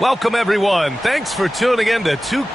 Welcome, everyone. Thanks for tuning in to two.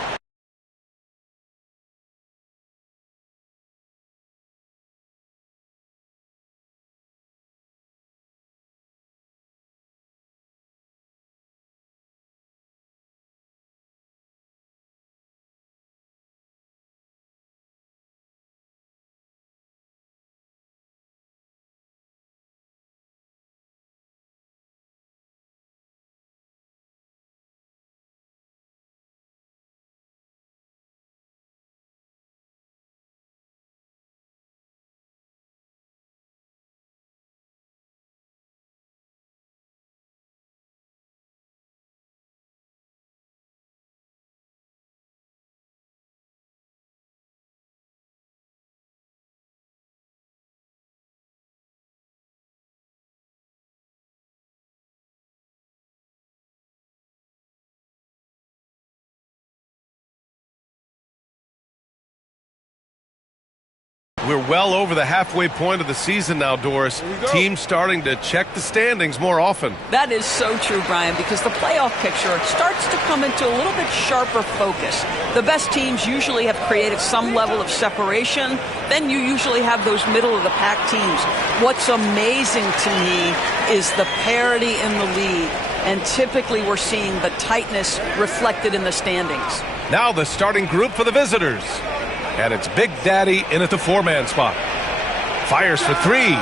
We're well over the halfway point of the season now, Doris. Teams starting to check the standings more often. That is so true, Brian, because the playoff picture starts to come into a little bit sharper focus. The best teams usually have created some level of separation. Then you usually have those middle-of-the-pack teams. What's amazing to me is the parity in the league. And typically we're seeing the tightness reflected in the standings. Now the starting group for the visitors. And it's Big Daddy in at the four-man spot. Fires for three.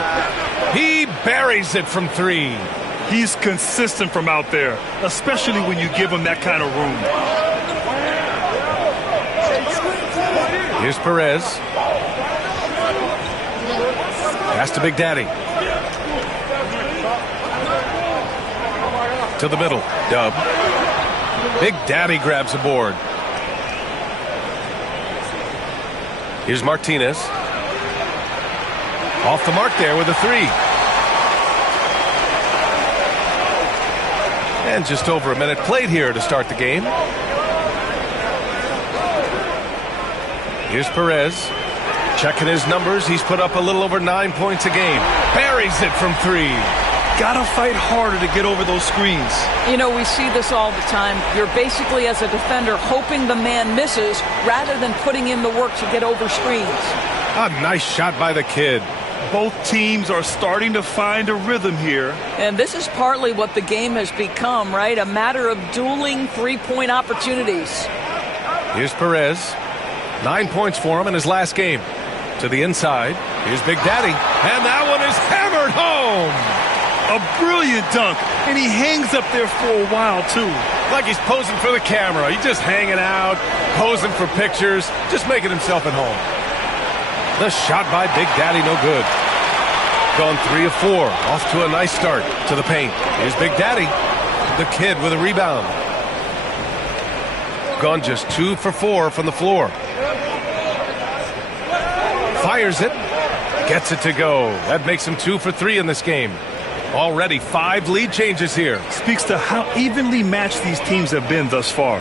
He buries it from three. He's consistent from out there, especially when you give him that kind of room. Here's Perez. Pass to Big Daddy. To the middle. Dub. Big Daddy grabs a board. Here's Martinez. Off the mark there with a three. And just over a minute played here to start the game. Here's Perez. Checking his numbers. He's put up a little over 9 points a game. Buries it from three. Gotta fight harder to get over those screens. You know, we see this all the time. You're basically, as a defender, hoping the man misses rather than putting in the work to get over screens. A nice shot by the kid. Both teams are starting to find a rhythm here. And this is partly what the game has become, right? A matter of dueling three-point opportunities. Here's Perez. 9 points for him in his last game. To the inside. Here's Big Daddy. And that one is hammered home. A brilliant dunk, and he hangs up there for a while, too. Like he's posing for the camera. He's just hanging out, posing for pictures, just making himself at home. The shot by Big Daddy, no good. Gone 3 of 4. Off to a nice start to the paint. Here's Big Daddy, the kid with a rebound. Gone just 2 for 4 from the floor. Fires it. Gets it to go. That makes him 2 for 3 in this game. Already 5 lead changes here. Speaks to how evenly matched these teams have been thus far.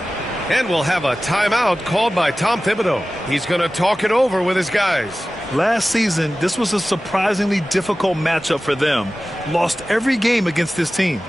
And we'll have a timeout called by Tom Thibodeau. He's going to talk it over with his guys. Last season, this was a surprisingly difficult matchup for them. Lost every game against this team.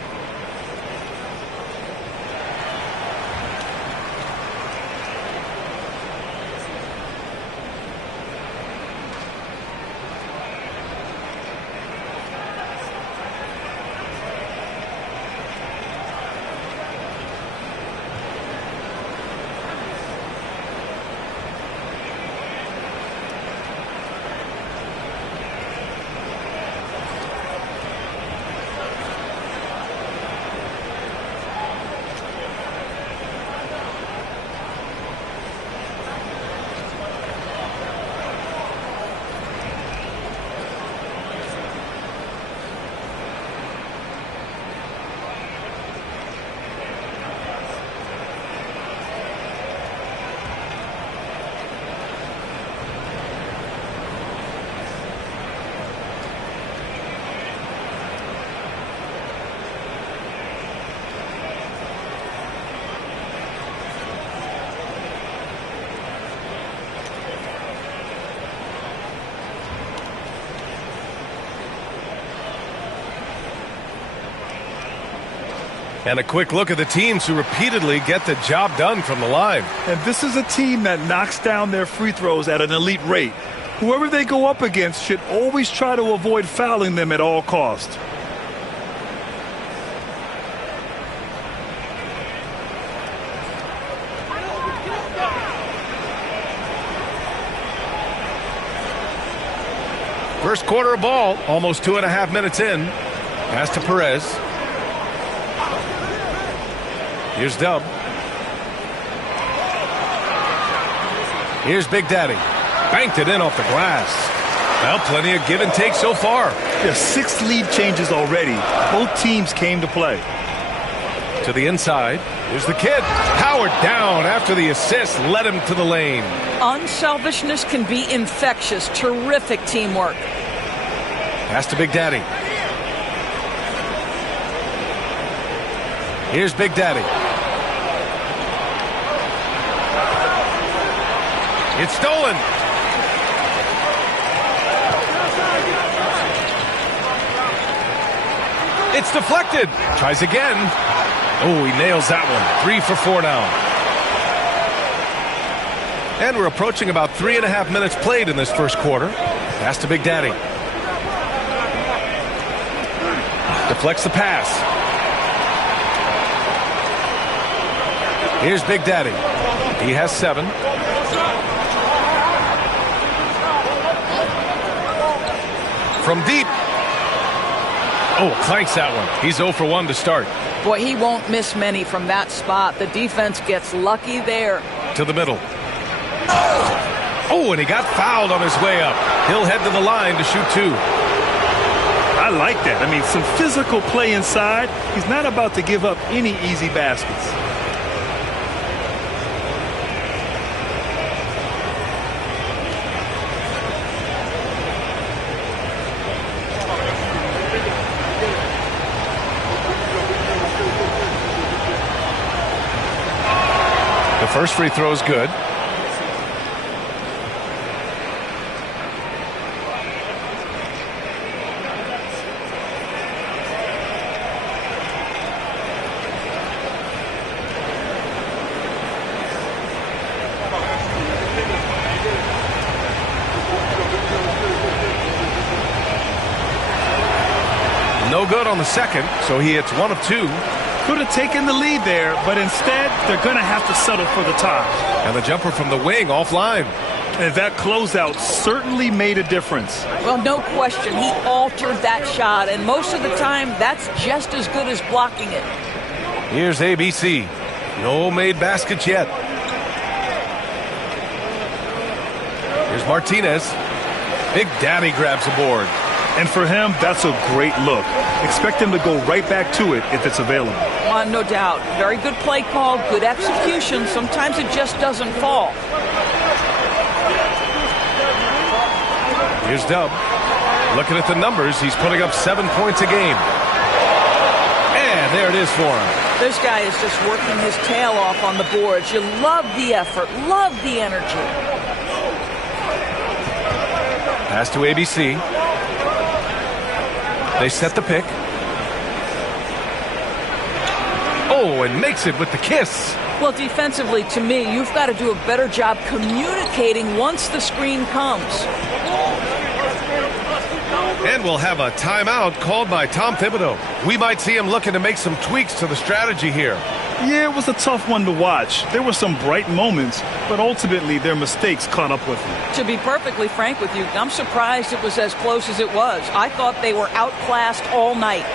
And a quick look at the teams who repeatedly get the job done from the line. And this is a team that knocks down their free throws at an elite rate. Whoever they go up against should always try to avoid fouling them at all costs. First quarter of ball, almost 2.5 minutes in. Pass to Perez. Here's Dub. Here's Big Daddy. Banked it in off the glass. Well, plenty of give and take so far. There's 6 lead changes already. Both teams came to play. To the inside. Here's the kid. Powered down after the assist led him to the lane. Unselfishness can be infectious. Terrific teamwork. Pass to Big Daddy. Here's Big Daddy. It's stolen. It's deflected. Tries again. Oh, he nails that one. 3 for 4 now. And we're approaching about 3.5 minutes played in this first quarter. Pass to Big Daddy. Deflects the pass. Here's Big Daddy. He has 7. From deep. Oh, clanks that one. He's 0 for 1 to start. Boy, he won't miss many from that spot. The defense gets lucky there. To the middle. Oh, and he got fouled on his way up. He'll head to the line to shoot 2. I like that. I mean, some physical play inside. He's not about to give up any easy baskets. The first free throw is good. No good on the second, so he hits 1 of 2. Could have taken the lead there, but instead they're going to have to settle for the tie. And the jumper from the wing offline. And that closeout certainly made a difference. Well, no question. He altered that shot, and most of the time, that's just as good as blocking it. Here's ABC. No made baskets yet. Here's Martinez. Big Daddy grabs the board. And for him, that's a great look. Expect him to go right back to it if it's available. No doubt. Very good play call, good execution. Sometimes it just doesn't fall. Here's Dub. Looking at the numbers, he's putting up 7 points a game. And there it is for him. This guy is just working his tail off on the boards. You love the effort, love the energy. Pass to ABC. They set the pick. Oh, and makes it with the kiss. Well, defensively, to me, you've got to do a better job communicating once the screen comes. And we'll have a timeout called by Tom Thibodeau. We might see him looking to make some tweaks to the strategy here. Yeah, it was a tough one to watch. There were some bright moments, but ultimately their mistakes caught up with them. To be perfectly frank with you, I'm surprised it was as close as it was. I thought they were outclassed all night.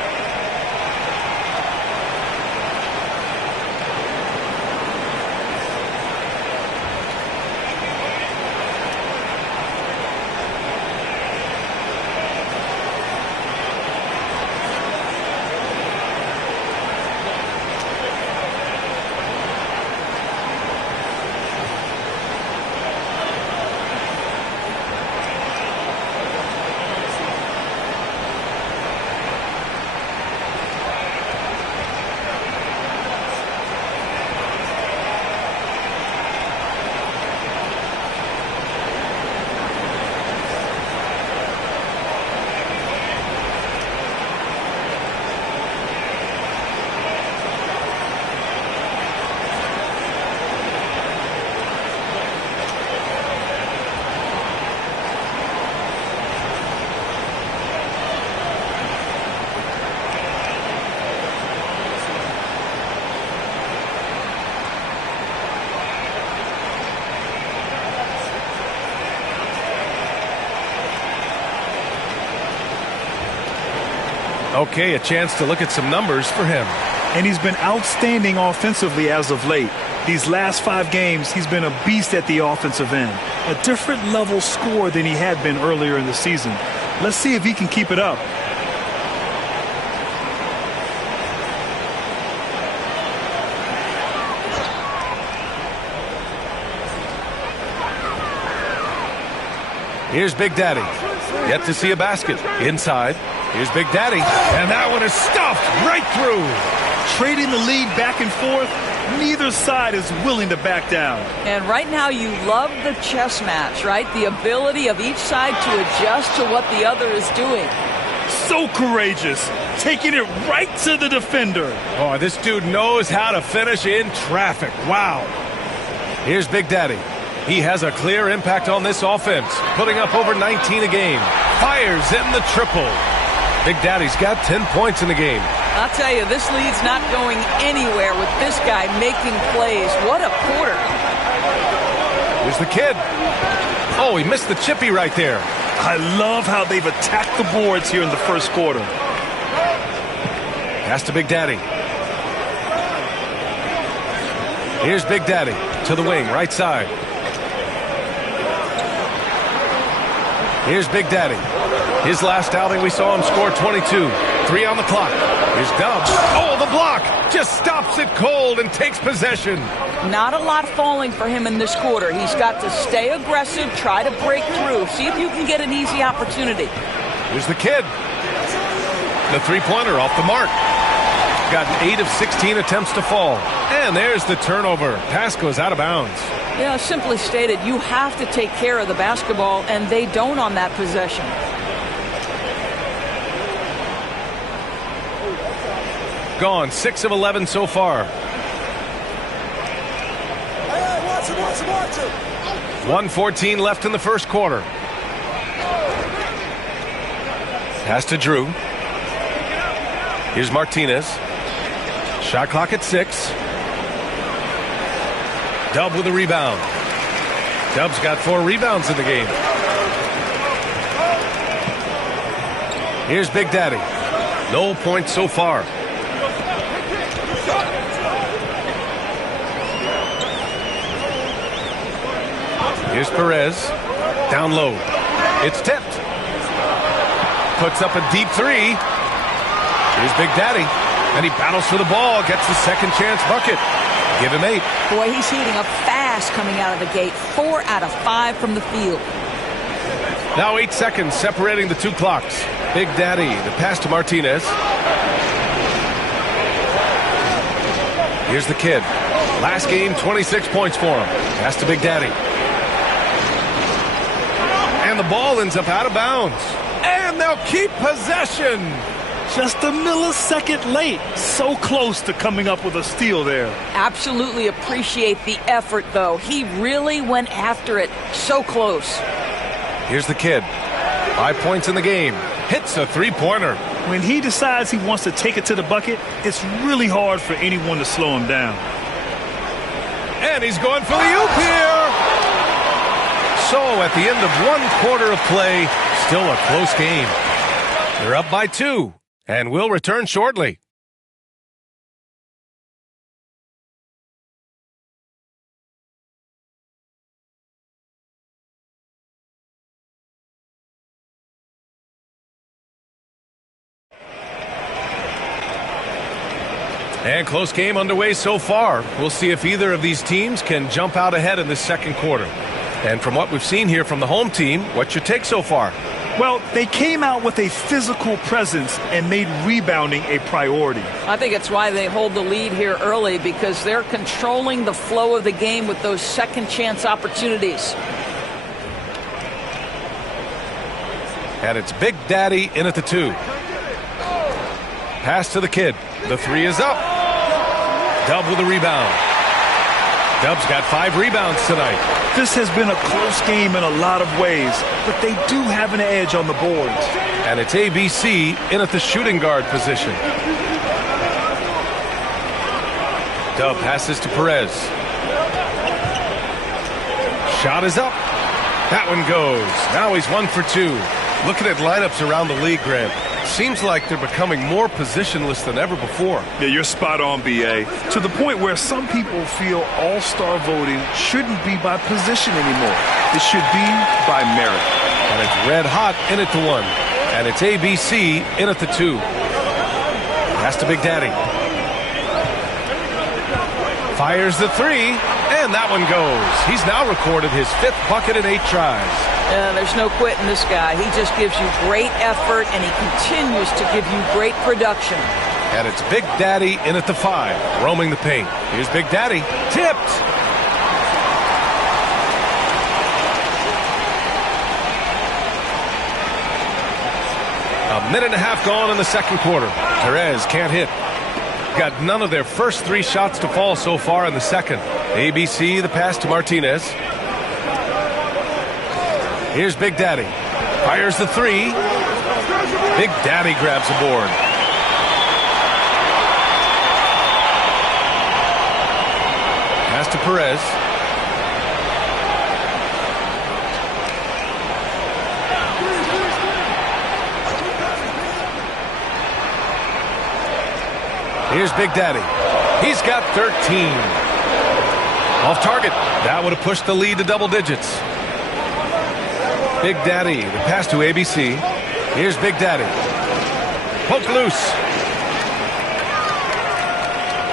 Okay, a chance to look at some numbers for him. And he's been outstanding offensively as of late. These last 5 games, he's been a beast at the offensive end. A different level scorer than he had been earlier in the season. Let's see if he can keep it up. Here's Big Daddy. Yet to see a basket. Inside. Here's Big Daddy. And that one is stuffed right through. Trading the lead back and forth, neither side is willing to back down. And right now you love the chess match, right? The ability of each side to adjust to what the other is doing. So courageous, taking it right to the defender. Oh, this dude knows how to finish in traffic. Wow. Here's Big Daddy. He has a clear impact on this offense, putting up over 19 a game. Fires in the triple. Big Daddy's got 10 points in the game. I'll tell you, this lead's not going anywhere with this guy making plays. What a quarter. Here's the kid. Oh, he missed the chippy right there. I love how they've attacked the boards here in the first quarter. Pass to Big Daddy. Here's Big Daddy to the wing, right side. Here's Big Daddy. His last outing, we saw him score 22. 3 on the clock. Here's Dubs. Oh, the block! Just stops it cold and takes possession. Not a lot falling for him in this quarter. He's got to stay aggressive, try to break through, see if you can get an easy opportunity. Here's the kid. The three-pointer off the mark. Got 8 of 16 attempts to fall. And there's the turnover. Pass goes out of bounds. Yeah, simply stated, you have to take care of the basketball, and they don't on that possession. Gone 6 of 11 so far. 1:14 left in the first quarter. Pass to Drew. Here's Martinez. Shot clock at 6. Dub with a rebound. Dub's got 4 rebounds in the game. Here's Big Daddy. No points so far. Here's Perez. Down low. It's tipped. Puts up a deep 3. Here's Big Daddy. And he battles for the ball. Gets the second chance bucket. Give him 8. Boy, he's heating up fast coming out of the gate. 4 out of 5 from the field. Now 8 seconds separating the 2 clocks. Big Daddy, the pass to Martinez. Here's the kid. Last game, 26 points for him. Pass to Big Daddy. And the ball ends up out of bounds. And they'll keep possession. Just a millisecond late. So close to coming up with a steal there. Absolutely appreciate the effort, though. He really went after it. So close. Here's the kid. 5 points in the game. Hits a three-pointer. When he decides he wants to take it to the bucket, it's really hard for anyone to slow him down. And he's going for the oop here. So at the end of 1 quarter of play, still a close game. They're up by 2. And we'll return shortly. And close game underway so far. We'll see if either of these teams can jump out ahead in the second quarter. And from what we've seen here from the home team, what's your take so far? Well, they came out with a physical presence and made rebounding a priority. I think it's why they hold the lead here early, because they're controlling the flow of the game with those second chance opportunities. And it's Big Daddy in at the 2. Pass to the kid. The 3 is up. Dub with a rebound. Dub's got 5 rebounds tonight. This has been a close game in a lot of ways, but they do have an edge on the boards. And it's ABC in at the shooting guard position. Dub passes to Perez. Shot is up. That one goes. Now he's 1 for 2. Looking at lineups around the league, Grant. Seems like they're becoming more positionless than ever before. Yeah, you're spot on, B.A. To the point where some people feel all-star voting shouldn't be by position anymore. It should be by merit. And it's red hot in at the 1. And it's ABC in at the 2. Pass to Big Daddy. Fires the 3, and that one goes. He's now recorded his 5th bucket in 8 tries. There's no quitting this guy. He just gives you great effort, and he continues to give you great production. And it's Big Daddy in at the 5, roaming the paint. Here's Big Daddy, tipped. A minute and a half gone in the second quarter. Perez can't hit. Got none of their first 3 shots to fall so far in the second. ABC, the pass to Martinez. Here's Big Daddy. Fires the 3. Big Daddy grabs the board. Pass to Perez. Here's Big Daddy. He's got 13. Off target. That would have pushed the lead to double digits. Big Daddy, the pass to ABC. Here's Big Daddy. Poke loose.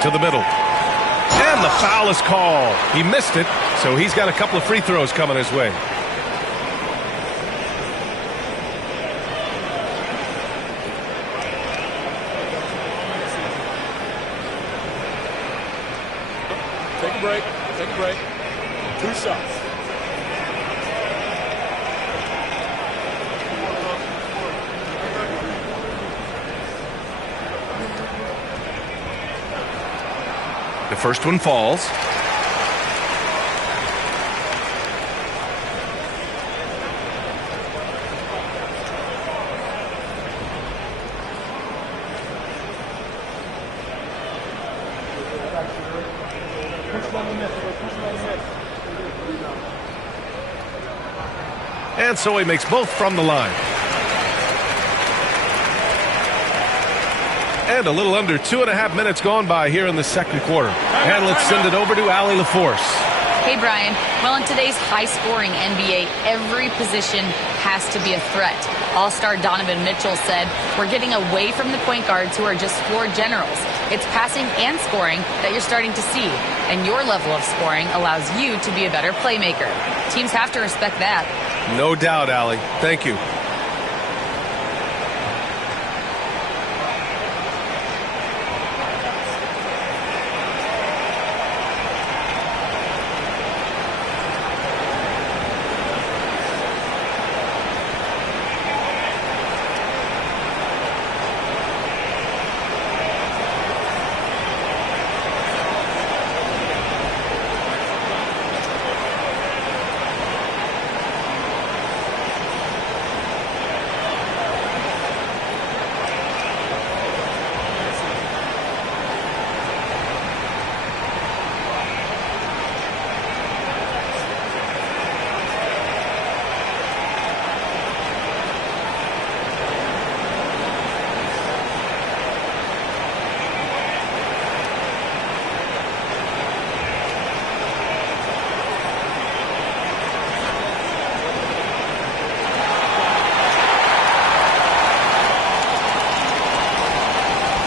To the middle. And the foul is called. He missed it, so he's got a couple of free throws coming his way. Take a break. 2 shots. The first one falls. And so he makes both from the line. And a little under 2.5 minutes gone by here in the second quarter. And let's send it over to Allie LaForce. Hey, Brian. Well, in today's high-scoring NBA, every position has to be a threat. All-star Donovan Mitchell said, "We're getting away from the point guards who are just floor generals. It's passing and scoring that you're starting to see. And your level of scoring allows you to be a better playmaker. Teams have to respect that." No doubt, Allie. Thank you.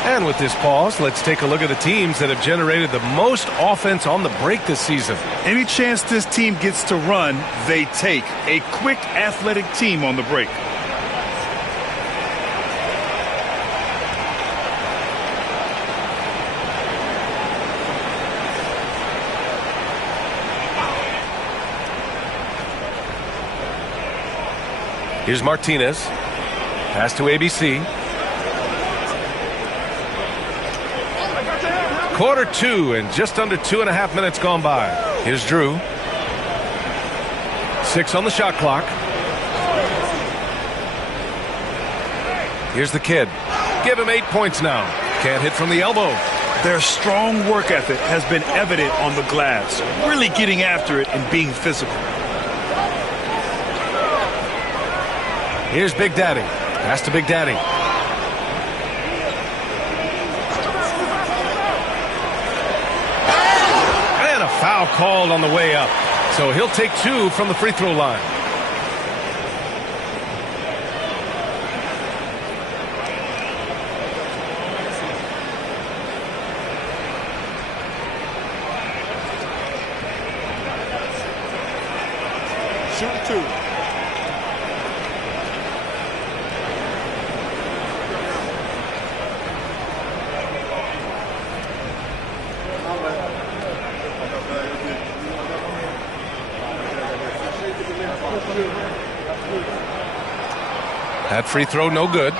And with this pause, let's take a look at the teams that have generated the most offense on the break this season. Any chance this team gets to run, they take. A quick, athletic team on the break. Here's Martinez. Pass to ABC. Quarter 2 and just under 2.5 minutes gone by. Here's Drew. 6 on the shot clock. Here's the kid. Give him 8 points now. Can't hit from the elbow. Their strong work ethic has been evident on the glass. Really getting after it and being physical. Here's Big Daddy. Pass to Big Daddy. Foul called on the way up. So he'll take 2 from the free throw line. Shooting 2. That free throw no good.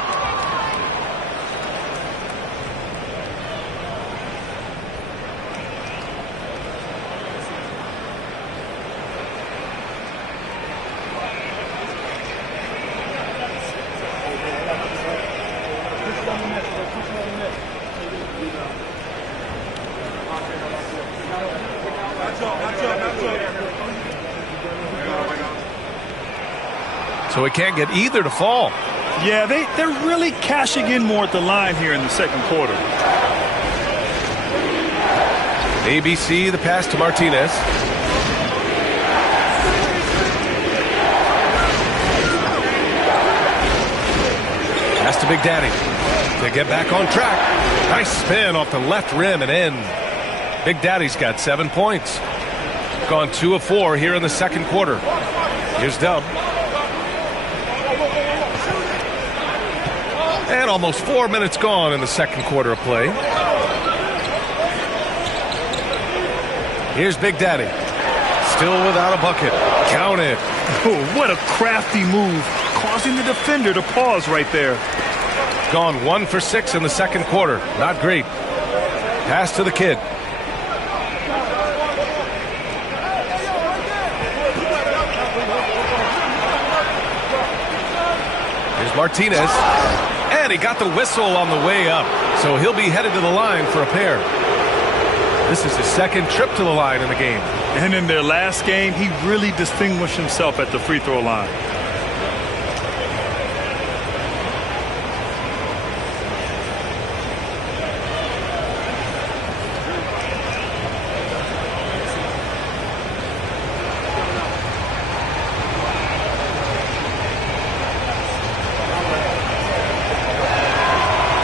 So he can't get either to fall. Yeah, they're really cashing in more at the line here in the second quarter. ABC, the pass to Martinez. Pass to Big Daddy to get back on track. Nice spin off the left rim and in. Big Daddy's got 7 points. Gone 2 of 4 here in the second quarter. Here's Dub. And almost 4 minutes gone in the second quarter of play. Here's Big Daddy. Still without a bucket. Count it. Oh, what a crafty move, causing the defender to pause right there. Gone 1 for 6 in the second quarter. Not great. Pass to the kid. Here's Martinez. And he got the whistle on the way up. So he'll be headed to the line for a pair. This is his second trip to the line in the game. And in their last game, he really distinguished himself at the free throw line.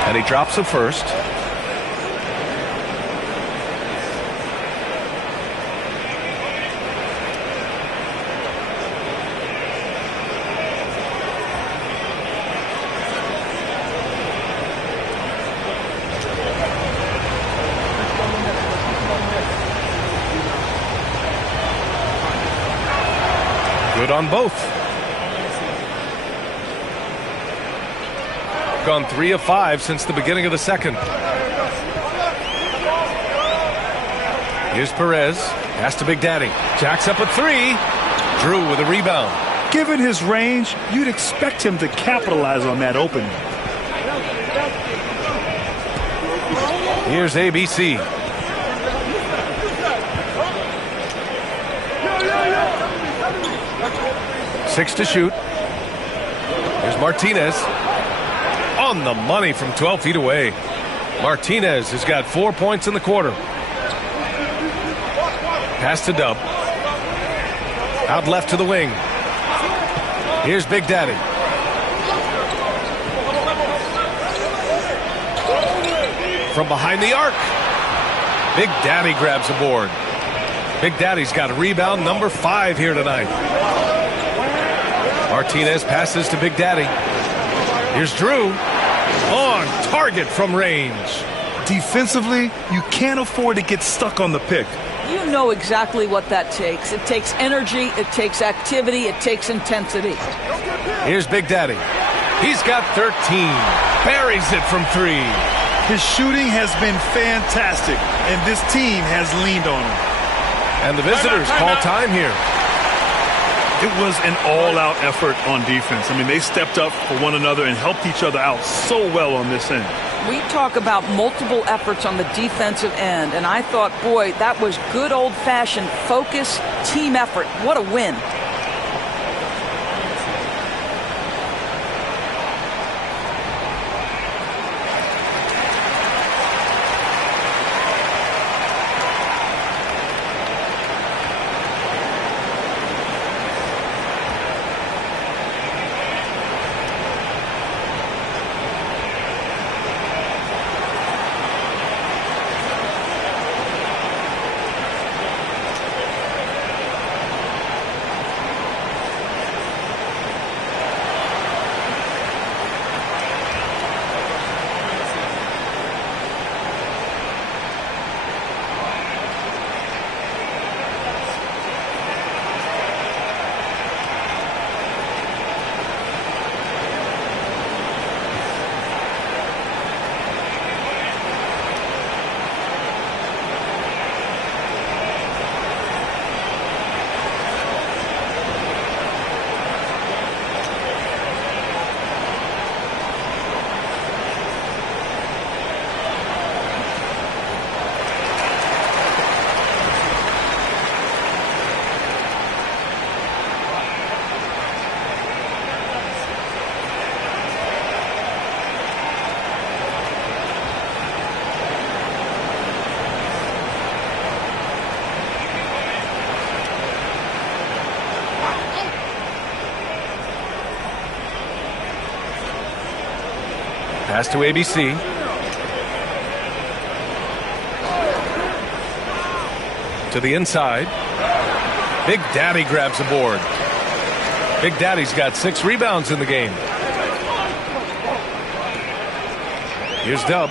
And he drops it first. Good on both. Gone 3 of 5 since the beginning of the second. Here's Perez. Pass to Big Daddy. Jacks up a 3. Drew with a rebound. Given his range, you'd expect him to capitalize on that opening. Here's ABC. Six to shoot. Here's Martinez. On the money from 12 feet away. Martinez has got 4 points in the quarter. Pass to Dub. Out left to the wing. Here's Big Daddy. From behind the arc. Big Daddy grabs a board. Big Daddy's got rebound number 5 here tonight. Martinez passes to Big Daddy. Here's Drew. On target from range. Defensively, you can't afford to get stuck on the pick. You know exactly what that takes. It takes energy, it takes activity, it takes intensity. Here's Big Daddy. He's got 13. Buries it from 3. His shooting has been fantastic, and this team has leaned on him. And the visitors call time here. It was an all-out effort on defense. I mean, they stepped up for one another and helped each other out so well on this end. We talk about multiple efforts on the defensive end, and I thought, boy, that was good old-fashioned focus, team effort. What a win. Pass to ABC. To the inside. Big Daddy grabs a board. Big Daddy's got 6 rebounds in the game. Here's Dub.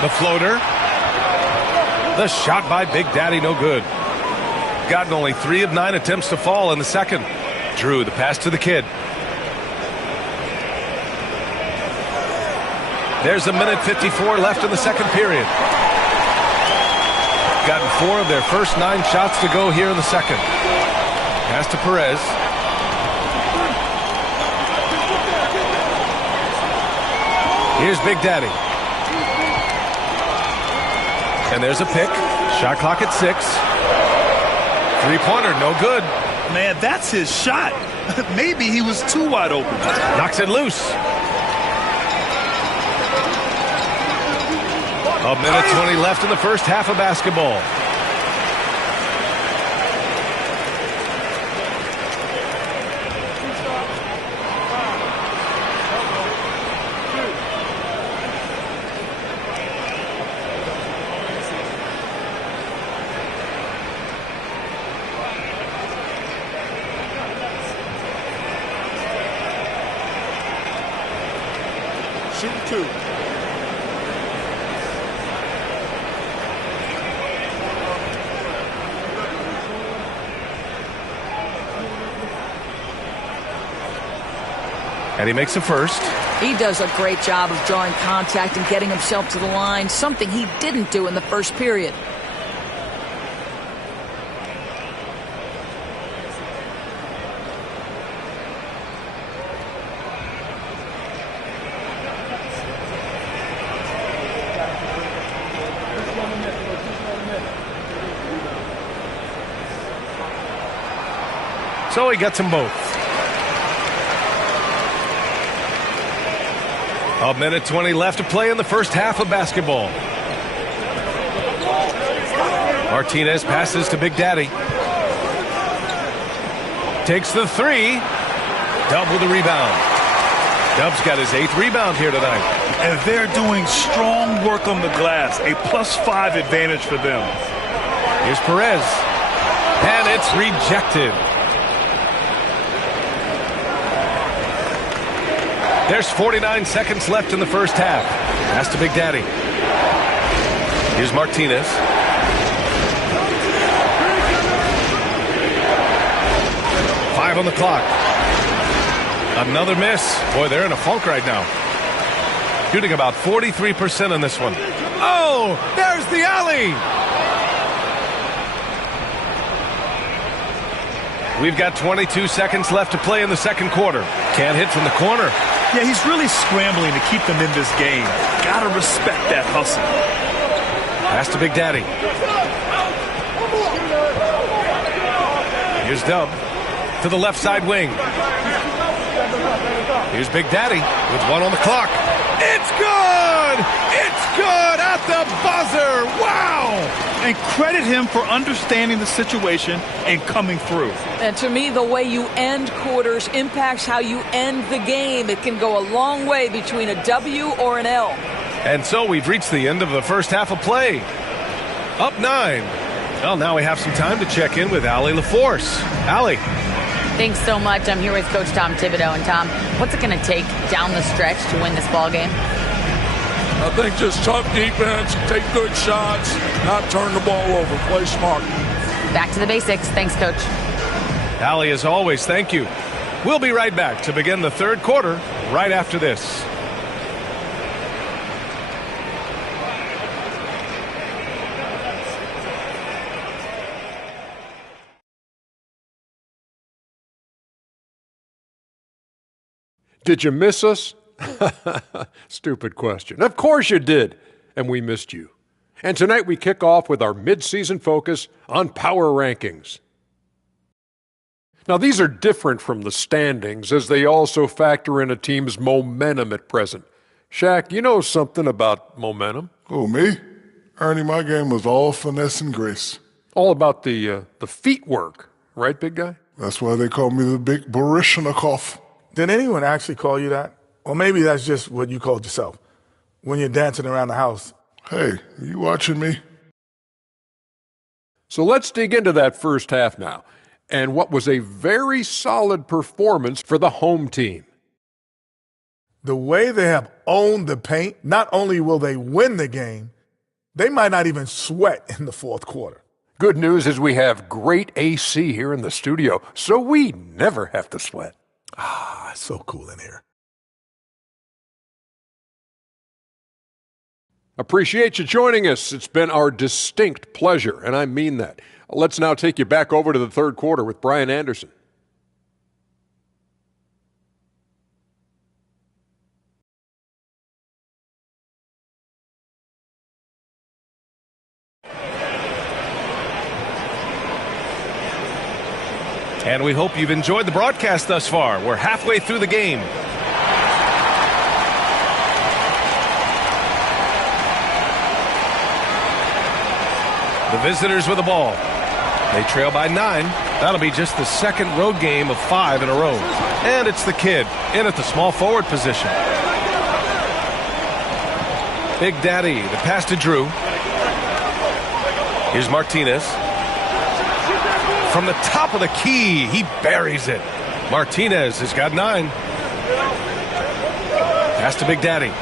The floater. The shot by Big Daddy, no good. Gotten only 3 of 9 attempts to fall in the second. Drew, the pass to the kid. There's 1:54 left in the second period. Gotten 4 of their first 9 shots to go here in the second. Pass to Perez. Here's Big Daddy. And there's a pick. Shot clock at 6. 3-pointer, no good. Man, that's his shot. Maybe he was too wide open. Knocks it loose. 1:20 left in the first half of basketball. Shoot 2. And he makes a first. He does a great job of drawing contact and getting himself to the line, something he didn't do in the first period. So he gets them both. 1:20 left to play in the first half of basketball. Martinez passes to Big Daddy. Takes the 3. Dub with the rebound. Dub's got his 8th rebound here tonight. And they're doing strong work on the glass. A +5 advantage for them. Here's Perez. And it's rejected. There's 49 seconds left in the first half. Pass to Big Daddy. Here's Martinez. Five on the clock. Another miss. Boy, they're in a funk right now. Shooting about 43% on this one. Oh, there's the alley. We've got 22 seconds left to play in the second quarter. Can't hit from the corner. Yeah, he's really scrambling to keep them in this game. Gotta respect that hustle. Pass to Big Daddy. Here's Dub to the left side wing. Here's Big Daddy with 1 on the clock. It's good! It's good at the buzzer! Wow! And credit him for understanding the situation and coming through. And to me, the way you end quarters impacts how you end the game. It can go a long way between a W or an L. And so we've reached the end of the first half of play. Up 9. Well, now we have some time to check in with Allie LaForce. Allie. Thanks so much. I'm here with Coach Tom Thibodeau. And Tom, what's it going to take down the stretch to win this ball game? I think just tough defense, take good shots, not turn the ball over, play smart. Back to the basics. Thanks, Coach. Allie, as always, thank you. We'll be right back to begin the third quarter right after this. Did you miss us? Stupid question. Of course you did, and we missed you. And tonight we kick off with our mid-season focus on power rankings. Now these are different from the standings as they also factor in a team's momentum at present. Shaq, you know something about momentum. Oh, me? Ernie, my game was all finesse and grace. All about the feet work, right, big guy? That's why they call me the big Baryshnikov. Did anyone actually call you that? Or maybe that's just what you called yourself when you're dancing around the house. Hey, are you watching me? So let's dig into that first half now, and what was a very solid performance for the home team. The way they have owned the paint, not only will they win the game, they might not even sweat in the fourth quarter. Good news is we have great AC here in the studio, so we never have to sweat. Ah, it's so cool in here. Appreciate you joining us. It's been our distinct pleasure, and I mean that. Let's now take you back over to the third quarter with Brian Anderson. And we hope you've enjoyed the broadcast thus far. We're halfway through the game. The visitors with the ball. They trail by 9. That'll be just the second road game of 5 in a row. And it's the kid in at the small forward position. Big Daddy, the pass to Drew. Here's Martinez. From the top of the key, he buries it. Martinez has got 9. Pass to Big Daddy.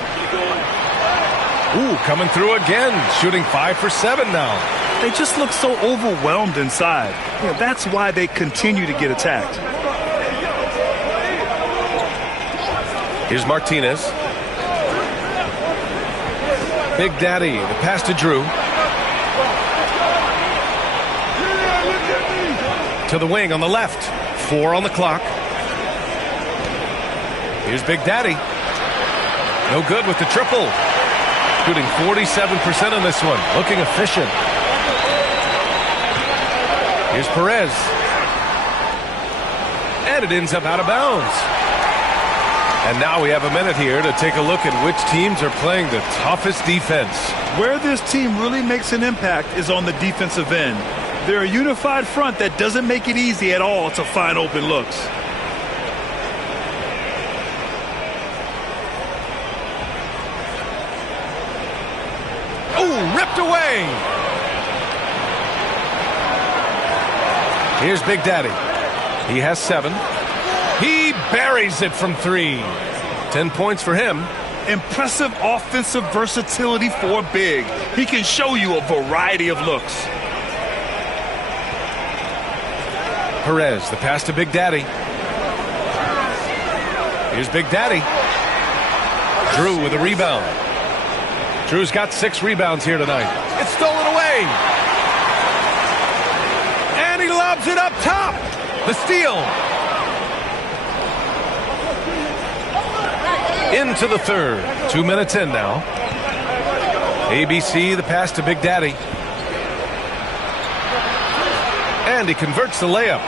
Ooh, coming through again, shooting 5 for 7 now. They just look so overwhelmed inside. That's why they continue to get attacked. Here's Martinez. Big Daddy, the pass to Drew. To the wing on the left. 4 on the clock. Here's Big Daddy. No good with the triple. Shooting 47% on this one. Looking efficient. Here's Perez. And it ends up out of bounds. And now we have a minute here to take a look at which teams are playing the toughest defense. Where this team really makes an impact is on the defensive end. They're a unified front that doesn't make it easy at all to find open looks. Oh, ripped away. Here's Big Daddy. He has 7. He buries it from 3. 10 points for him. Impressive offensive versatility for Big. He can show you a variety of looks. Perez, the pass to Big Daddy. Here's Big Daddy. Drew with a rebound. Drew's got 6 rebounds here tonight. It's stolen away. And he lobs it up top. The steal. Into the third. 2 minutes in now. ABC, the pass to Big Daddy. And he converts the layup.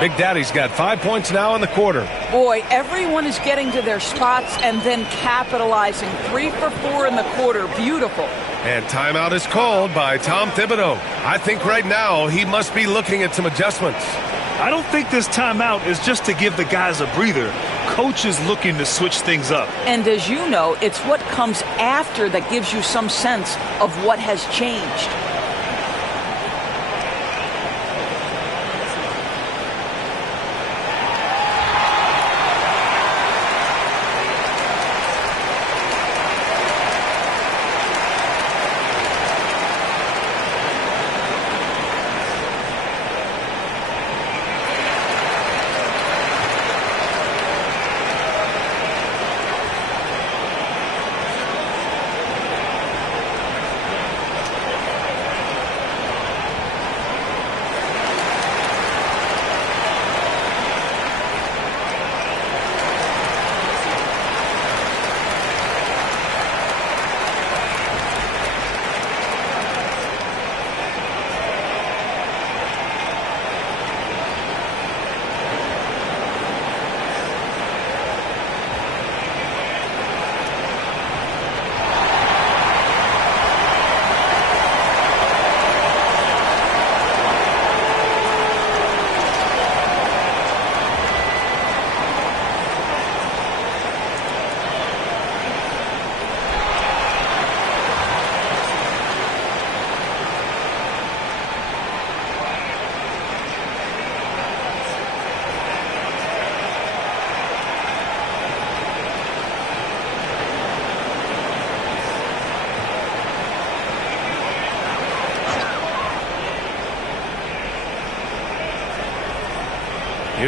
Big Daddy's got 5 points now in the quarter. Boy, everyone is getting to their spots and then capitalizing. 3 for 4 in the quarter. Beautiful. And timeout is called by Tom Thibodeau. I think right now he must be looking at some adjustments. I don't think this timeout is just to give the guys a breather. Coach is looking to switch things up. And as you know, it's what comes after that gives you some sense of what has changed.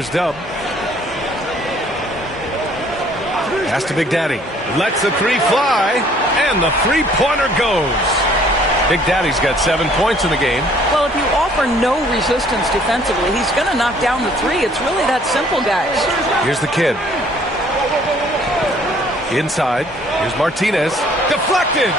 Here's Dub. Pass to Big Daddy. Lets the three fly, and the three-pointer goes. Big Daddy's got 7 points in the game. Well, if you offer no resistance defensively, he's going to knock down the three. It's really that simple, guys. Here's the kid. Inside. Here's Martinez. Deflected.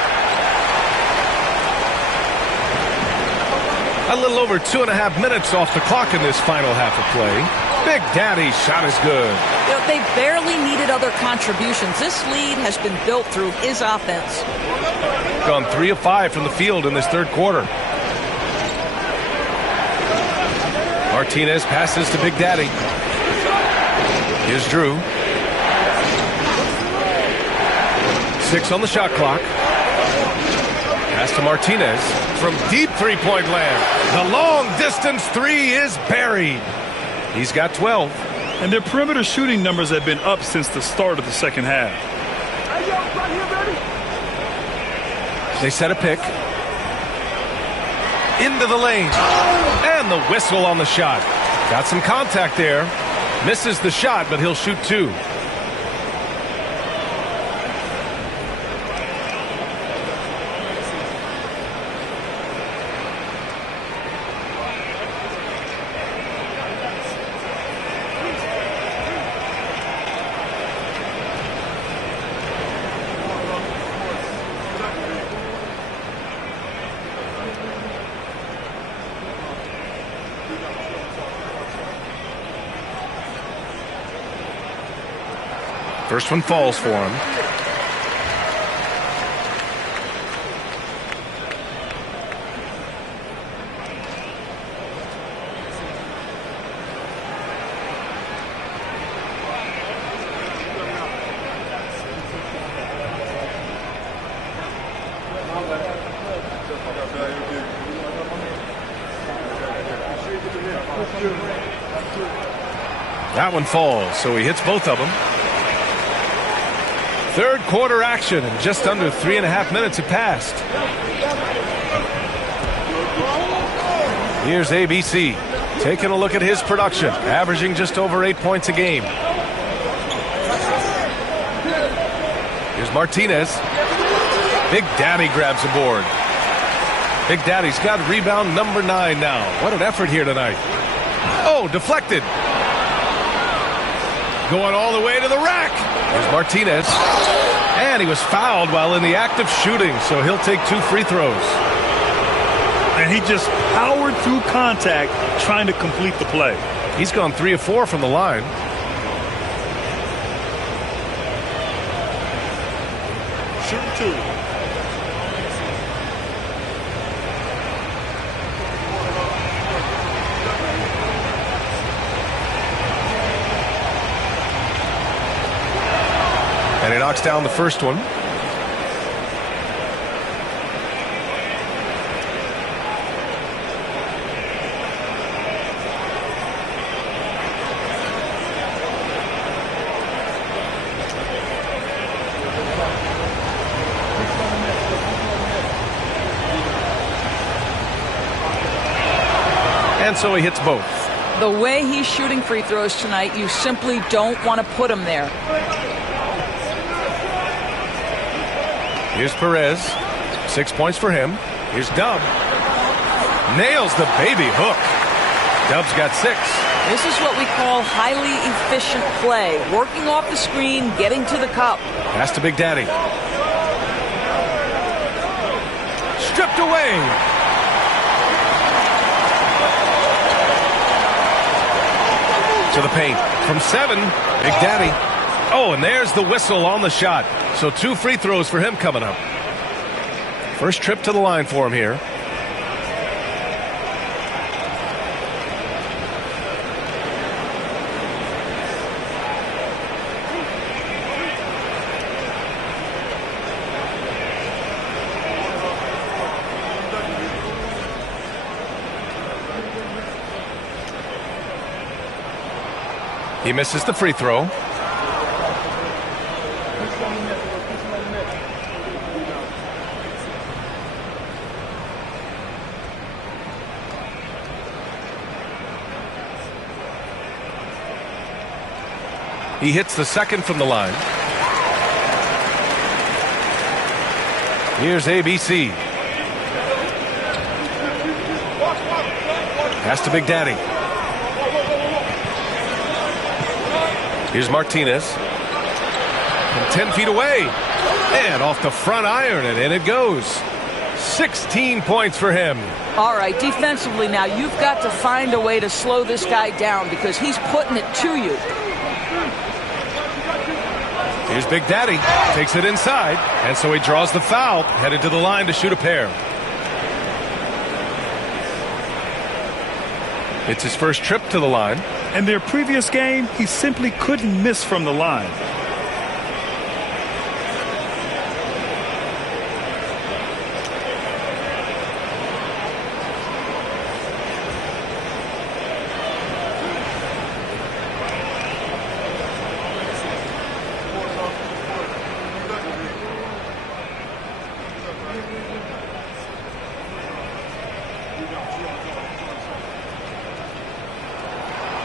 A little over 2.5 minutes off the clock in this final half of play. Big Daddy's shot is good. You know, they barely needed other contributions. This lead has been built through his offense. Gone 3 of 5 from the field in this third quarter. Martinez passes to Big Daddy. Here's Drew. 6 on the shot clock. Pass to Martinez from deep three-point land. The long-distance three is buried. He's got 12. And their perimeter shooting numbers have been up since the start of the second half. They set a pick. Into the lane. And the whistle on the shot. Got some contact there. Misses the shot, but he'll shoot 2. First one falls for him. That one falls, so he hits both of them. Third quarter action, and just under 3.5 minutes have passed. Here's ABC, taking a look at his production, averaging just over 8 points a game. Here's Martinez. Big Daddy grabs the board. Big Daddy's got rebound number 9 now. What an effort here tonight. Oh, deflected. Going all the way to the rack. Here's Martinez. And he was fouled while in the act of shooting, so he'll take 2 free throws. And he just powered through contact trying to complete the play. He's gone 3 of 4 from the line. Shoot 2. And he knocks down the first one. And so he hits both. The way he's shooting free throws tonight, you simply don't want to put him there. Here's Perez. 6 points for him. Here's Dub. Nails the baby hook. Dub's got 6. This is what we call highly efficient play. Working off the screen, getting to the cup. Pass to Big Daddy. Stripped away. To the paint. From 7, Big Daddy. Oh, and there's the whistle on the shot. So 2 free throws for him coming up. First trip to the line for him here. He misses the free throw. He hits the second from the line. Here's ABC. Pass to Big Daddy. Here's Martinez. From 10 feet away. And off the front iron, and in it goes. 16 points for him. All right, defensively now, you've got to find a way to slow this guy down because he's putting it to you. Here's Big Daddy. Takes it inside, and so he draws the foul, headed to the line to shoot a pair. It's his first trip to the line. In their previous game, he simply couldn't miss from the line.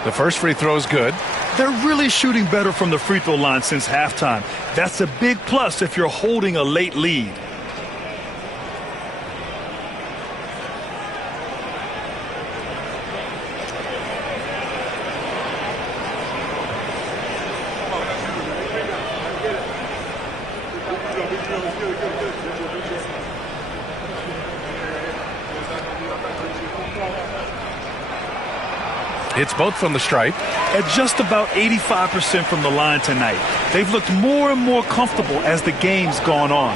The first free throw is good. They're really shooting better from the free throw line since halftime. That's a big plus if you're holding a late lead. It's both from the stripe. At just about 85% from the line tonight. They've looked more and more comfortable as the game's gone on.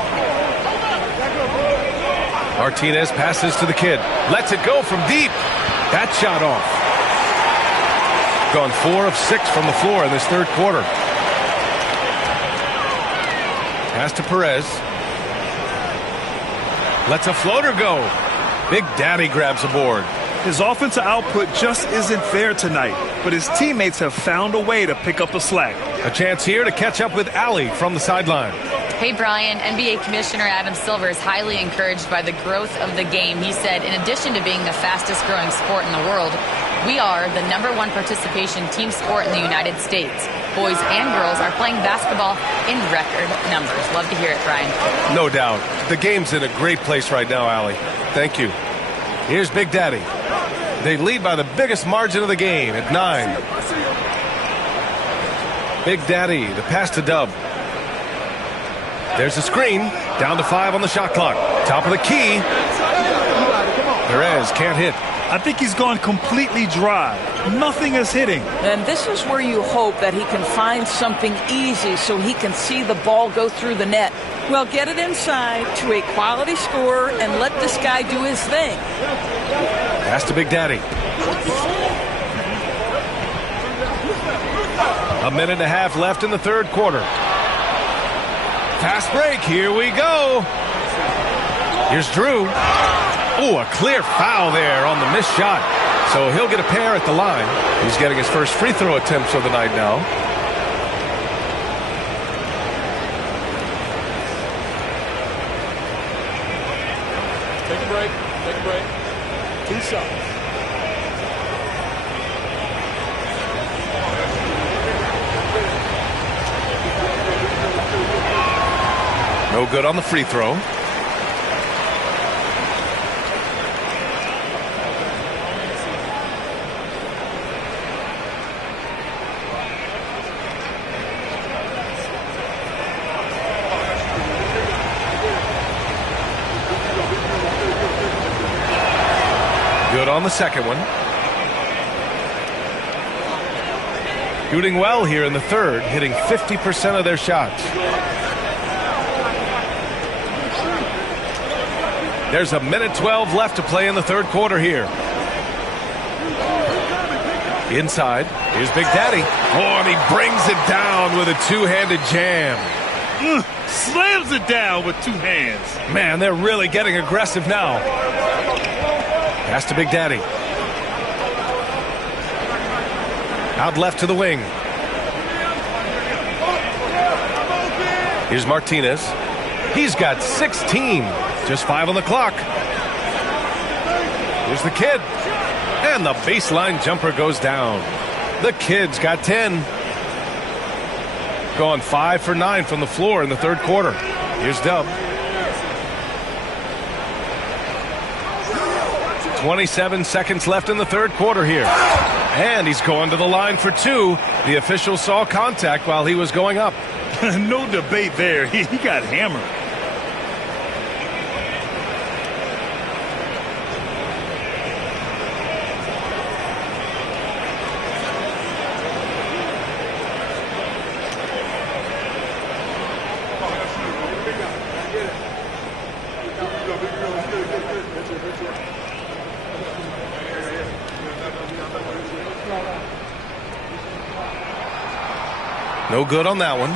Martinez passes to the kid. Lets it go from deep. That shot off. Gone 4 of 6 from the floor in this third quarter. Pass to Perez. Lets a floater go. Big Daddy grabs a board. His offensive output just isn't there tonight, but his teammates have found a way to pick up the slack. A chance here to catch up with Allie from the sideline. Hey, Brian, NBA Commissioner Adam Silver is highly encouraged by the growth of the game. He said, in addition to being the fastest growing sport in the world, we are the #1 participation team sport in the United States. Boys and girls are playing basketball in record numbers. Love to hear it, Brian. No doubt. The game's in a great place right now, Allie. Thank you. Here's Big Daddy. They lead by the biggest margin of the game at 9. Big Daddy, the pass to Dub. There's a screen. Down to 5 on the shot clock. Top of the key. Perez can't hit. I think he's gone completely dry. Nothing is hitting. And this is where you hope that he can find something easy so he can see the ball go through the net. Well, get it inside to a quality scorer and let this guy do his thing. Pass to Big Daddy. A minute and a half left in the third quarter. Fast break. Here we go. Here's Drew. Oh, a clear foul there on the missed shot. So he'll get a pair at the line. He's getting his first free throw attempts of the night now. Take a break. Take a break. 2 shots. No good on the free throw. Good on the second one. Shooting well here in the third, hitting 50% of their shots. There's a minute 12 left to play in the third quarter here. Inside, here's Big Daddy. Oh, and he brings it down with a two-handed jam. Slams it down with 2 hands. Man, they're really getting aggressive now. Pass to Big Daddy. Out left to the wing. Here's Martinez. He's got 16. Just 5 on the clock. Here's the kid. And the baseline jumper goes down. The kid's got 10. gone 5 for 9 from the floor in the third quarter. Here's Dub. 27 seconds left in the third quarter here. And he's going to the line for 2. The official saw contact while he was going up. No debate there. He got hammered. No good on that one.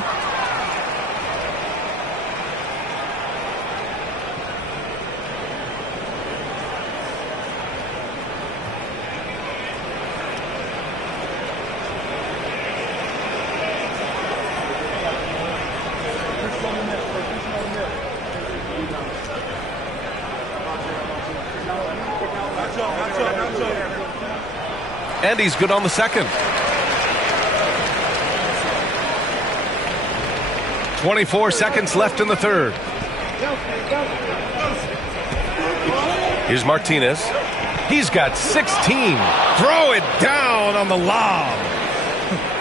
And he's good on the second. 24 seconds left in the third. Here's Martinez. He's got 16. Throw it down on the lob.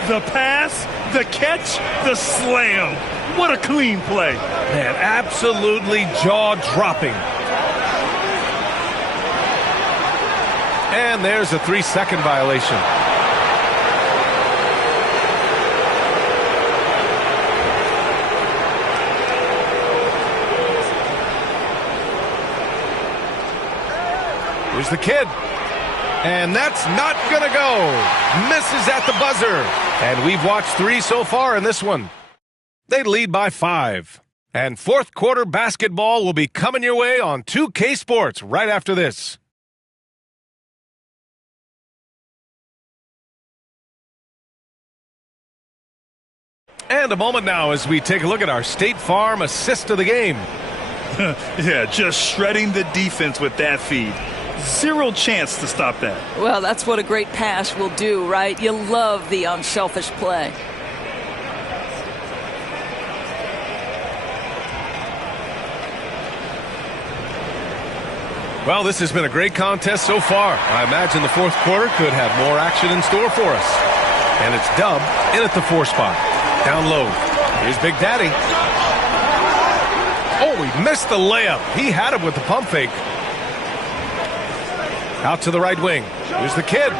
The pass, the catch, the slam. What a clean play. Man, absolutely jaw-dropping. And there's a 3-second violation. Here's the kid. And that's not going to go. Misses at the buzzer. And we've watched 3 so far in this one. They lead by 5. And fourth quarter basketball will be coming your way on 2K Sports right after this. And a moment now as we take a look at our State Farm assist of the game. Yeah, just shredding the defense with that feed. Zero chance to stop that. Well, that's what a great pass will do, right? You love the unselfish play. Well, this has been a great contest so far. I imagine the fourth quarter could have more action in store for us. And it's Dub in at the 4 spot. Down low. Here's Big Daddy. Oh, he missed the layup. He had it with the pump fake. Out to the right wing. Here's the kid.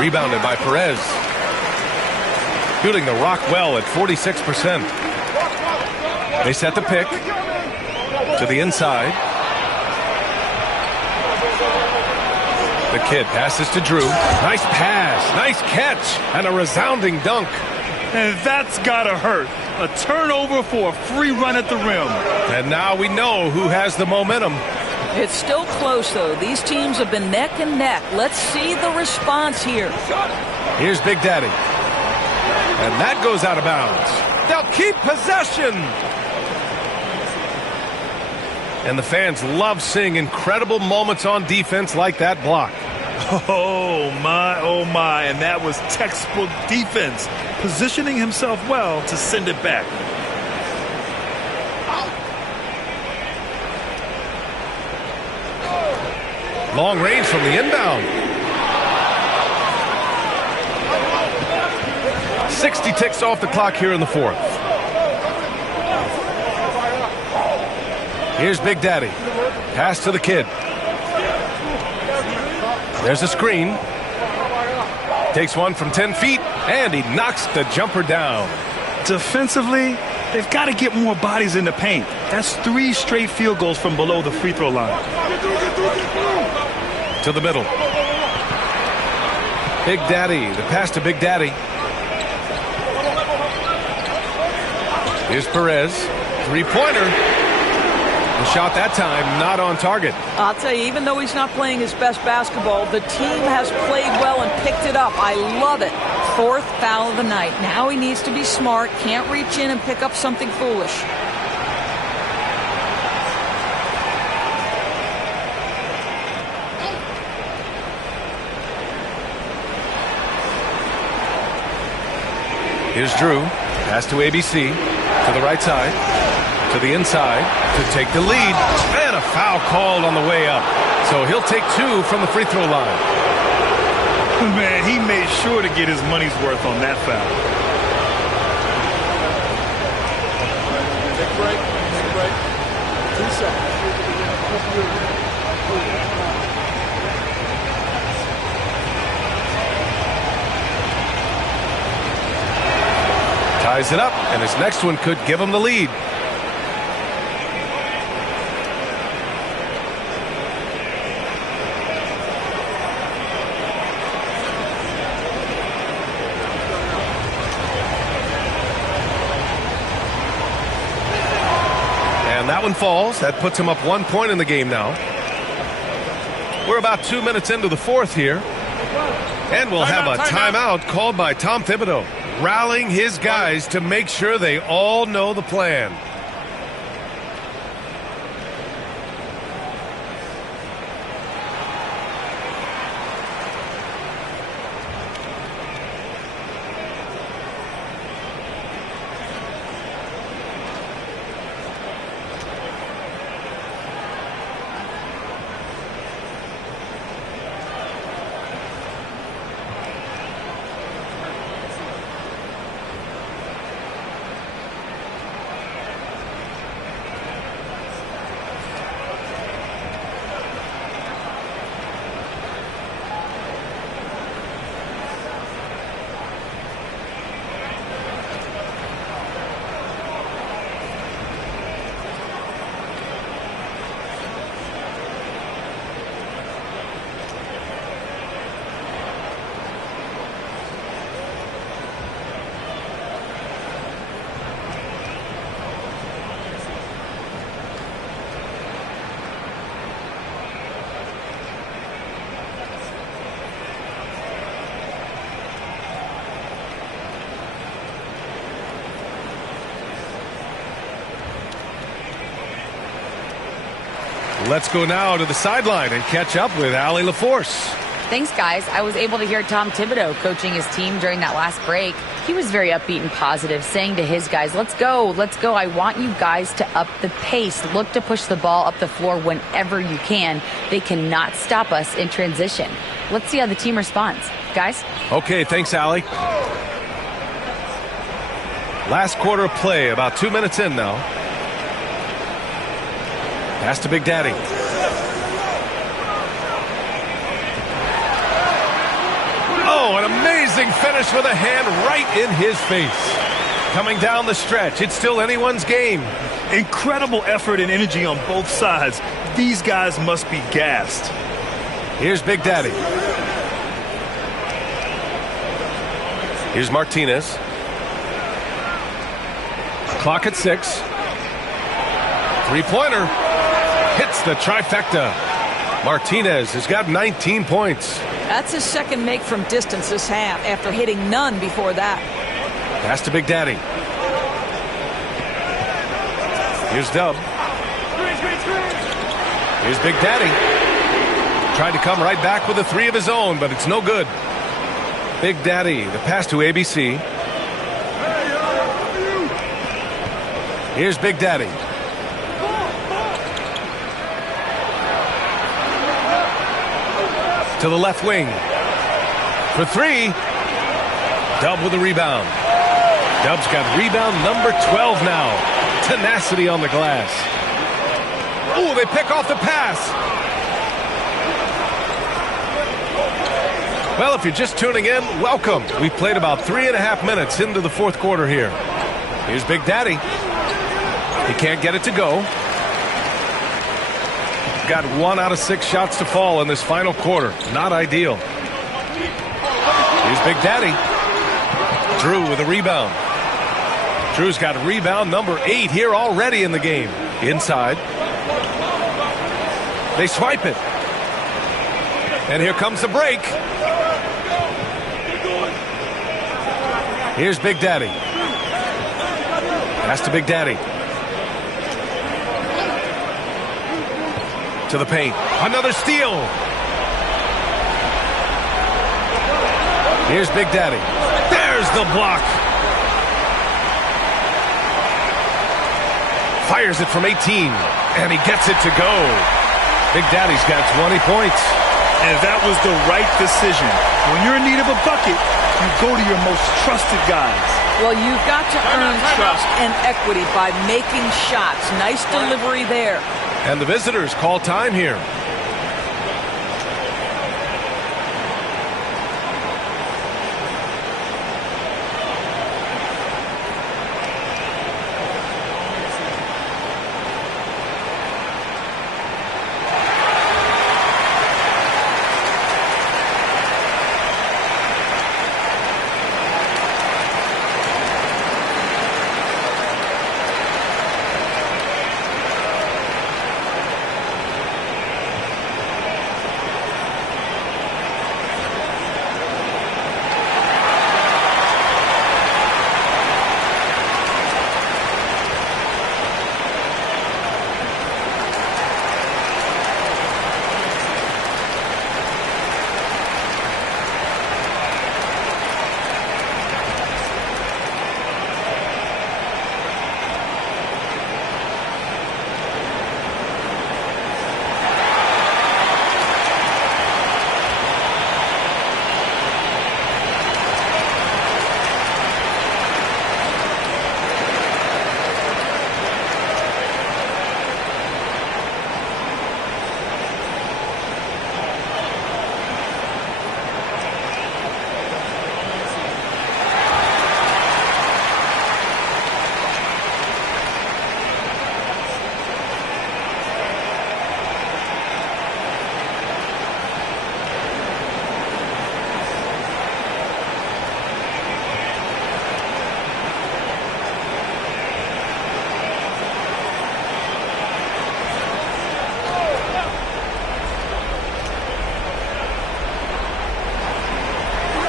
Rebounded by Perez. Shooting the rock well at 46%. They set the pick to the inside. The kid passes to Drew. Nice pass, nice catch, and a resounding dunk. And that's gotta hurt. A turnover for a free run at the rim. And now we know who has the momentum. It's still close, though. These teams have been neck and neck. Let's see the response here. Here's Big Daddy. And that goes out of bounds. They'll keep possession. And the fans love seeing incredible moments on defense like that block. Oh, my. And that was textbook defense. Positioning himself well to send it back. Long range from the inbound. 60 ticks off the clock here in the fourth. Here's Big Daddy. Pass to the kid. There's a screen. Takes one from 10 feet, and he knocks the jumper down. Defensively, they've got to get more bodies in the paint. That's 3 straight field goals from below the free throw line. To the middle. Big Daddy. The pass to Big Daddy. Here's Perez. 3-pointer. The shot that time not on target. I'll tell you, even though he's not playing his best basketball, the team has played well and picked it up. I love it. 4th foul of the night. Now he needs to be smart. Can't reach in and pick up something foolish. Here's Drew. Pass to ABC. To the right side. To the inside. To take the lead. And a foul called on the way up. So he'll take 2 from the free throw line. Man, he made sure to get his money's worth on that foul. Take a break. Take a break. 2 seconds. Ties it up, and his next one could give him the lead. And that one falls. That puts him up 1 point in the game now. We're about 2 minutes into the fourth here. And we'll have a timeout called by Tom Thibodeau, rallying his guys to make sure they all know the plan. Let's go now to the sideline and catch up with Allie LaForce. Thanks, guys. I was able to hear Tom Thibodeau coaching his team during that last break. He was very upbeat and positive, saying to his guys, let's go, let's go. I want you guys to up the pace. Look to push the ball up the floor whenever you can. They cannot stop us in transition. Let's see how the team responds. Guys? Okay, thanks, Allie. Last quarter of play, about 2 minutes in now. Pass to Big Daddy. Oh, an amazing finish with a hand right in his face. Coming down the stretch, it's still anyone's game. Incredible effort and energy on both sides. These guys must be gassed. Here's Big Daddy. Here's Martinez. Clock at 6. Three-pointer. Hits the trifecta. Martinez has got 19 points. That's his second make from distance this half after hitting none before that. Pass to Big Daddy. Here's Dub. Here's Big Daddy. Tried to come right back with a three of his own, but it's no good. Big Daddy, the pass to ABC. Here's Big Daddy. To the left wing. For three. Dub with a rebound. Dub's got rebound number 12 now. Tenacity on the glass. Oh, they pick off the pass. Well, if you're just tuning in, welcome. We've played about 3.5 minutes into the fourth quarter here. Here's Big Daddy. He can't get it to go. Got 1 out of 6 shots to fall in this final quarter. Not ideal. Here's Big Daddy. Drew with a rebound. Drew's got rebound number 8 here already in the game. Inside. They swipe it. And here comes the break. Here's Big Daddy. Pass to Big Daddy. To the paint. Another steal. Here's Big Daddy. There's the block. Fires it from 18, and he gets it to go. Big Daddy's got 20 points. And that was the right decision. When you're in need of a bucket, you go to your most trusted guys. Well, you've got to earn trust and equity by making shots. Nice delivery there. And the visitors call time here.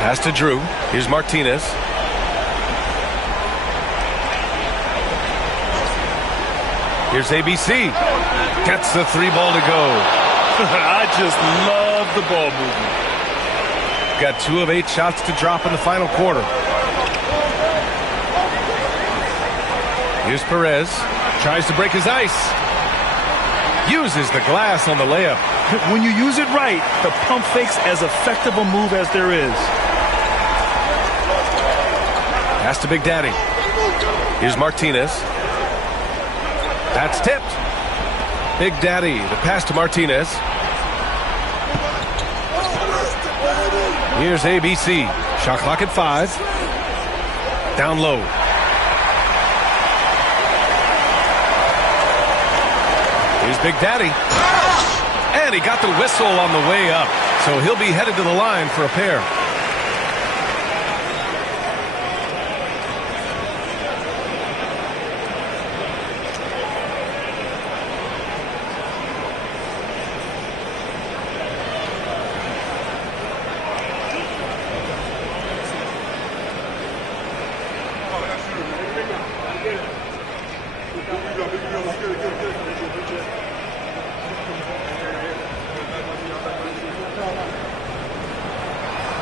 Pass to Drew. Here's Martinez. Here's ABC. Gets the three ball to go. I just love the ball movement. Got 2 of 8 shots to drop in the final quarter. Here's Perez. Tries to break his ice. Uses the glass on the layup. When you use it right, the pump fake's as effective a move as there is. Pass to Big Daddy. Here's Martinez. That's tipped. Big Daddy, the pass to Martinez. Here's ABC. Shot clock at 5. Down low. Here's Big Daddy. And he got the whistle on the way up. So he'll be headed to the line for a pair.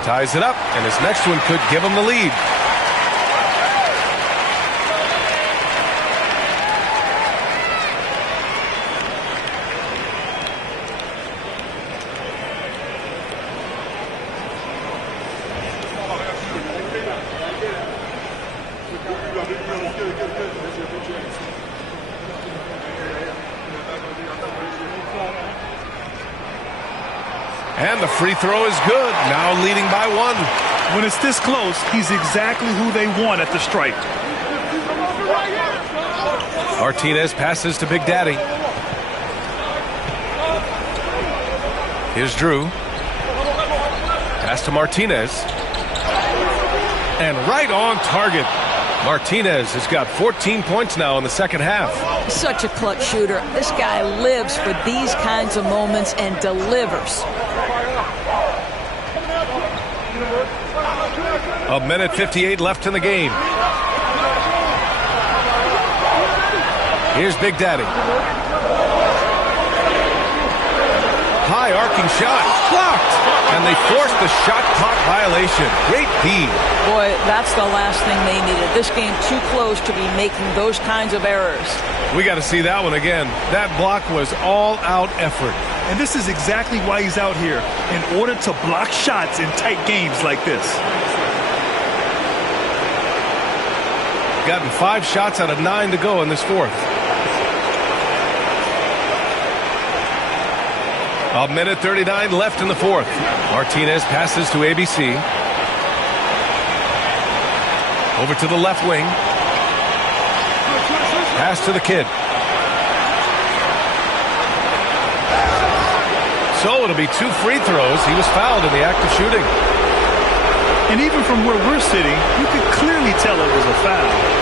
Ties it up, and his next one could give him the lead. And the free throw is good, now leading by 1. When it's this close, he's exactly who they want at the stripe. Martinez passes to Big Daddy. Here's Drew. Pass to Martinez. And right on target. Martinez has got 14 points now in the second half. Such a clutch shooter. This guy lives for these kinds of moments and delivers. A minute 58 left in the game. Here's Big Daddy. high arcing shot. Blocked. And they forced the shot clock violation. Great D. Boy, that's the last thing they needed. This game too close to be making those kinds of errors. We got to see that one again. That block was all-out effort. And this is exactly why he's out here, in order to block shots in tight games like this. Gotten 5 shots out of 9 to go in this fourth. A minute 39 left in the fourth. Martinez passes to ABC. Over to the left wing. Pass to the kid. So it'll be 2 free throws. He was fouled in the act of shooting. And even from where we're sitting, you could clearly tell it was a foul.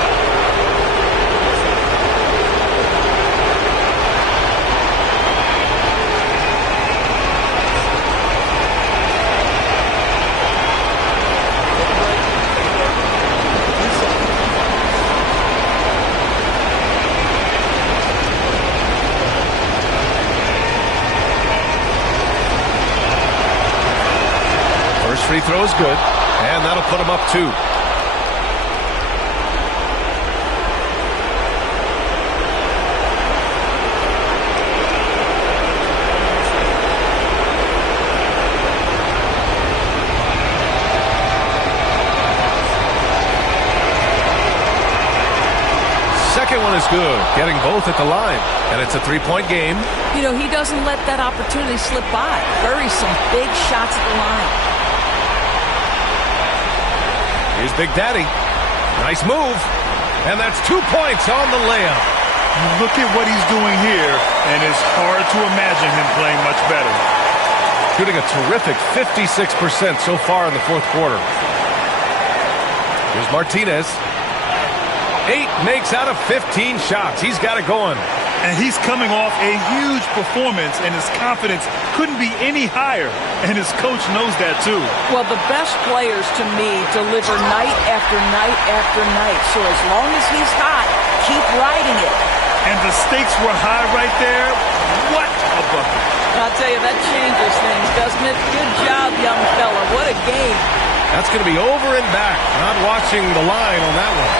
Free throw is good, and that'll put him up 2. Second one is good, getting both at the line, and it's a 3-point game. You know, he doesn't let that opportunity slip by. Buries some big shots at the line. Here's Big Daddy. Nice move. And that's 2 points on the layup. Look at what he's doing here, and it's hard to imagine him playing much better. Shooting a terrific 56% so far in the fourth quarter. Here's Martinez. 8 makes out of 15 shots. He's got it going. And he's coming off a huge performance, and his confidence couldn't be any higher. And his coach knows that, too. Well, the best players, to me, deliver night after night after night. So as long as he's hot, keep riding it. And the stakes were high right there. What a bucket. I'll tell you, that changes things, doesn't it? Good job, young fella. What a game. That's going to be over and back. Not watching the line on that one.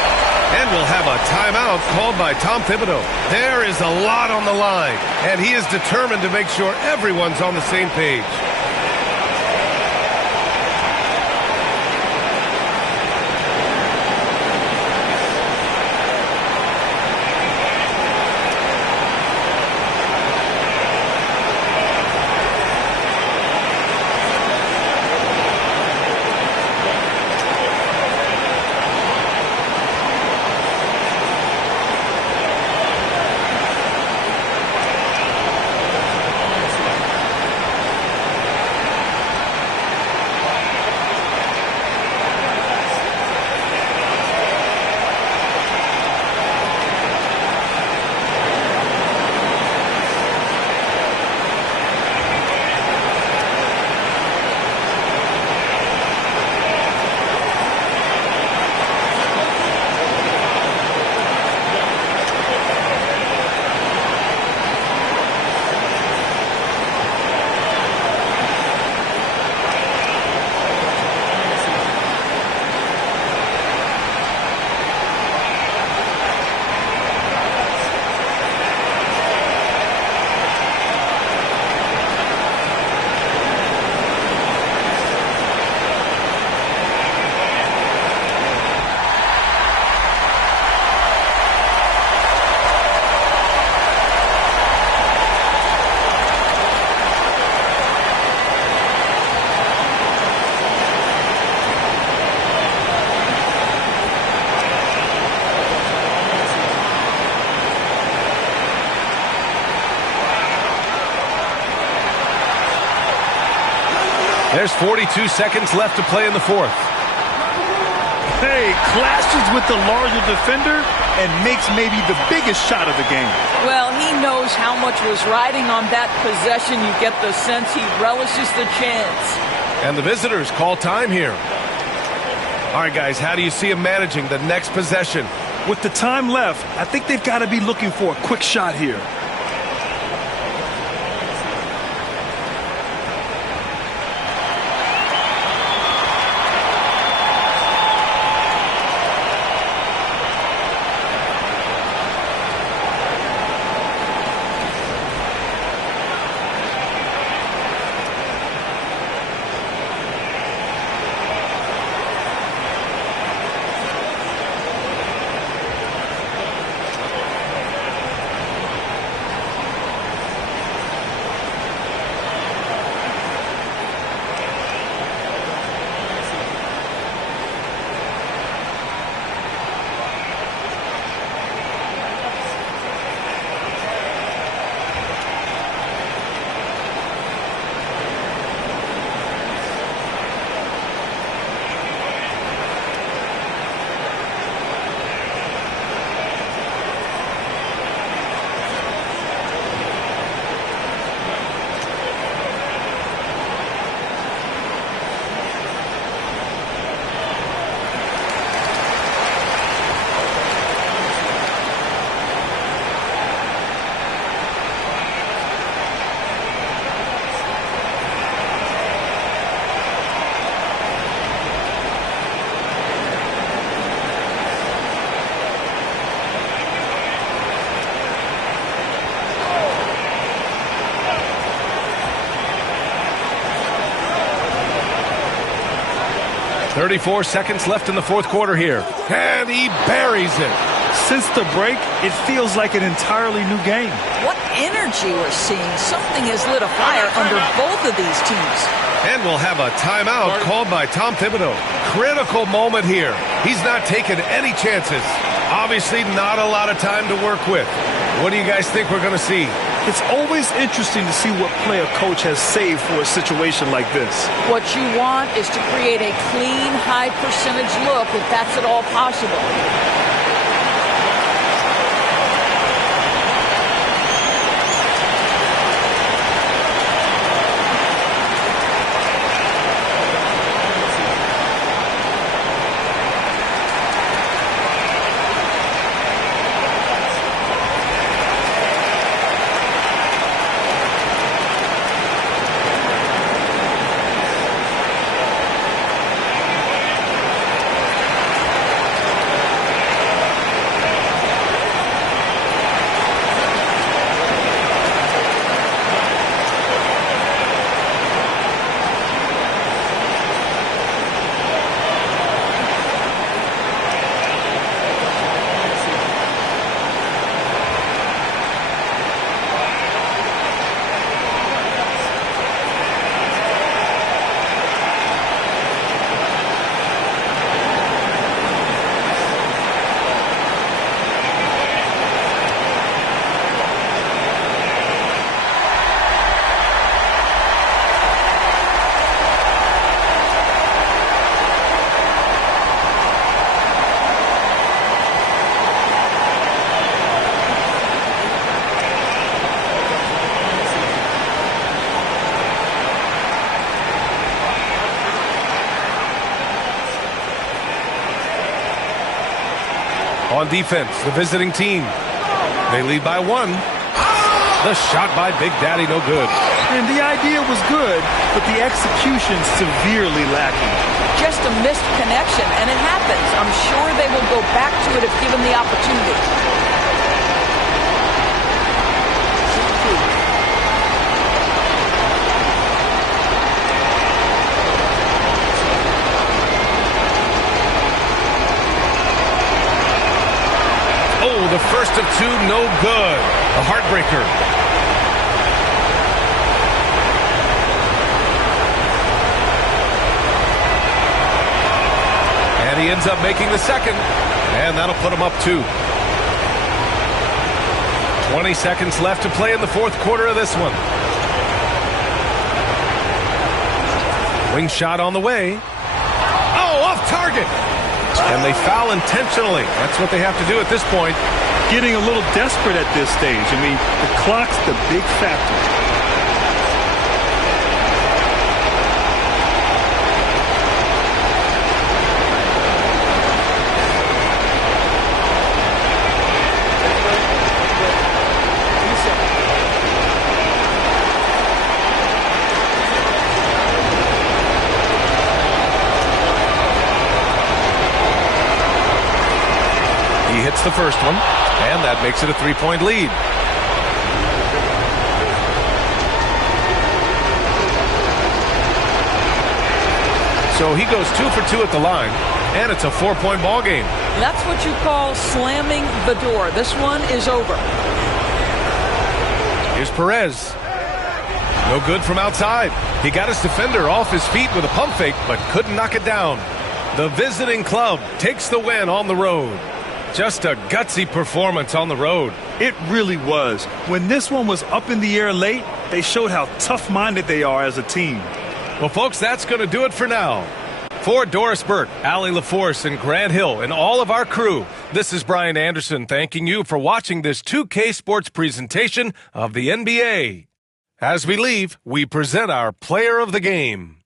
And we'll have a timeout called by Tom Thibodeau. There is a lot on the line, and he is determined to make sure everyone's on the same page. There's 42 seconds left to play in the fourth. Hey, clashes with the larger defender and makes maybe the biggest shot of the game. Well, he knows how much was riding on that possession. You get the sense he relishes the chance. And the visitors call time here. All right, guys, how do you see him managing the next possession? With the time left, I think they've got to be looking for a quick shot here. 34 seconds left in the fourth quarter here. And he buries it. Since the break, it feels like an entirely new game. What energy we're seeing. Something has lit a fire under both of these teams. And we'll have a timeout called by Tom Thibodeau. Critical moment here. He's not taking any chances. Obviously not a lot of time to work with. What do you guys think we're going to see? It's always interesting to see what play a coach has saved for a situation like this. What you want is to create a clean, high percentage look if that's at all possible. On defense, the visiting team. They lead by 1. The shot by Big Daddy, no good. And the idea was good, but the execution severely lacking. Just a missed connection, and it happens. I'm sure they will go back to it if given the opportunity. Oh, the first of 2, no good. A heartbreaker. And he ends up making the second. And that'll put him up 2. 20 seconds left to play in the fourth quarter of this one. Wing shot on the way. Oh, off target. And they foul intentionally. That's what they have to do at this point. Getting a little desperate at this stage. I mean, the clock's the big factor. He hits the first one, and that makes it a 3-point lead. So he goes 2 for 2 at the line, and it's a 4-point ball game. That's what you call slamming the door. This one is over. Here's Perez. No good from outside. He got his defender off his feet with a pump fake, but couldn't knock it down. The visiting club takes the win on the road. Just a gutsy performance on the road. It really was. When this one was up in the air late, they showed how tough-minded they are as a team. Well, folks, that's going to do it for now. For Doris Burke, Allie LaForce, and Grant Hill, and all of our crew, this is Brian Anderson thanking you for watching this 2K Sports presentation of the NBA. As we leave, we present our player of the game.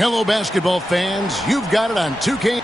Hello, basketball fans. You've got it on 2K.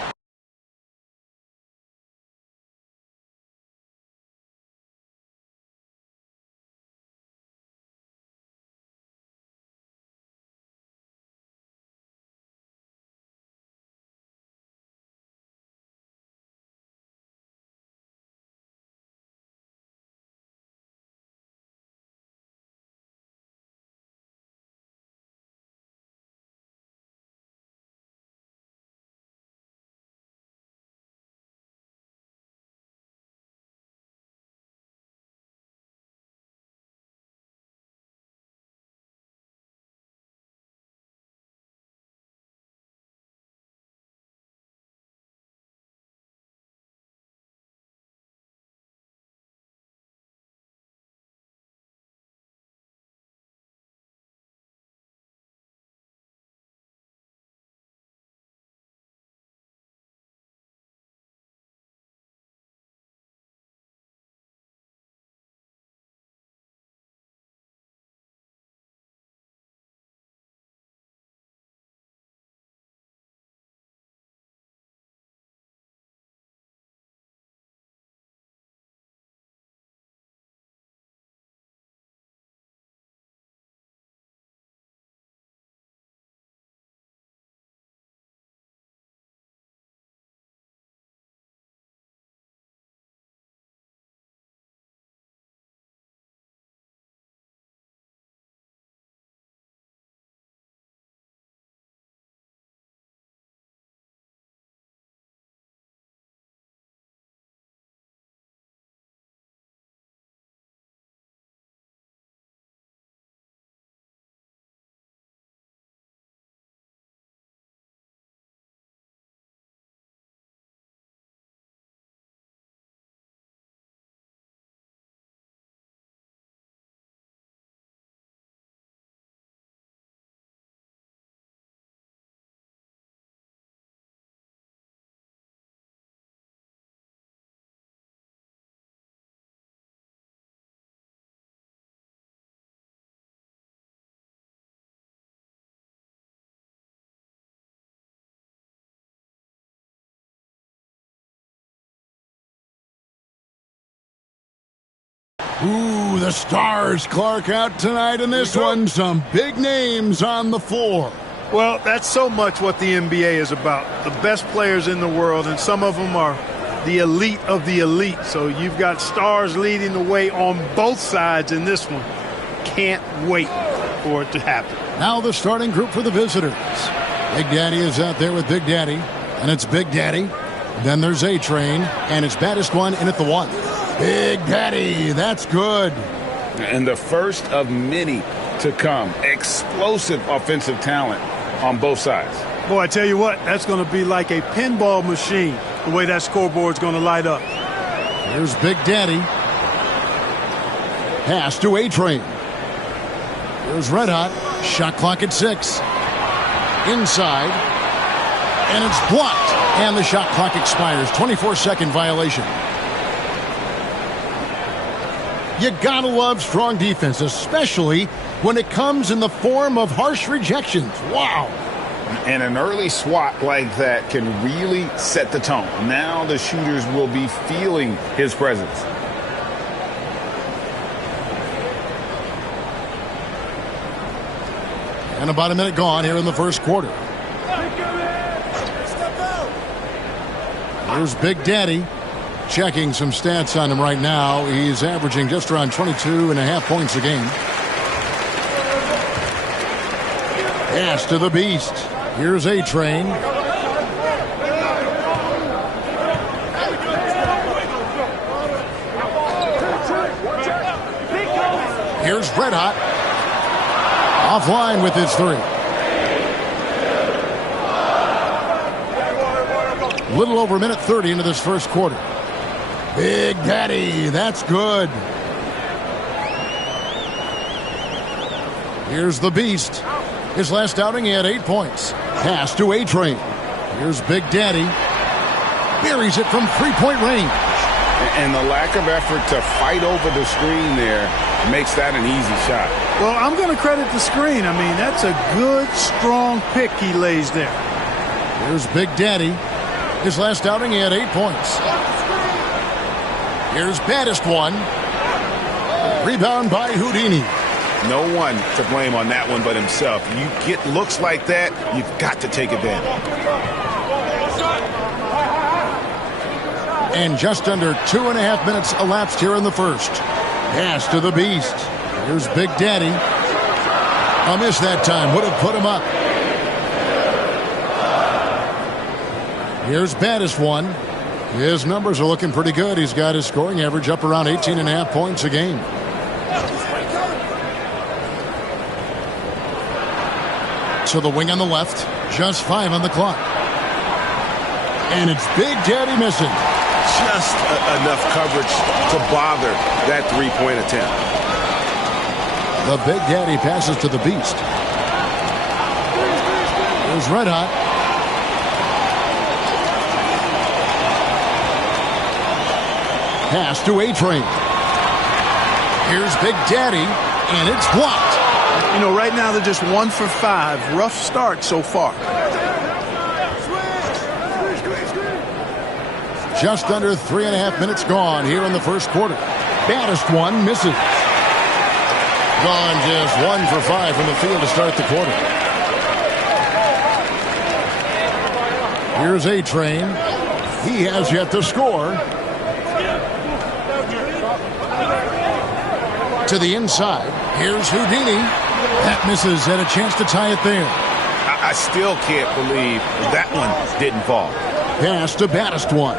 Ooh, the stars, Clark, out tonight in this one. Some big names on the floor. Well, that's so much what the NBA is about. The best players in the world, and some of them are the elite of the elite. So you've got stars leading the way on both sides in this one. Can't wait for it to happen. Now the starting group for the visitors. Big Daddy is out there with Big Daddy, and it's Big Daddy. Then there's A-Train, and it's baddest one in at the 1. Big Daddy, that's good. And the first of many to come. Explosive offensive talent on both sides. Boy, I tell you what, that's going to be like a pinball machine, the way that scoreboard's going to light up. Here's Big Daddy. Pass to A-Train. Here's Red Hot. Shot clock at 6. Inside. And it's blocked. And the shot clock expires. 24-second violation. You gotta love strong defense, especially when it comes in the form of harsh rejections. Wow. And an early swat like that can really set the tone. Now the shooters will be feeling his presence. And about a minute gone here in the first quarter. Here's Big Daddy. Checking some stats on him right now. He's averaging just around 22.5 points a game. Pass to the Beast. Here's A-Train. Here's Red Hot. Offline with his 3. Little over a minute 30 into this first quarter. Big Daddy, that's good. Here's the Beast. His last outing, he had 8 points. Pass to A-Train. Here's Big Daddy. Buries it from 3-point range. And the lack of effort to fight over the screen there makes that an easy shot. Well, I'm going to credit the screen. I mean, that's a good, strong pick he lays there. Here's Big Daddy. His last outing, he had 8 points. Here's baddest one. Rebound by Houdini. No one to blame on that one but himself. You get looks like that, you've got to take advantage. And just under 2.5 minutes elapsed here in the first. Pass to the Beast. Here's Big Daddy. A miss that time. Would have put him up. Here's baddest one. His numbers are looking pretty good. He's got his scoring average up around 18.5 points a game. To the wing on the left. Just 5 on the clock. And it's Big Daddy missing. Just enough coverage to bother that three-point attempt. The Big Daddy passes to the Beast. Here's Red Hot. Pass to A-Train. Here's Big Daddy, and it's blocked. You know, right now they're just 1 for 5. Rough start so far. Just under 3.5 minutes gone here in the first quarter. Baddest one misses. Gone just 1 for 5 from the field to start the quarter. Here's A-Train. He has yet to score. To the inside. Here's Houdini. That misses. Had a chance to tie it there. I still can't believe that one didn't fall. Pass to baddest one.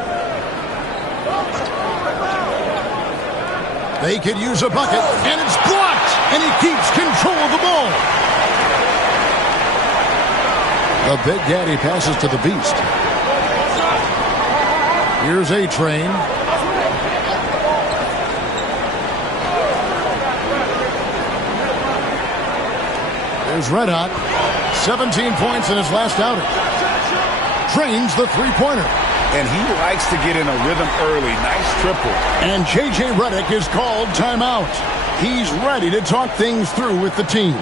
They could use a bucket, and it's blocked, and he keeps control of the ball. The Big Daddy passes to the Beast. Here's A-Train. There's Red Hot. 17 points in his last outing. Trains the three-pointer. And he likes to get in a rhythm early. Nice triple. And J.J. Redick is called timeout. He's ready to talk things through with the team.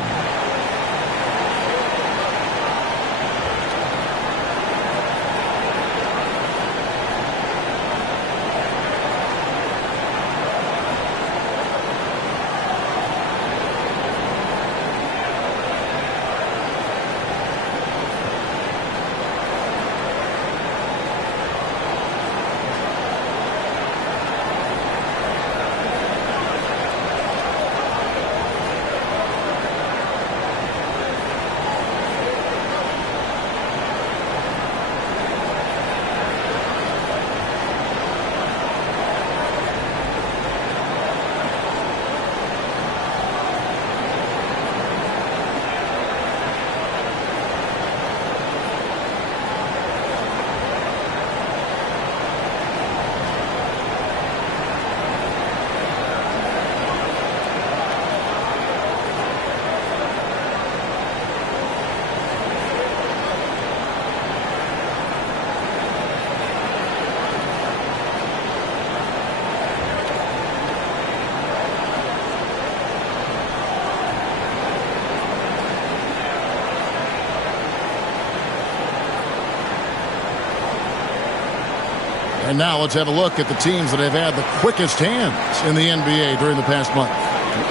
And now let's have a look at the teams that have had the quickest hands in the NBA during the past month.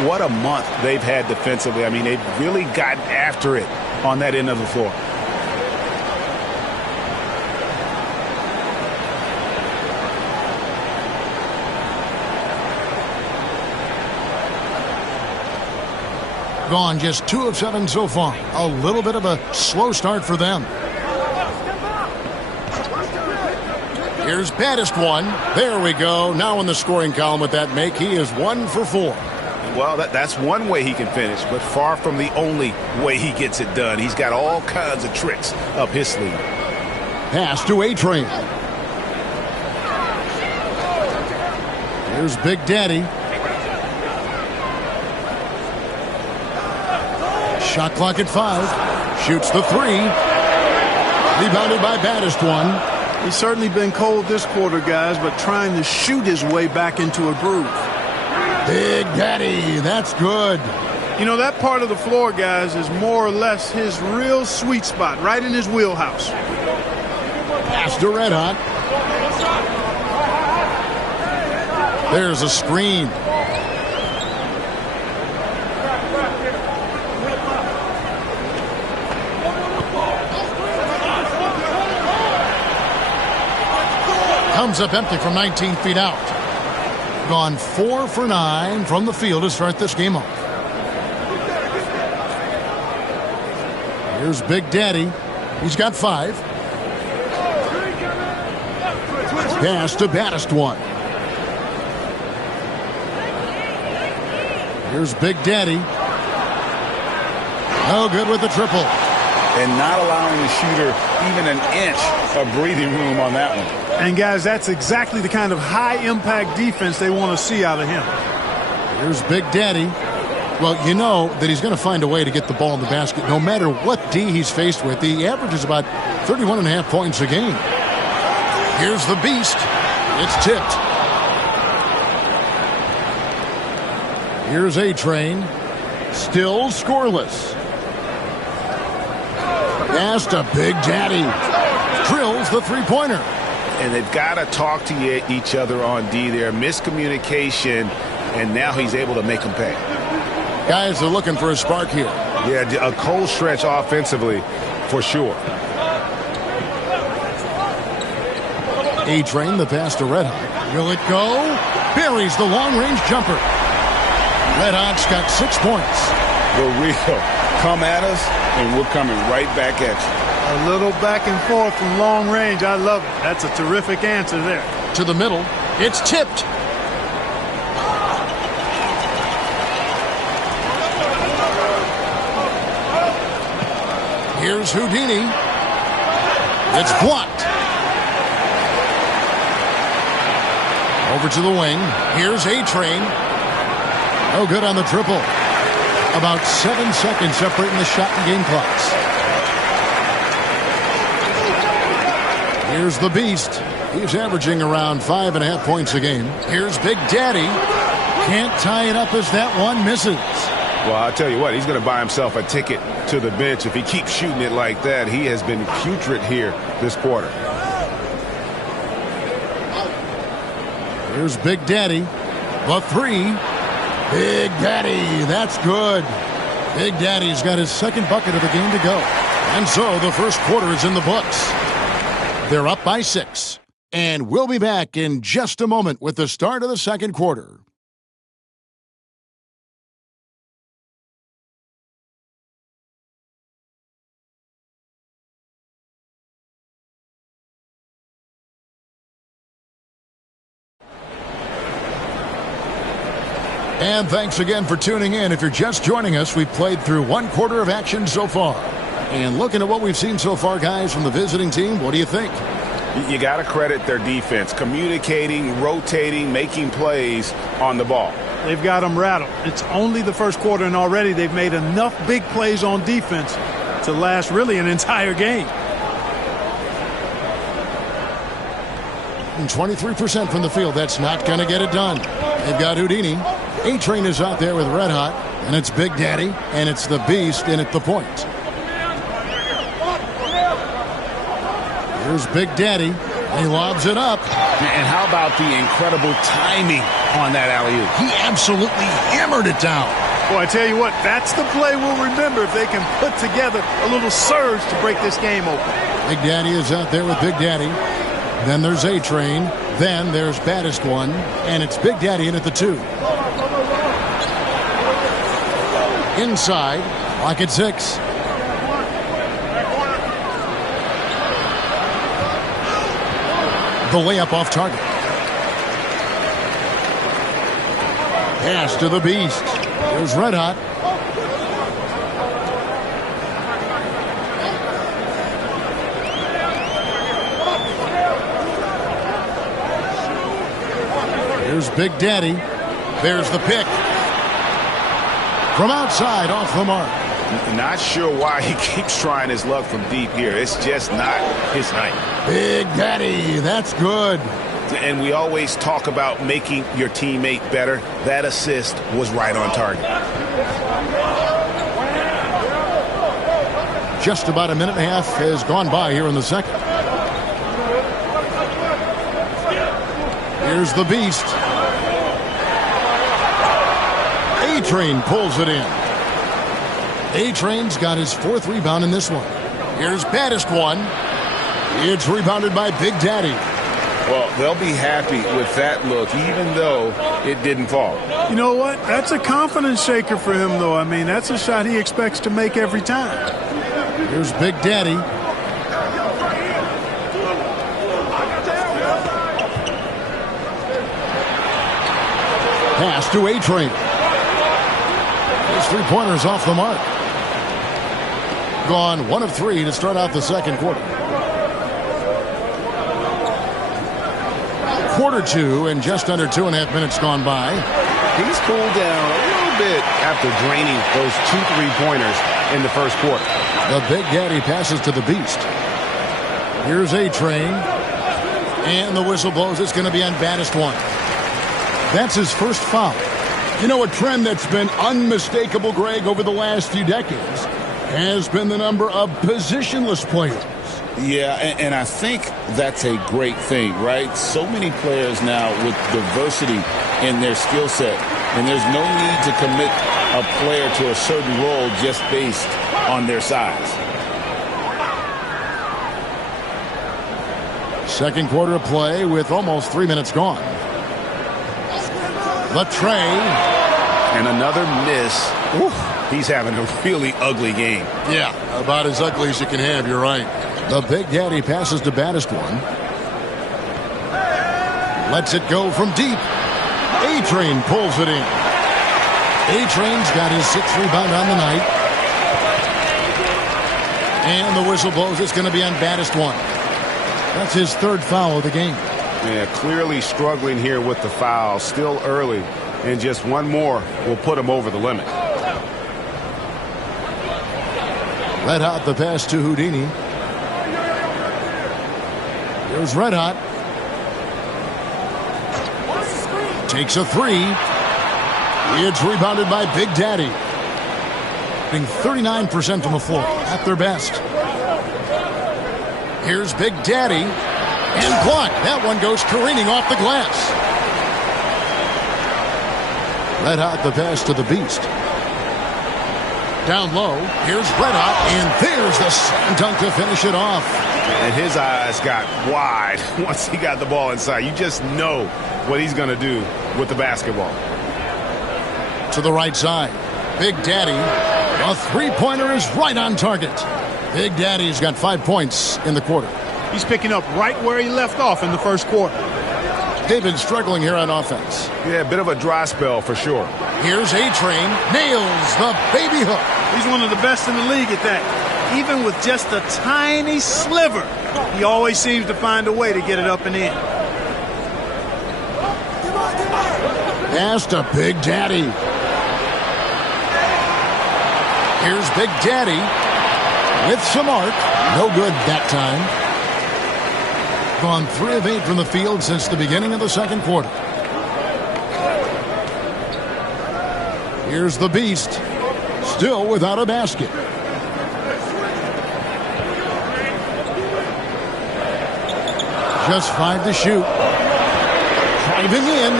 What a month they've had defensively. I mean, they've really gotten after it on that end of the floor. Gone just 2 of 7 so far. A little bit of a slow start for them. Here's baddest one. There we go. Now in the scoring column with that make, he is 1 for 4. Well, that's one way he can finish, but far from the only way he gets it done. He's got all kinds of tricks up his sleeve. Pass to A-Train. Here's Big Daddy. Shot clock at 5. Shoots the 3. Rebounded by baddest one. He's certainly been cold this quarter, guys, but trying to shoot his way back into a groove. Big Daddy, that's good. You know, that part of the floor, guys, is more or less his real sweet spot, right in his wheelhouse. Pass to Red Hot. There's a screen. Comes up empty from 19 feet out. Gone 4 for 9 from the field to start this game off. Here's Big Daddy. He's got 5. Pass to baddest one. Here's Big Daddy. No good with the triple. And not allowing the shooter even an inch of breathing room on that one. And, guys, that's exactly the kind of high-impact defense they want to see out of him. Here's Big Daddy. Well, you know that he's going to find a way to get the ball in the basket no matter what D he's faced with. The average is about 31.5 points a game. Here's the beast. It's tipped. Here's A-Train. Still scoreless. Pass to Big Daddy. Drills the three-pointer. And they've got to talk to each other on D there. Miscommunication, and now he's able to make them pay. Guys are looking for a spark here. Yeah, a cold stretch offensively, for sure. A-Train, the pass to Red Hot. Will it go? Buries the long-range jumper. Red Hot's got 6 points. The real come at us, and we're coming right back at you. A little back and forth from long range. I love it. That's a terrific answer there. To the middle. It's tipped. Here's Houdini. It's blocked. Over to the wing. Here's A-Train. No good on the triple. About 7 seconds separating the shot and game clocks. Here's the beast. He's averaging around 5.5 points a game. Here's Big Daddy. Can't tie it up as that one misses. Well, I'll tell you what, he's going to buy himself a ticket to the bench. If he keeps shooting it like that, he has been putrid here this quarter. Here's Big Daddy. The 3. Big Daddy. That's good. Big Daddy's got his second bucket of the game to go. And so the first quarter is in the books. They're up by 6. And we'll be back in just a moment with the start of the second quarter. And thanks again for tuning in. If you're just joining us, we've played through 1 quarter of action so far. And looking at what we've seen so far, guys, from the visiting team, what do you think? You got to credit their defense, communicating, rotating, making plays on the ball. They've got them rattled. It's only the first quarter, and already they've made enough big plays on defense to last really an entire game. And 23% from the field. That's not going to get it done. They've got Houdini. A-Train is out there with Red Hot, and it's Big Daddy, and it's the Beast in at the point. Here's Big Daddy. He lobs it up. And how about the incredible timing on that alley-oop? He absolutely hammered it down. Boy, I tell you what, that's the play we'll remember if they can put together a little surge to break this game open. Big Daddy is out there with Big Daddy. Then there's A-Train. Then there's baddest one. And it's Big Daddy in at the 2. Inside. Clock at 6. The layup off target. Pass to the Beast. Here's Red Hot. Here's Big Daddy. There's the pick. From outside, off the mark. Not sure why he keeps trying his luck from deep here. It's just not his night. Big Daddy, that's good. And we always talk about making your teammate better. That assist was right on target. Just about a minute and a half has gone by here in the second. Here's the Beast. A-Train pulls it in. A-Train's got his 4th rebound in this one. Here's baddest one. It's rebounded by Big Daddy. Well, they'll be happy with that look, even though it didn't fall. You know what? That's a confidence shaker for him, though. I mean, that's a shot he expects to make every time. Here's Big Daddy. Pass to A-Train. His 3-pointers off the mark. Gone 1 of 3 to start out the second quarter. Quarter 2 and just under 2.5 minutes gone by. He's cooled down a little bit after draining those 2 3-pointers in the first quarter. The Big Daddy passes to the Beast. Here's A-Train. And the whistle blows. It's going to be on baddest one. That's his first foul. You know, a trend that's been unmistakable, Greg, over the last few decades has been the number of positionless players. Yeah, and I think that's a great thing, right? So many players now with diversity in their skill set, and there's no need to commit a player to a certain role just based on their size. Second quarter of play with almost 3 minutes gone. The tray. And another miss. Oof, he's having a really ugly game. Yeah, about as ugly as you can have, you're right. The Big Daddy passes to baddest one. Lets it go from deep. A-Train pulls it in. A-Train's got his 6th rebound on the night. And the whistle blows. It's going to be on baddest one. That's his 3rd foul of the game. Yeah, clearly struggling here with the foul. Still early. And just one more will put him over the limit. Red Hot the pass to Houdini. Here's Red Hot. Takes a 3. It's rebounded by Big Daddy. Being 39% from the floor at their best. Here's Big Daddy. And blocked. That one goes careening off the glass. Red Hot the pass to the Beast. Down low. Here's Red Hot. And there's the slam dunk to finish it off. And his eyes got wide once he got the ball inside. You just know what he's going to do with the basketball. To the right side. Big Daddy. A 3-pointer is right on target. Big Daddy's got 5 points in the quarter. He's picking up right where he left off in the first quarter. They've been struggling here on offense. Yeah, a bit of a dry spell for sure. Here's A-Train. Nails the baby hook. He's one of the best in the league at that. Even with just a tiny sliver, he always seems to find a way to get it up and in. Pass to Big Daddy. Here's Big Daddy with some arc. No good that time. Gone 3 of 8 from the field since the beginning of the second quarter. Here's the Beast. Still without a basket. Just 5 to shoot. Driving in.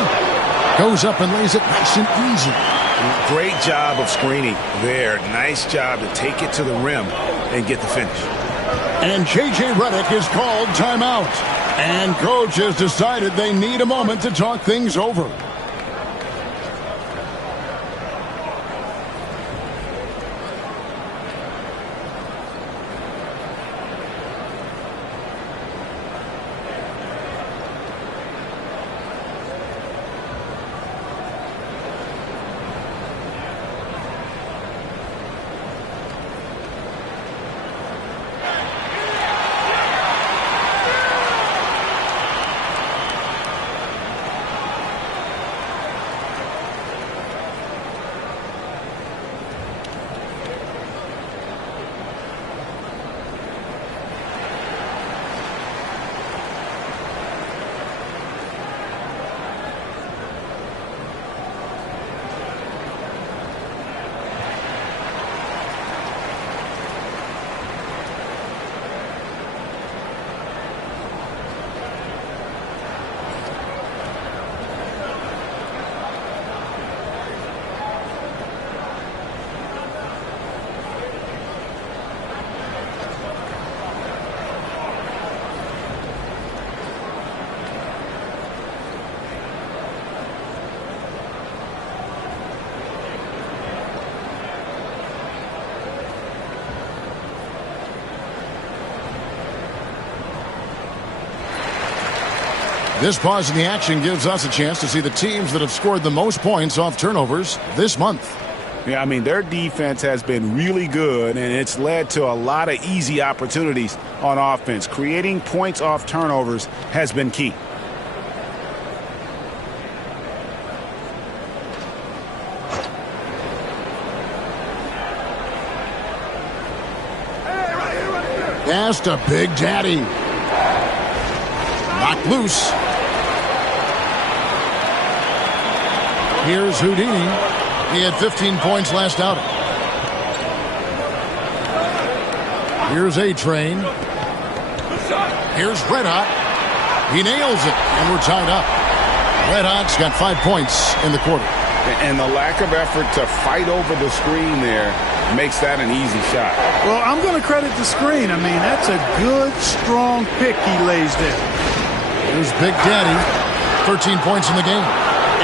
Goes up and lays it nice and easy. Great job of screening there. Nice job to take it to the rim and get the finish. And J.J. Redick is called timeout. And coach has decided they need a moment to talk things over. This pause in the action gives us a chance to see the teams that have scored the most points off turnovers this month. Yeah, I mean, their defense has been really good, and it's led to a lot of easy opportunities on offense. Creating points off turnovers has been key. Pass to Big Daddy. Knocked loose. Here's Houdini. He had 15 points last outing. Here's A-Train. Here's Red Hot. He nails it, and we're tied up. Red Hot's got 5 points in the quarter. And the lack of effort to fight over the screen there makes that an easy shot. Well, I'm going to credit the screen. I mean, that's a good, strong pick he lays there. Here's Big Daddy. 13 points in the game.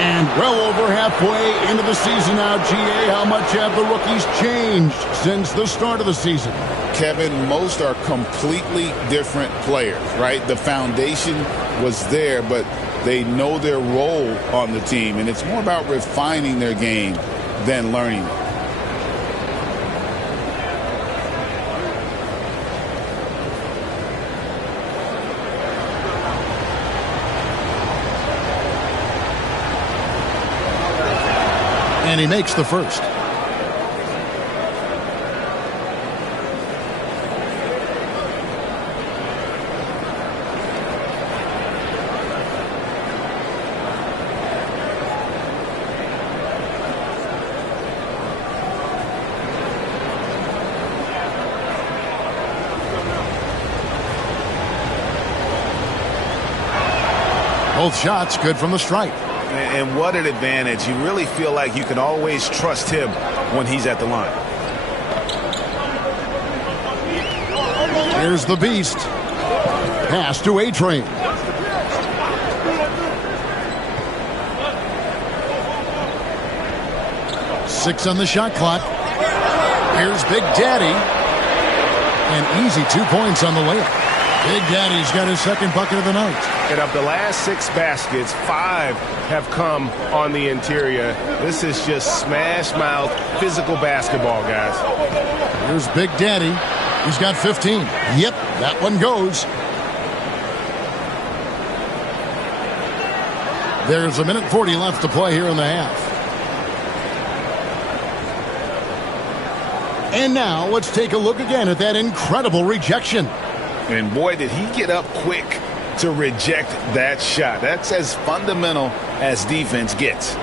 And well over halfway into the season now, GA, how much have the rookies changed since the start of the season? Kevin, most are completely different players, right? The foundation was there, but they know their role on the team, and it's more about refining their game than learning it. And he makes the first. Both shots good from the stripe. And what an advantage. You really feel like you can always trust him when he's at the line. Here's the Beast. Pass to A-Train. Six on the shot clock. Here's Big Daddy. And easy 2 points on the layup. Big Daddy's got his second bucket of the night. And of the last 6 baskets, 5 have come on the interior. This is just smash mouth physical basketball, guys. Here's Big Daddy. He's got 15. Yep, that one goes. There's 1:40 left to play here in the half. And now let's take a look again at that incredible rejection. And boy, did he get up quick to reject that shot. That's as fundamental as defense gets.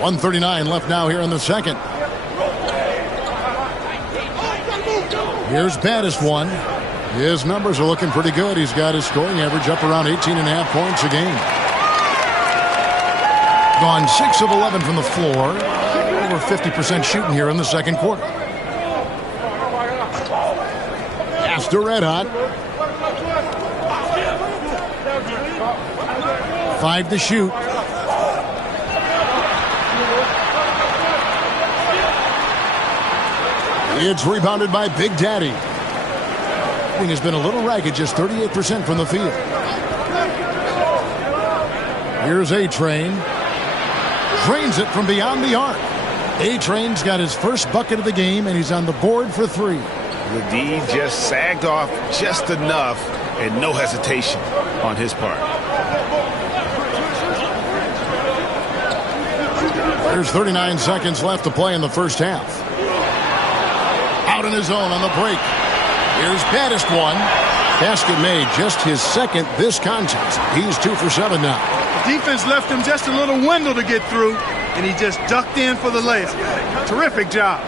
.139 left now here in the second. Here's Baddest one. His numbers are looking pretty good. He's got his scoring average up around 18.5 points a game. Gone 6 of 11 from the floor. Over 50% shooting here in the second quarter. Pass to Red Hot. 5 to shoot. It's rebounded by Big Daddy. He has been a little ragged, just 38% from the field. Here's A-Train. Drains it from beyond the arc. A-Train's got his first bucket of the game, and he's on the board for 3. The D just sagged off just enough, and no hesitation on his part. There's 39 seconds left to play in the first half. Out in his own on the break. Here's Baddest one. Basket made, just his second this contest. He's 2 for 7 now. Defense left him just a little window to get through, and he just ducked in for the layup. Terrific job.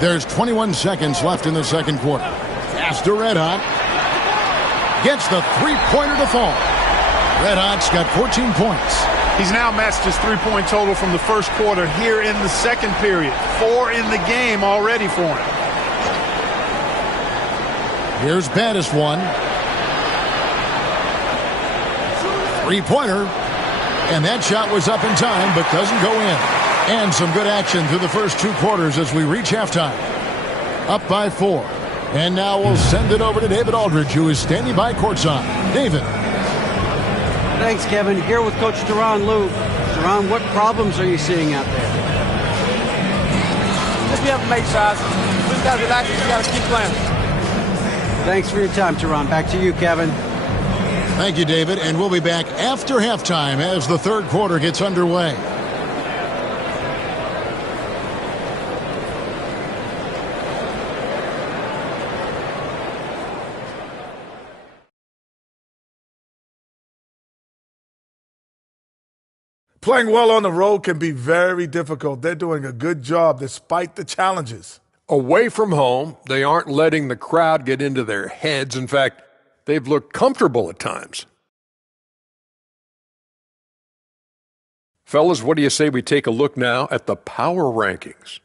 There's 21 seconds left in the second quarter. Pass to Red Hot. Gets the three-pointer to fall. Red Hot's got 14 points. He's now matched his three-point total from the first quarter here in the second period. 4 in the game already for him. Here's Baddest one. Three-pointer. And that shot was up in time, but doesn't go in. And some good action through the first 2 quarters as we reach halftime. Up by 4. And now we'll send it over to David Aldridge, who is standing by courtside. David. Thanks, Kevin. Here with Coach Teron Lue. Teron, what problems are you seeing out there? Just be able to make shots. We just got to relax. We got to keep playing. Thanks for your time, Teron. Back to you, Kevin. Thank you, David. And we'll be back after halftime as the third quarter gets underway. Playing well on the road can be very difficult. They're doing a good job despite the challenges. Away from home, they aren't letting the crowd get into their heads. In fact, they've looked comfortable at times. Fellas, what do you say we take a look now at the power rankings?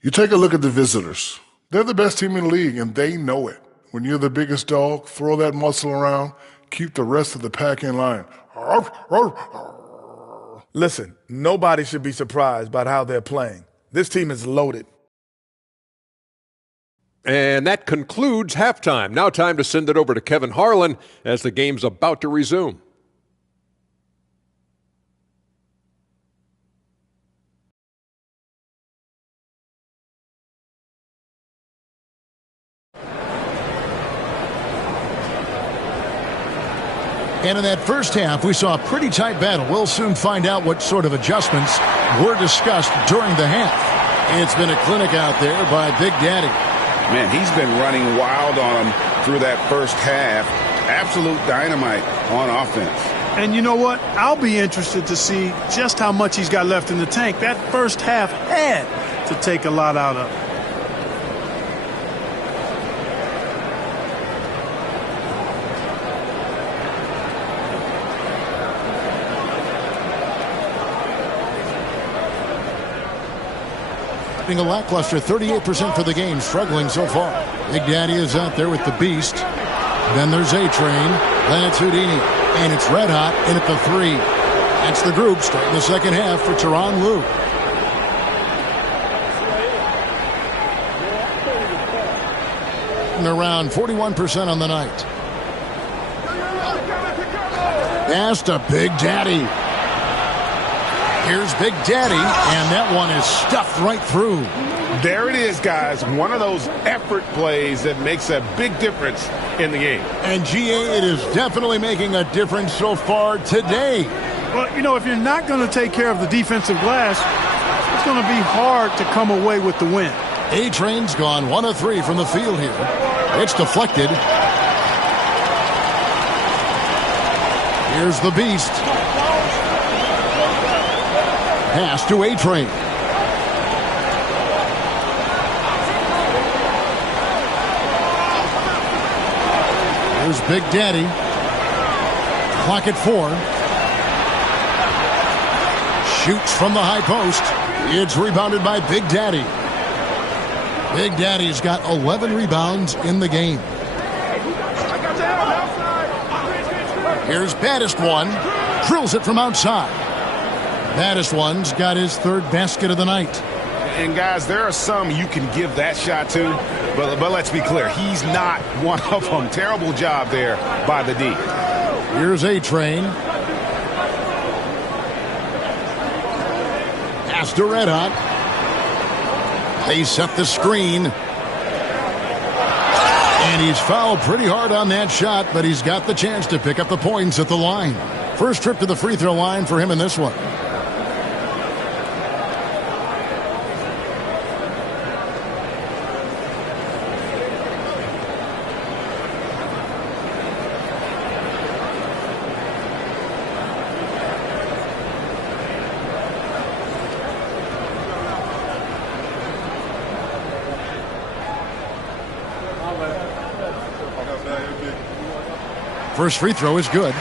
You take a look at the visitors. They're the best team in the league, and they know it. When you're the biggest dog, throw that muscle around, keep the rest of the pack in line. Listen, nobody should be surprised by how they're playing. This team is loaded. And that concludes halftime. Now time to send it over to Kevin Harlan as the game's about to resume. And in that first half, we saw a pretty tight battle. We'll soon find out what sort of adjustments were discussed during the half. It's been a clinic out there by Big Daddy. Man, he's been running wild on him through that first half. Absolute dynamite on offense. And you know what? I'll be interested to see just how much he's got left in the tank. That first half had to take a lot out of him. A lackluster 38% for the game, struggling so far. Big Daddy is out there with the beast. Then there's A-Train, then it's Houdini, and it's red hot in at the 3. That's the group starting the second half for Teron Lue. And around 41% on the night. Pass to Big Daddy. Here's Big Daddy, and that one is stuffed right through. There it is, guys. One of those effort plays that makes a big difference in the game. And GA, it is definitely making a difference so far today. Well, you know, if you're not going to take care of the defensive glass, it's going to be hard to come away with the win. A-Train's gone 1 of 3 from the field here. It's deflected. Here's the beast. Pass to A-Train. Here's Big Daddy. Clock at 4. Shoots from the high post. It's rebounded by Big Daddy. Big Daddy's got 11 rebounds in the game. Here's Baddest One. Drills it from outside. Baddest One's got his third basket of the night. And, guys, there are some you can give that shot to, but let's be clear. He's not one of them. Terrible job there by the D. Here's A-Train. Pass to Red Hot. They set the screen. And he's fouled pretty hard on that shot, but he's got the chance to pick up the points at the line. First trip to the free throw line for him in this one. First free throw is good.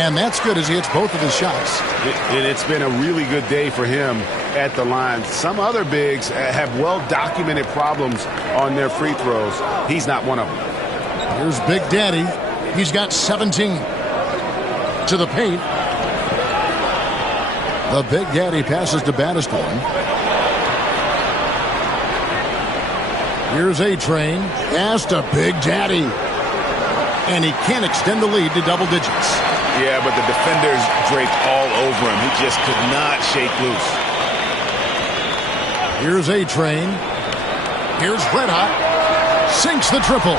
And that's good as he hits both of his shots. It's been a really good day for him at the line. Some other bigs have well-documented problems on their free throws. He's not one of them. Here's Big Daddy. He's got 17. To the paint. The Big Daddy passes to Battiston. Here's A-Train. Pass to Big Daddy. And he can't extend the lead to double digits. Yeah, but the defenders draped all over him. He just could not shake loose. Here's A-Train. Here's Red Hot. Sinks the triple.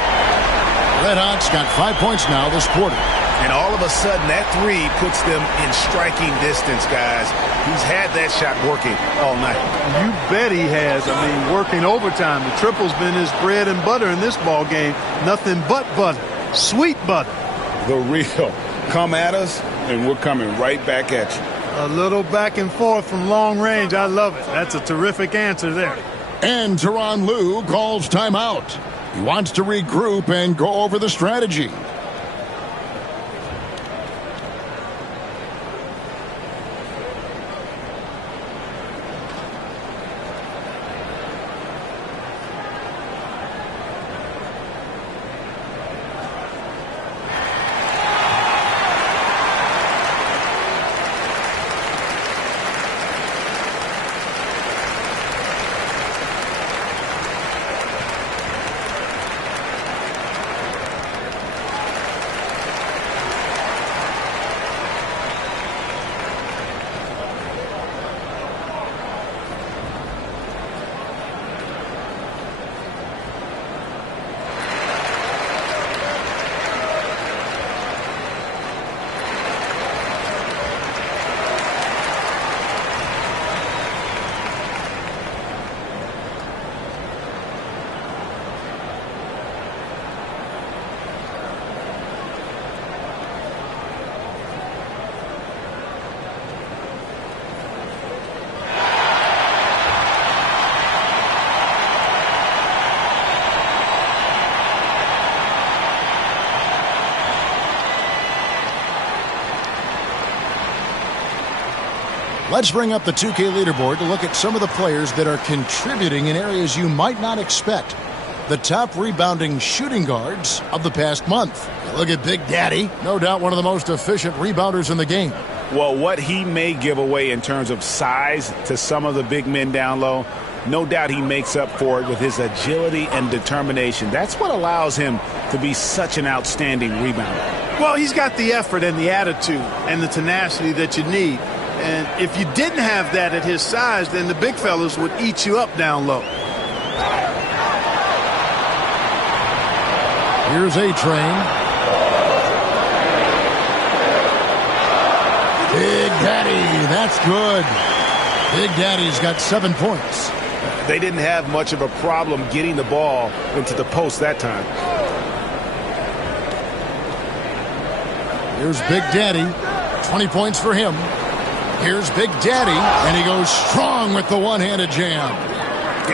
Red Hot's got 5 points now this quarter. And all of a sudden, that three puts them in striking distance, guys. He's had that shot working all night. You bet he has. I mean, working overtime. The triple's been his bread and butter in this ball game. Nothing but butter. Sweet butter. The real. Come at us, and we're coming right back at you. A little back and forth from long range. I love it. That's a terrific answer there. And Tyronn Lue calls timeout. He wants to regroup and go over the strategy. Let's bring up the 2K leaderboard to look at some of the players that are contributing in areas you might not expect. The top rebounding shooting guards of the past month. Look at Big Daddy, no doubt one of the most efficient rebounders in the game. Well, what he may give away in terms of size to some of the big men down low, no doubt he makes up for it with his agility and determination. That's what allows him to be such an outstanding rebounder. Well, he's got the effort and the attitude and the tenacity that you need. And if you didn't have that at his size, then the big fellas would eat you up down low. Here's A-Train. Big Daddy, that's good. Big Daddy's got 7 points. They didn't have much of a problem getting the ball into the post that time. Here's Big Daddy. 20 points for him. Here's Big Daddy, and he goes strong with the one-handed jam.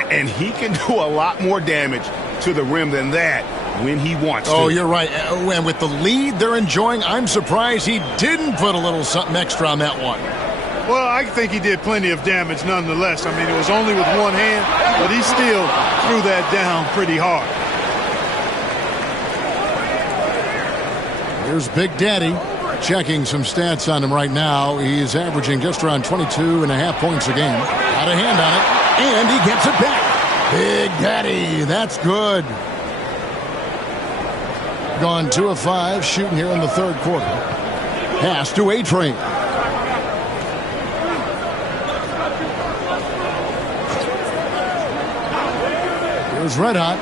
And he can do a lot more damage to the rim than that when he wants to. Oh, you're right. And with the lead they're enjoying, I'm surprised he didn't put a little something extra on that one. Well, I think he did plenty of damage nonetheless. I mean, it was only with one hand, but he still threw that down pretty hard. Here's Big Daddy. Checking some stats on him right now. He's averaging just around 22.5 points a game. Got a hand on it, and he gets it back. Big Daddy, that's good. Gone 2 of 5, shooting here in the third quarter. Pass to A-Train. Here's Red Hot.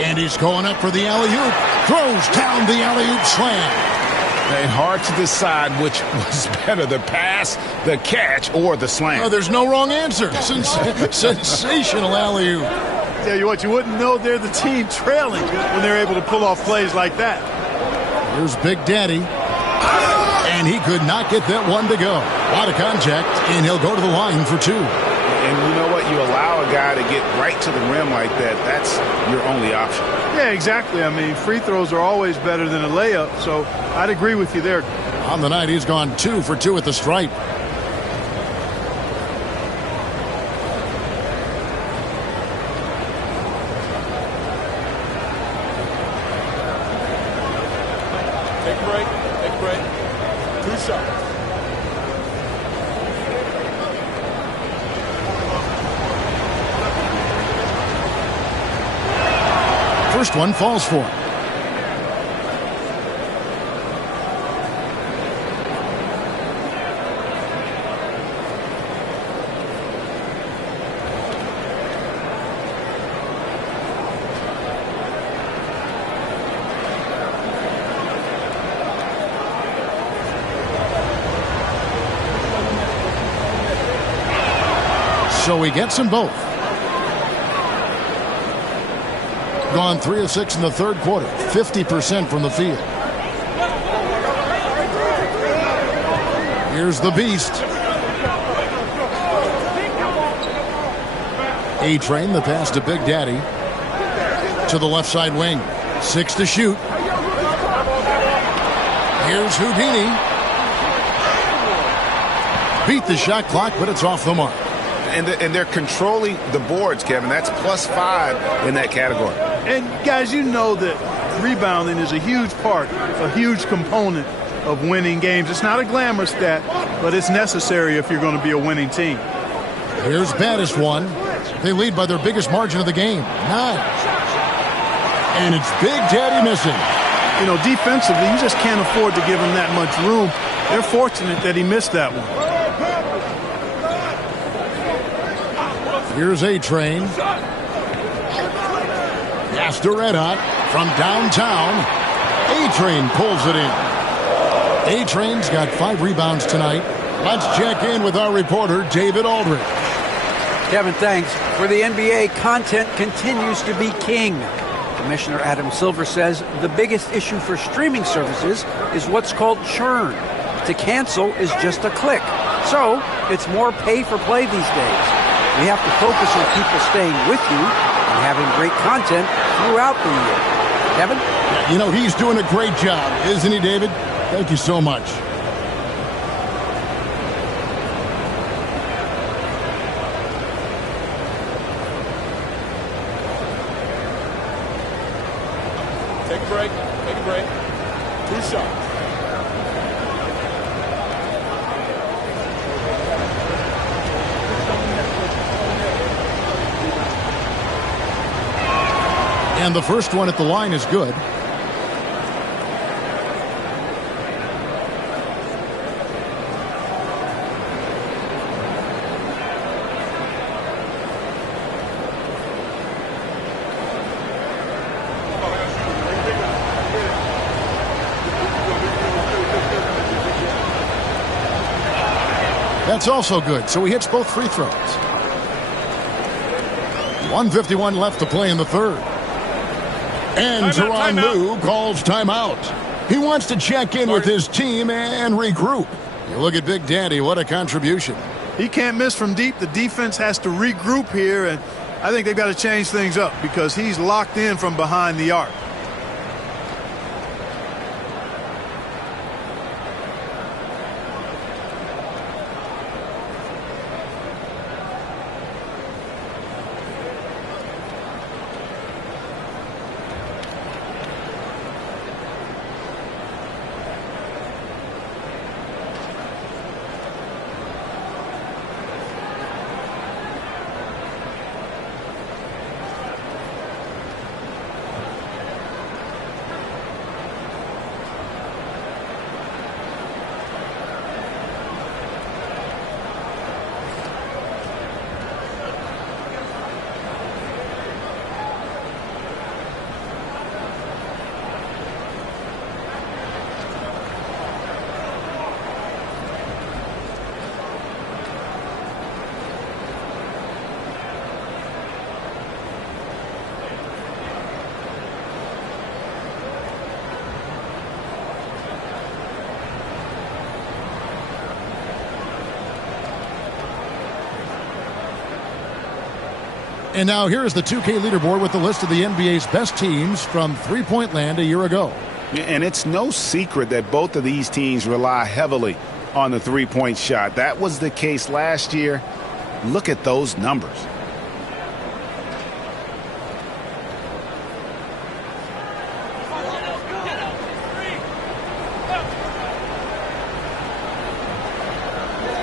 And he's going up for the alley-oop. Throws down the alley-oop slam. And hard to decide which was better, the pass, the catch, or the slam. Oh, there's no wrong answer. Sensational alley-oop. Tell you what, you wouldn't know they're the team trailing when they're able to pull off plays like that. Here's Big Daddy. And he could not get that one to go. A lot of contact, and he'll go to the line for 2. And you know what? You allow a guy to get right to the rim like that. That's your only option. Yeah, exactly. I mean, free throws are always better than a layup, so I'd agree with you there. On the night, he's gone 2 for 2 at the stripe. Take a break. Take a break. 2 shots. First one falls for him. So he gets them both. Gone 3 of 6 in the third quarter, 50% from the field. Here's the beast. A-Train, the pass to Big Daddy. To the left side wing. 6 to shoot. Here's Houdini. Beat the shot clock, but it's off the mark. And they're controlling the boards, Kevin. That's +5 in that category. And, guys, you know that rebounding is a huge part, a huge component of winning games. It's not a glamour stat, but it's necessary if you're going to be a winning team. Here's baddest one. They lead by their biggest margin of the game, 9. And it's Big Daddy missing. You know, defensively, you just can't afford to give him that much room. They're fortunate that he missed that one. Here's A-Train. Yes, to Red Hot from downtown. A-Train pulls it in. A-Train's got 5 rebounds tonight. Let's check in with our reporter, David Aldridge. Kevin, thanks. For the NBA, content continues to be king. Commissioner Adam Silver says the biggest issue for streaming services is what's called churn. To cancel is just a click. So it's more pay-for-play these days. We have to focus on people staying with you and having great content throughout the year. Kevin? You know, he's doing a great job, isn't he, David? Thank you so much. Take a break. Take a break. 2 shots. And the first one at the line is good. That's also good, so he hits both free throws. 1:51 left to play in the third. And Tyronn Lue calls timeout. He wants to check in with his team and regroup. You look at Big Daddy, what a contribution. He can't miss from deep. The defense has to regroup here, and I think they've got to change things up because he's locked in from behind the arc. And now here's the 2K leaderboard with the list of the NBA's best teams from three-point land a year ago. And it's no secret that both of these teams rely heavily on the three-point shot. That was the case last year. Look at those numbers.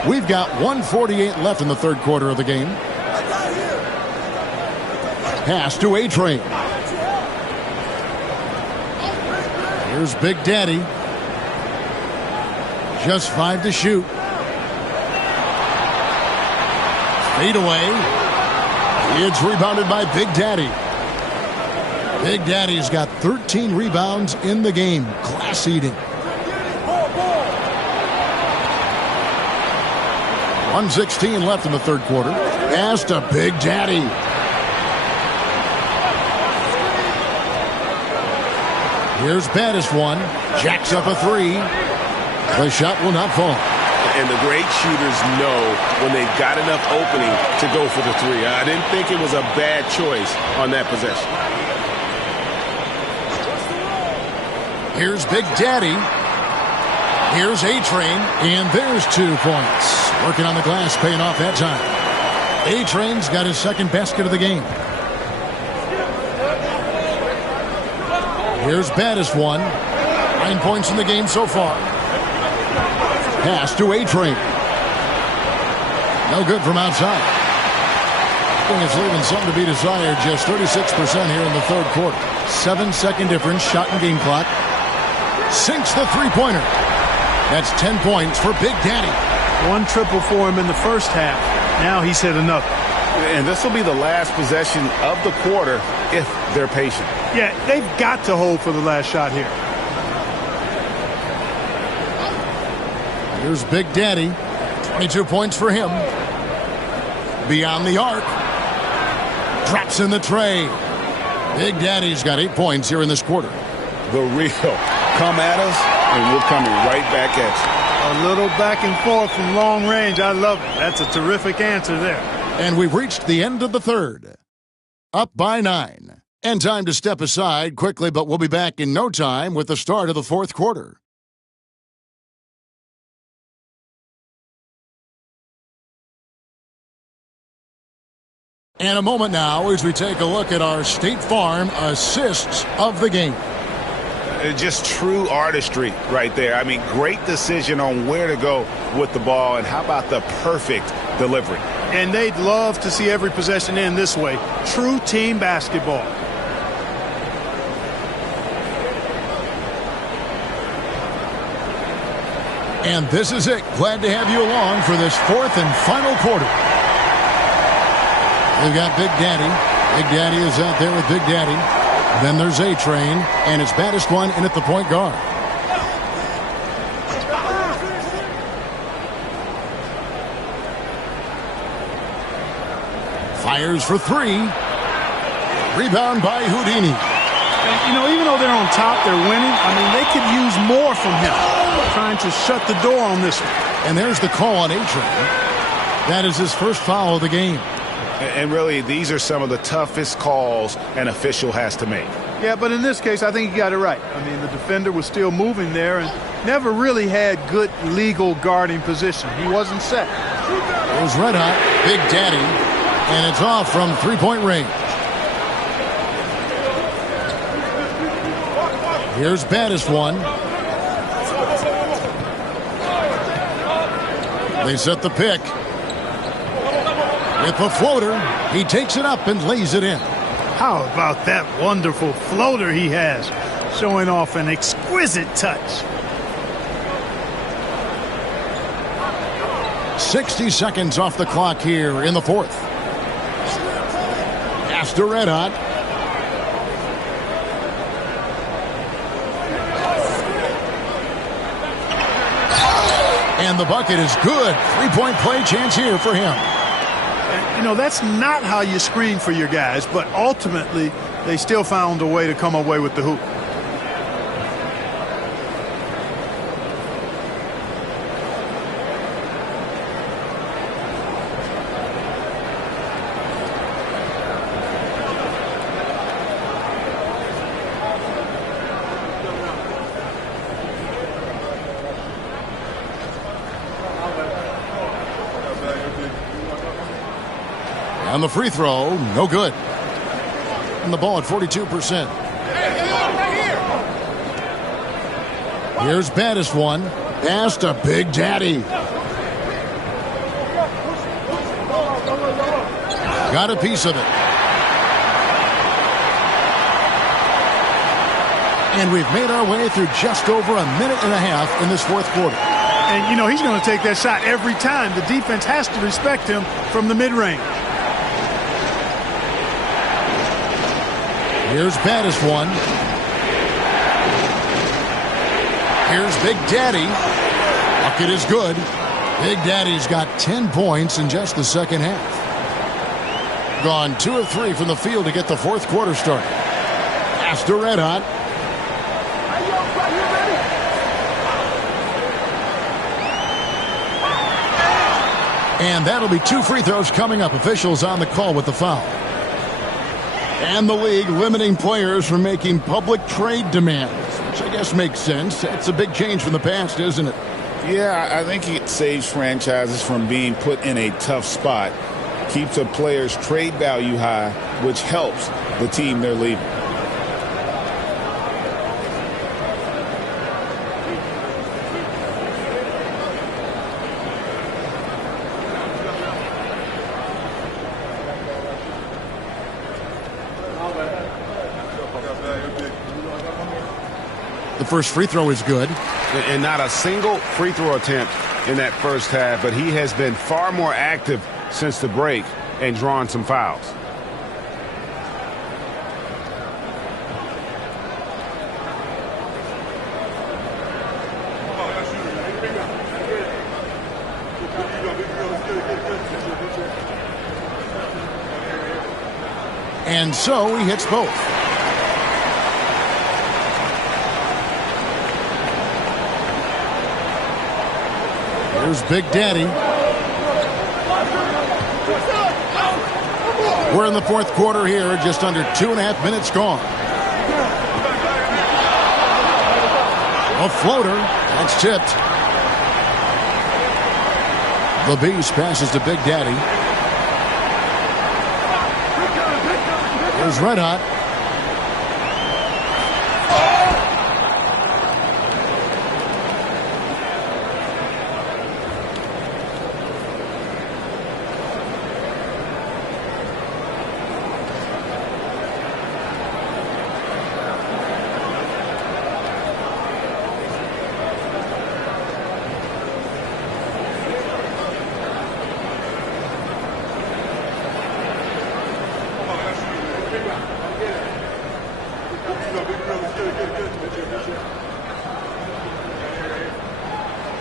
We've got 1:48 left in the third quarter of the game. Pass to A-Train. Here's Big Daddy. Just 5 to shoot. Fade away. It's rebounded by Big Daddy. Big Daddy's got 13 rebounds in the game. Class eating. 1:16 left in the third quarter. Pass to Big Daddy. Here's Baddest one. Jacks up a 3. The shot will not fall. And the great shooters know when they've got enough opening to go for the 3. I didn't think it was a bad choice on that possession. Here's Big Daddy. Here's A-Train. And there's 2 points. Working on the glass, paying off that time. A-Train's got his second basket of the game. Here's Baddest one. 9 points in the game so far. Pass to A-Train. No good from outside. I think it's leaving something to be desired. Just 36% here in the third quarter. 7-second difference, shot and game clock. Sinks the three-pointer. That's 10 points for Big Daddy. 1 triple for him in the first half. Now he's hit another. And this will be the last possession of the quarter if they're patient. Yeah, they've got to hold for the last shot here. Here's Big Daddy. 22 points for him. Beyond the arc. Drops in the tray. Big Daddy's got 8 points here in this quarter. The real. Come at us, and we're coming right back at you. A little back and forth from long range. I love it. That's a terrific answer there. And we've reached the end of the third. Up by 9. And time to step aside quickly, but we'll be back in no time with the start of the fourth quarter. And a moment now as we take a look at our State Farm assists of the game. Just true artistry right there. I mean, great decision on where to go with the ball, and how about the perfect delivery? And they'd love to see every possession end this way. True team basketball. And this is it. Glad to have you along for this fourth and final quarter. We've got Big Daddy. Big Daddy is out there with Big Daddy. Then there's A-Train, and it's Baddest one in at the point guard. Fires for 3. Rebound by Houdini. And, you know, even though they're on top, they're winning. I mean, they could use more from him. Trying to shut the door on this one. And there's the call on A-Train. That is his first foul of the game. And really, these are some of the toughest calls an official has to make. Yeah, but in this case, I think he got it right. I mean, the defender was still moving there and never really had good legal guarding position. He wasn't set. It was red hot, Big Daddy, and it's off from three-point range. Here's Baddest one. They set the pick. With the floater, he takes it up and lays it in. How about that wonderful floater he has, showing off an exquisite touch. 60 seconds off the clock here in the fourth. Pass to Red Hot. And the bucket is good. Three-point play chance here for him. You know, that's not how you screen for your guys, but ultimately they still found a way to come away with the hoop. On the free throw, no good. And the ball at 42%. Here's baddest one. Pass to Big Daddy. Got a piece of it. And we've made our way through just over a minute and a half in this fourth quarter. And, you know, he's going to take that shot every time. The defense has to respect him from the mid-range. Here's baddest one. Here's Big Daddy. Bucket is good. Big Daddy's got 10 points in just the second half. Gone 2 of 3 from the field to get the fourth quarter started. Pass to Red Hot. And that'll be 2 free throws coming up. Officials on the call with the foul. And the league limiting players from making public trade demands, which I guess makes sense. It's a big change from the past, isn't it? Yeah, I think it saves franchises from being put in a tough spot. Keeps a player's trade value high, which helps the team they're leaving. The first free throw is good. And not a single free throw attempt in that first half, but he has been far more active since the break and drawn some fouls. And so he hits both. Here's Big Daddy. We're in the fourth quarter here, just under 2.5 minutes gone. A floater, that's tipped. The Beast passes to Big Daddy. Here's Red Hot.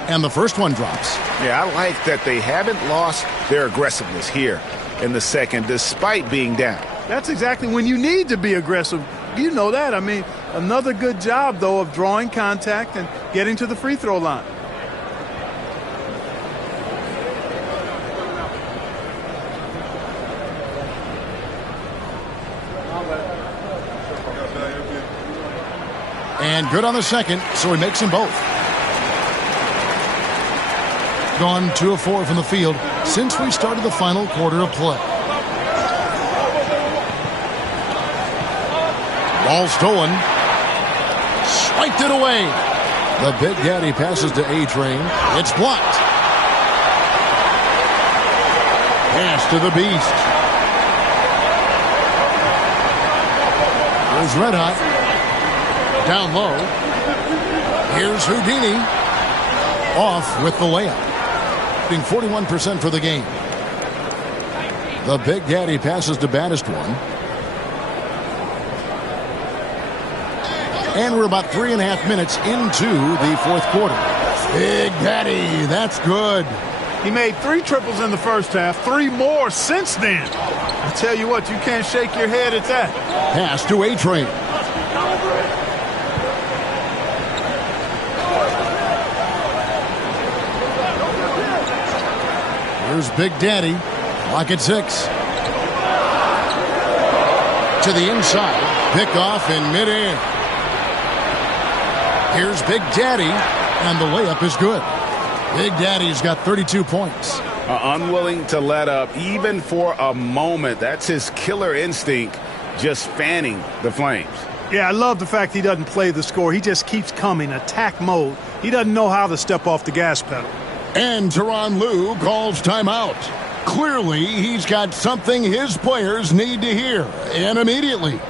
And the first one drops. Yeah, I like that they haven't lost their aggressiveness here in the second, despite being down. That's exactly when you need to be aggressive. You know that. I mean, another good job, though, of drawing contact and getting to the free throw line. And good on the second, so he makes them both. Gone 2 of 4 from the field since we started the final quarter of play. Ball stolen. Swiped it away. The Big Daddy passes to A-Train. It's blocked. Pass to the Beast. Here's Red Hot. Down low. Here's Houdini. Off with the layup. 41% for the game. The Big Daddy passes to baddest one. And we're about 3.5 minutes into the fourth quarter. Big Daddy, that's good. He made 3 triples in the first half, 3 more since then. I tell you what, you can't shake your head at that. Pass to A-Train. Here's Big Daddy. Lock at 6. To the inside. Pick off in midair. Here's Big Daddy. And the layup is good. Big Daddy's got 32 points. unwilling to let up even for a moment. That's his killer instinct, just fanning the flames. Yeah, I love the fact he doesn't play the score. He just keeps coming, attack mode. He doesn't know how to step off the gas pedal. And Tyronn Lue calls timeout. Clearly, he's got something his players need to hear, and immediately.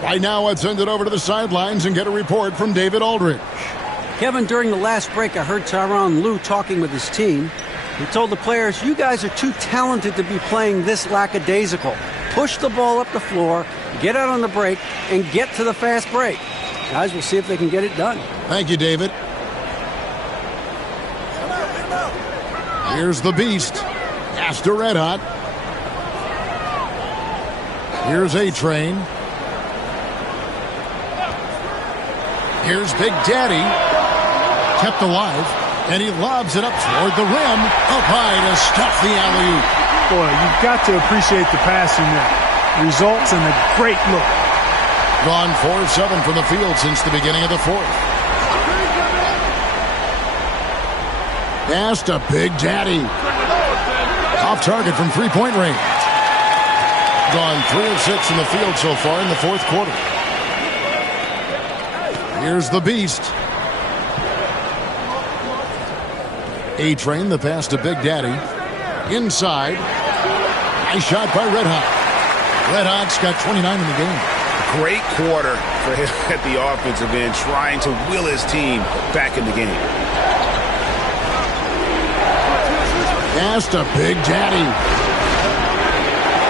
Right now, let's send it over to the sidelines and get a report from David Aldridge. Kevin, during the last break, I heard Tyronn Lue talking with his team. He told the players, you guys are too talented to be playing this lackadaisical. Push the ball up the floor, get out on the break, and get to the fast break. Guys, we'll see if they can get it done. Thank you, David. Here's the Beast. Pass to Red Hot. Here's A-Train. Here's Big Daddy. Kept alive. And he lobs it up toward the rim. Up high to stuff the alley-oop. Boy, you've got to appreciate the passing there. Results in a great look. Gone 4-7 from the field since the beginning of the fourth. Pass to Big Daddy. Off target from three-point range. Gone 3 of 6 from the field so far in the fourth quarter. Here's the Beast. A-Train, the pass to Big Daddy. Inside. Nice shot by Red Hot. Red Hot's got 29 in the game. Great quarter for him at the offensive end, trying to will his team back in the game. Pass to Big Daddy.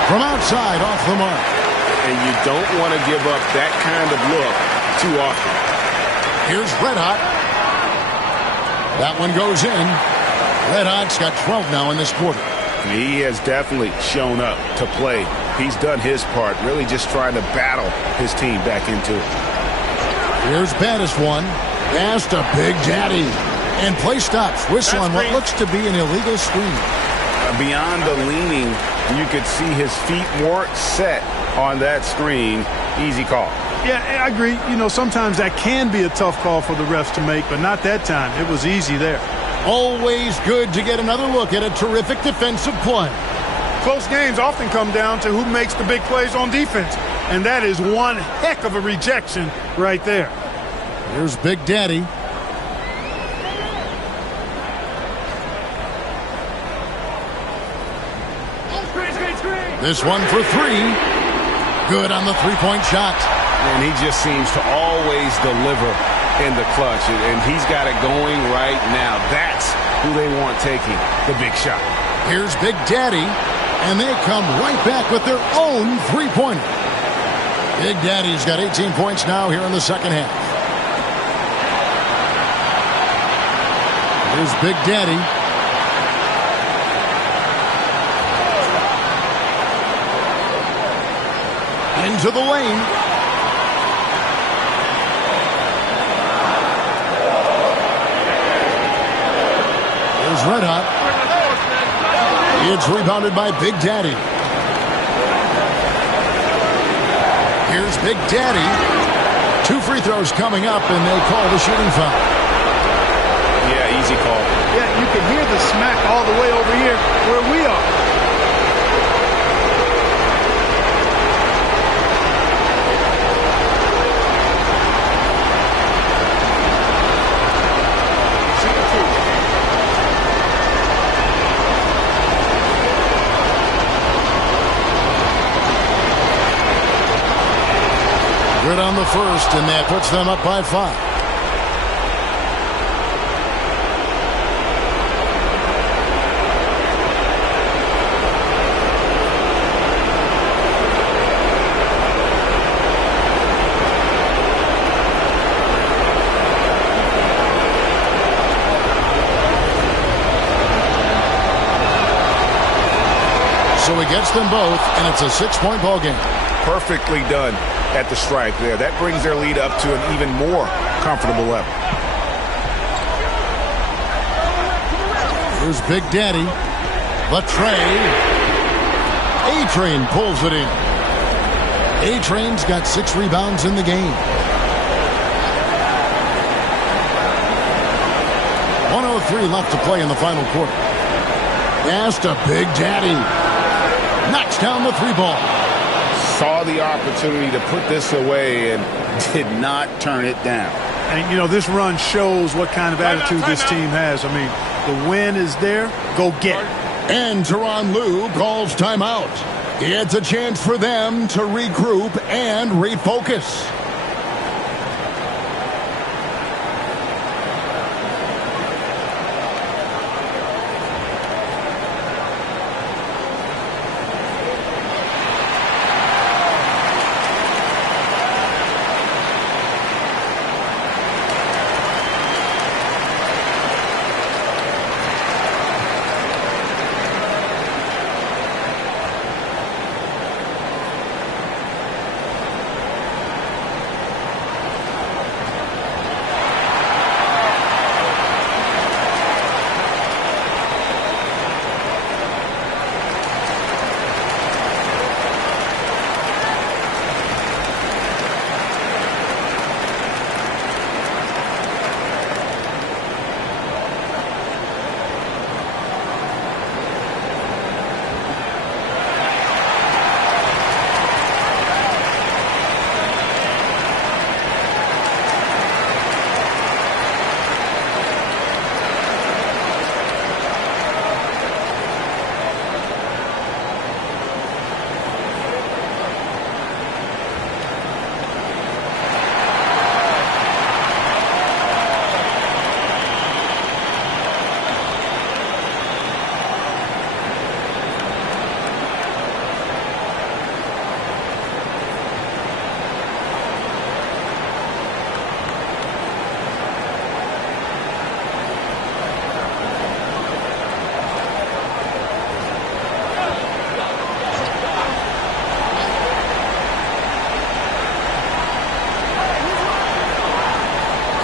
From outside, off the mark. And you don't want to give up that kind of look too often. Here's Red Hot. That one goes in. Red Hot's got 12 now in this quarter. He has definitely shown up to play. He's done his part, really just trying to battle his team back into it. Here's baddest one. Pass to Big Daddy. And play stops. Whistle on what looks to be an illegal screen. Beyond the leaning, you could see his feet weren't set on that screen. Easy call. Yeah, I agree. You know, sometimes that can be a tough call for the refs to make, but not that time. It was easy there. Always good to get another look at a terrific defensive play. Close games often come down to who makes the big plays on defense, and that is one heck of a rejection right there. Here's Big Daddy. This one for three. Good on the three-point shot. And he just seems to always deliver in the clutch. And he's got it going right now. That's who they want taking the big shot. Here's Big Daddy. And they come right back with their own three-pointer. Big Daddy's got 18 points now here in the second half. Here's Big Daddy. Into the lane. Here's Red Hot. It's rebounded by Big Daddy. Here's Big Daddy. 2 free throws coming up, and they call the shooting foul. Yeah, easy call. Yeah, you can hear the smack all the way over here where we are. first, and that puts them up by 5. So he gets them both, and it's a 6-point ball game. Perfectly done at the stripe there. That brings their lead up to an even more comfortable level. Here's Big Daddy. Latray. A-Train pulls it in. A-Train's got 6 rebounds in the game. 1:03 left to play in the final quarter. Pass to Big Daddy. Knocks down the 3-ball. Saw the opportunity to put this away and did not turn it down. And, you know, this run shows what kind of attitude this team has. I mean, the win is there. Go get it. And Tyronn Lue calls timeout. It's a chance for them to regroup and refocus.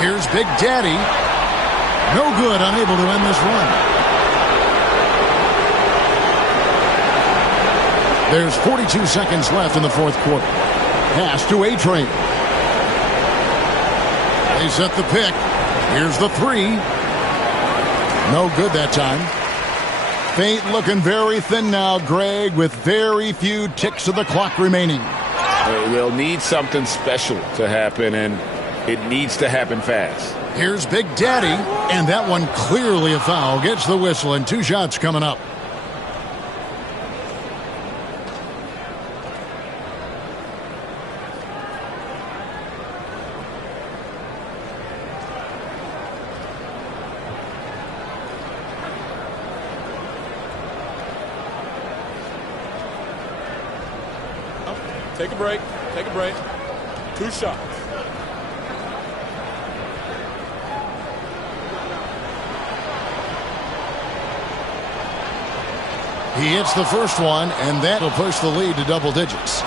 Here's Big Daddy. No good, unable to end this run. There's 42 seconds left in the fourth quarter. Pass to A-Train. They set the pick. Here's the 3. No good that time. Fate looking very thin now, Greg, with very few ticks of the clock remaining. They'll need something special to happen, and it needs to happen fast. Here's Big Daddy, and that one clearly a foul. Gets the whistle, and 2 shots coming up. Take a break. Take a break. 2 shots. He hits the first one, and that will push the lead to double digits.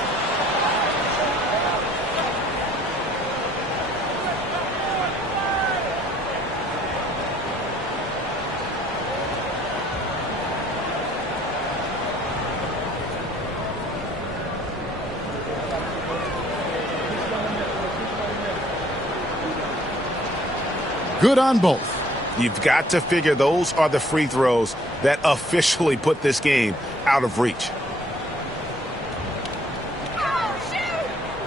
Good on both. You've got to figure those are the free throws that officially put this game out of reach.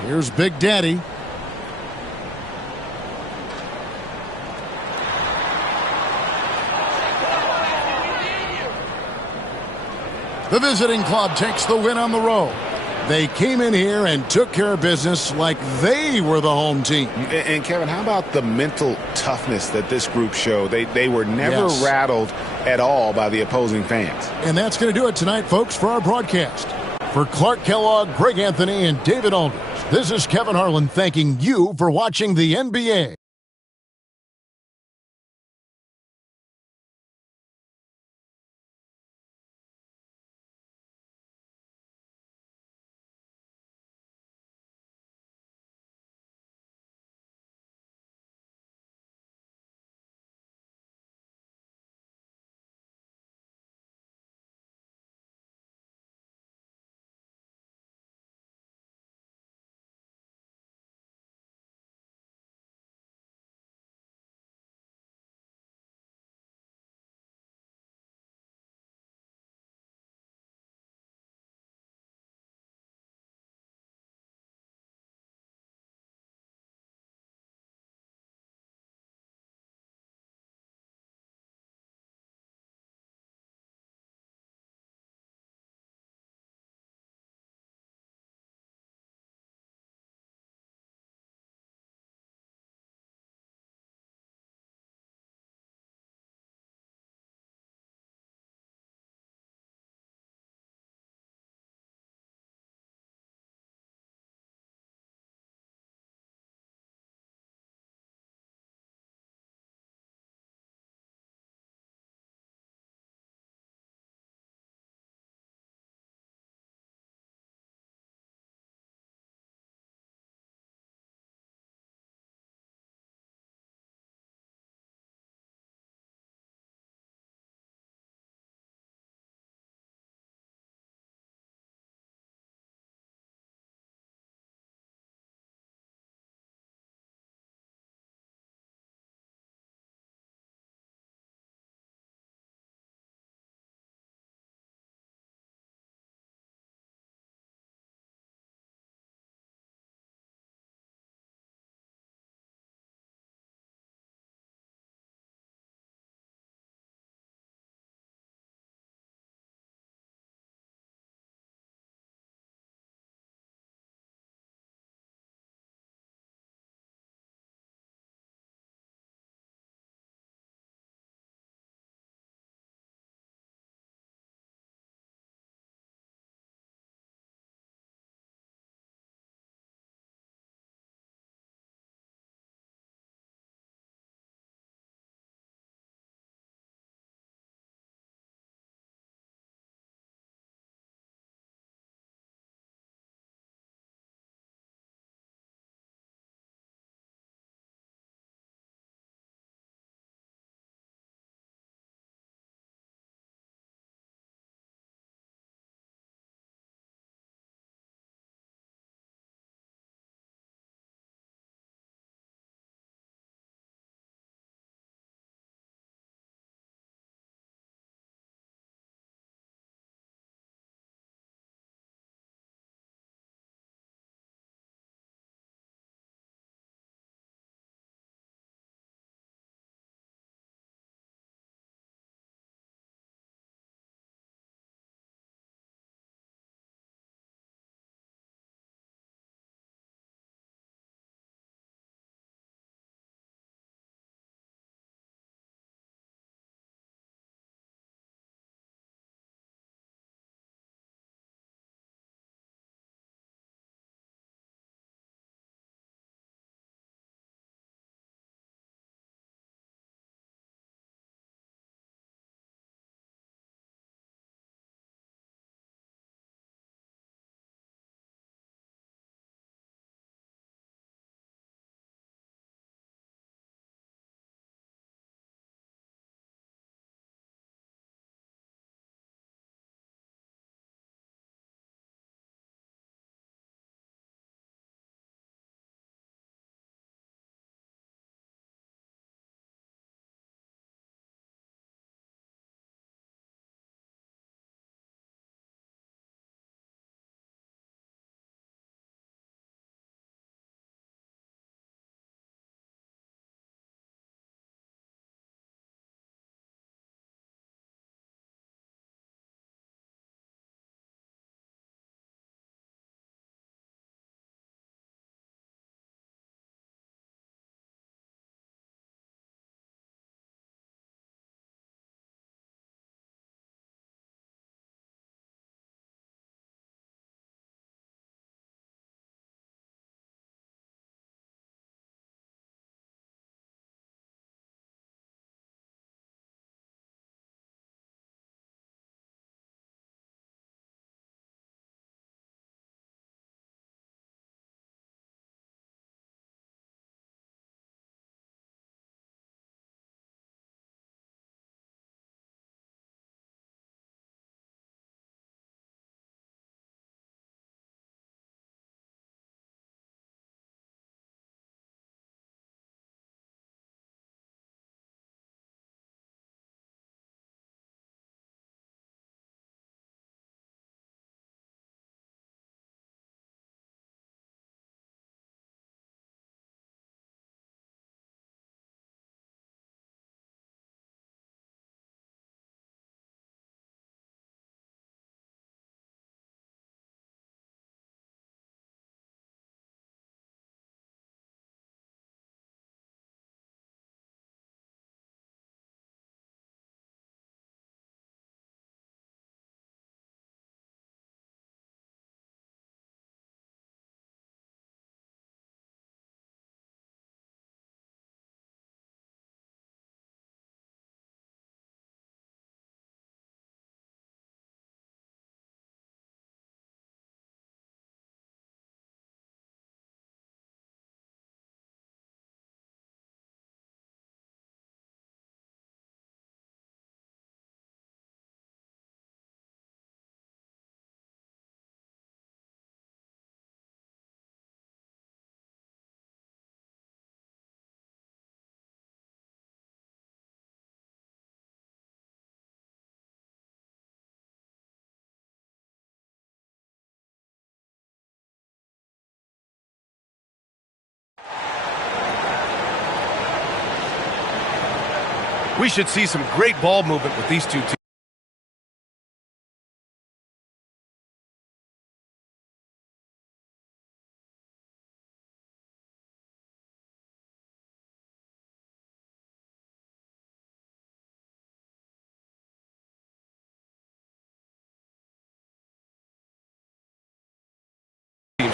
Here's Big Daddy. The visiting club takes the win on the road. They came in here and took care of business like they were the home team. And Kevin, how about the mental toughness that this group showed? They were never rattled at all by the opposing fans. And that's going to do it tonight, folks, for our broadcast. For Clark Kellogg, Greg Anthony, and David Aldridge, this is Kevin Harlan thanking you for watching the NBA. We should see some great ball movement with these two teams,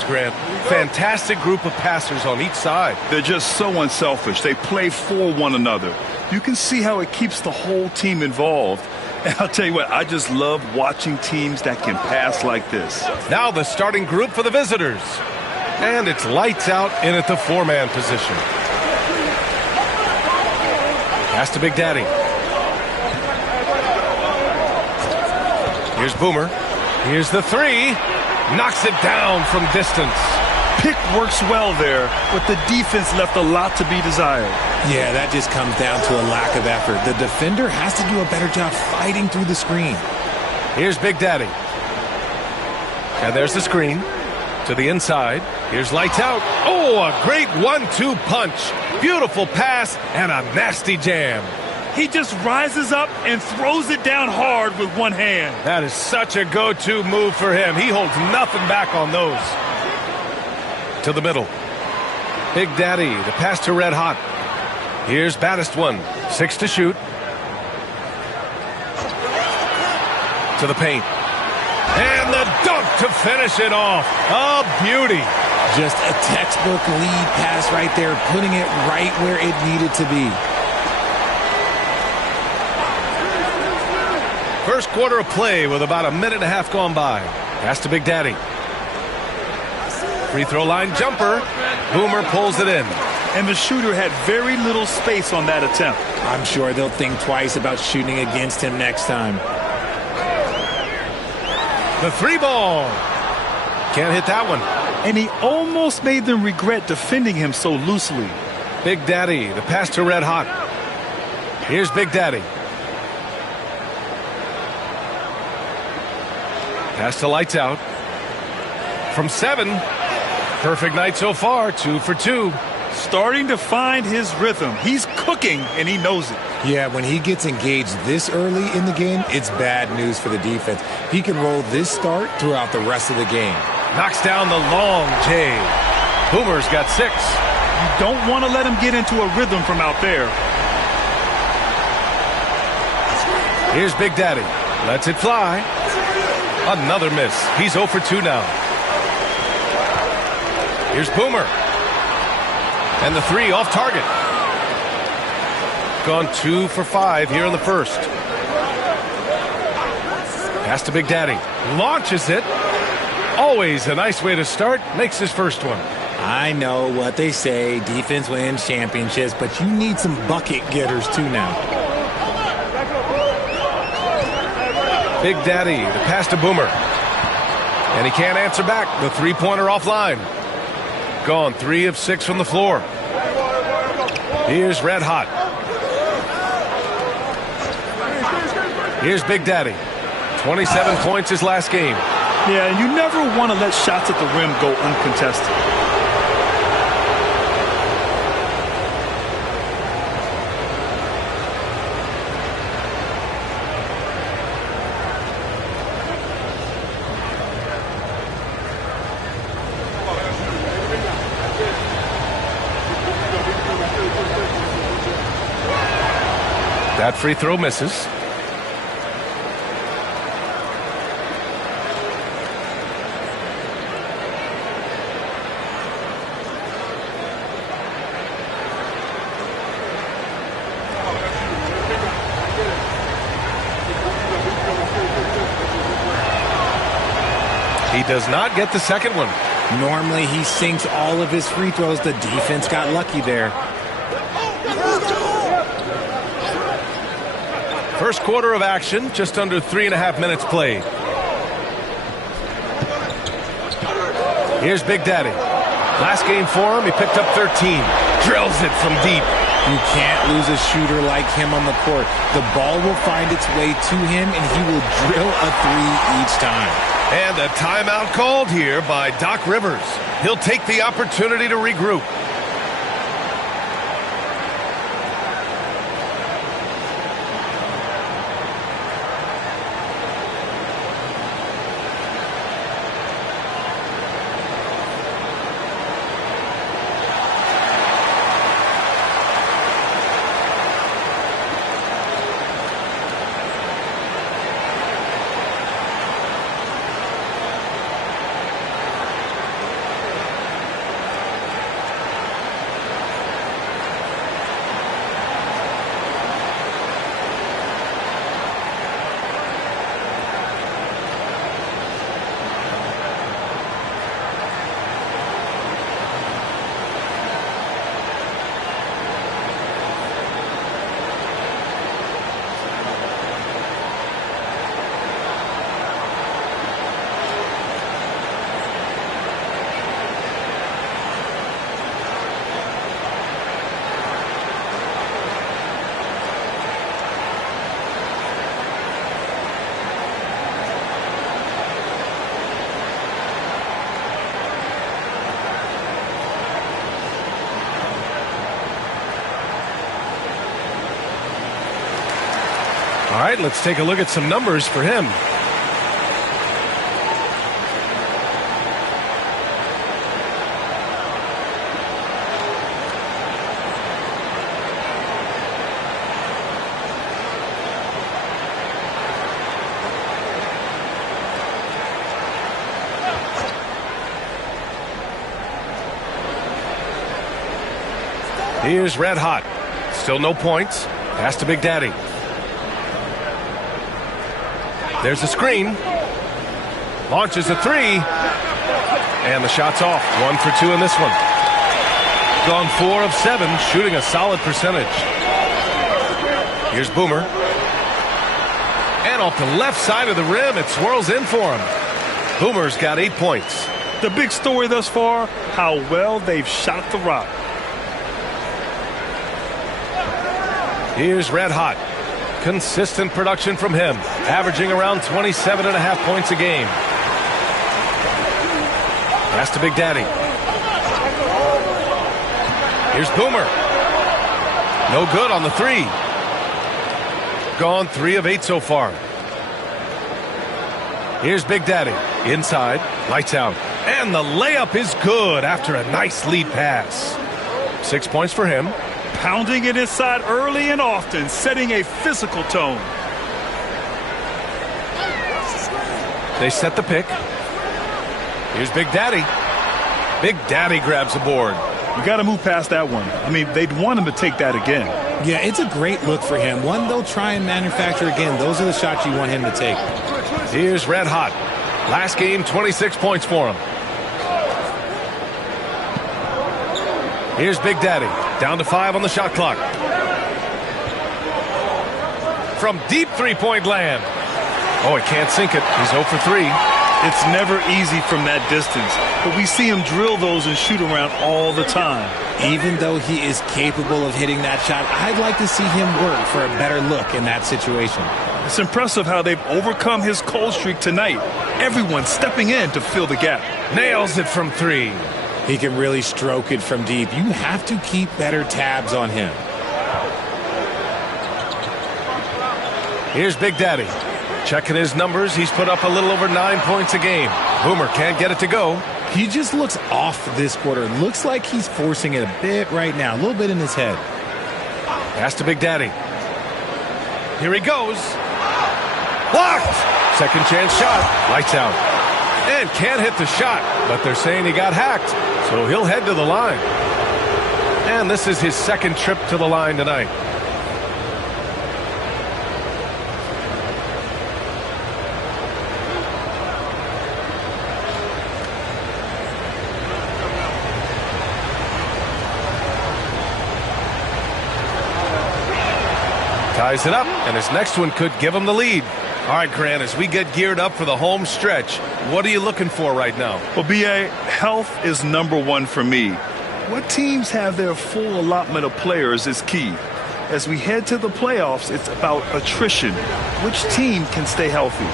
Grant. Fantastic group of passers on each side. They're just so unselfish. They play for one another. You can see how it keeps the whole team involved. And I'll tell you what, I just love watching teams that can pass like this. Now the starting group for the visitors. And it's lights out in at the four-man position. Pass to Big Daddy. Here's Boomer. Here's the three. Knocks it down from distance. Pick works well there, but the defense left a lot to be desired. Yeah, that just comes down to a lack of effort. The defender has to do a better job fighting through the screen. Here's Big Daddy. And there's the screen. To the inside. Here's lights out. Oh, a great 1-2 punch. Beautiful pass and a nasty jam. He just rises up and throws it down hard with one hand. That is such a go-to move for him. He holds nothing back on those. To the middle. Big Daddy, the pass to Red Hot. Here's baddest one. 6 to shoot. To the paint. And the dunk to finish it off. A beauty. Just a textbook lead pass right there, putting it right where it needed to be. First quarter of play with about a minute and a half gone by. Pass to Big Daddy. Free throw line jumper. Boomer pulls it in. And the shooter had very little space on that attempt. I'm sure they'll think twice about shooting against him next time. The three ball. Can't hit that one. And he almost made them regret defending him so loosely. Big Daddy, the pass to Red Hot. Here's Big Daddy. Pass to lights out. From 7. Perfect night so far. 2 for 2. Starting to find his rhythm. He's cooking, and he knows it. Yeah, when he gets engaged this early in the game, it's bad news for the defense. He can roll this start throughout the rest of the game. Knocks down the long J. Boomer's got 6. You don't want to let him get into a rhythm from out there. Here's Big Daddy. Lets it fly. Another miss. He's 0 for 2 now. Here's Boomer. And the 3 off target. Gone 2 for 5 here in the first. Pass to Big Daddy. Launches it. Always a nice way to start. Makes his first one. I know what they say. Defense wins championships, but you need some bucket getters too now. Big Daddy, the pass to Boomer. And he can't answer back. The three-pointer offline. Gone 3 of 6 from the floor. Here's Red Hot. Here's Big Daddy. 27 points his last game. Yeah, and you never want to let shots at the rim go uncontested. That free throw misses. He does not get the second one. Normally he sinks all of his free throws. The defense got lucky there. First quarter of action, just under 3.5 minutes played. Here's Big Daddy. Last game for him, he picked up 13. Drills it from deep. You can't lose a shooter like him on the court. The ball will find its way to him, and he will drill a 3 each time. And a timeout called here by Doc Rivers. He'll take the opportunity to regroup. All right, let's take a look at some numbers for him. Here's Red Hot. Still no points. Pass to Big Daddy. There's a screen. Launches a three. And the shot's off. 1 for 2 in this one. Gone 4 of 7, shooting a solid percentage. Here's Boomer. And off the left side of the rim, it swirls in for him. Boomer's got 8 points. The big story thus far, how well they've shot the rock. Here's Red Hot. Consistent production from him, averaging around 27.5 points a game. Pass to Big Daddy. Here's Boomer. No good on the three. Gone 3 of 8 so far. Here's Big Daddy. Inside. Lights out. And the layup is good after a nice lead pass. 6 points for him. Pounding it inside early and often, setting a physical tone. They set the pick. Here's Big Daddy. Big Daddy grabs the board. You got to move past that one. I mean, they'd want him to take that again. Yeah, it's a great look for him. One they'll try and manufacture again. Those are the shots you want him to take. Here's Red Hot. Last game, 26 points for him. Here's Big Daddy. Down to 5 on the shot clock. From deep three-point land. Oh, he can't sink it. He's 0 for 3. It's never easy from that distance, but we see him drill those and shoot around all the time. Even though he is capable of hitting that shot, I'd like to see him work for a better look in that situation. It's impressive how they've overcome his cold streak tonight. Everyone stepping in to fill the gap. Nails it from 3. He can really stroke it from deep. You have to keep better tabs on him. Here's Big Daddy. Checking his numbers, he's put up a little over 9 points a game. Boomer can't get it to go. He just looks off this quarter. Looks like he's forcing it a bit right now. A little bit in his head. Pass to Big Daddy. Here he goes. Blocked! Second chance shot. Lights out. And can't hit the shot, but they're saying he got hacked, so he'll head to the line. And this is his second trip to the line tonight. Ties it up, and his next one could give him the lead. All right, Grant, as we get geared up for the home stretch, what are you looking for right now? Well, B.A., health is number one for me. What teams have their full allotment of players is key. As we head to the playoffs, it's about attrition. Which team can stay healthy?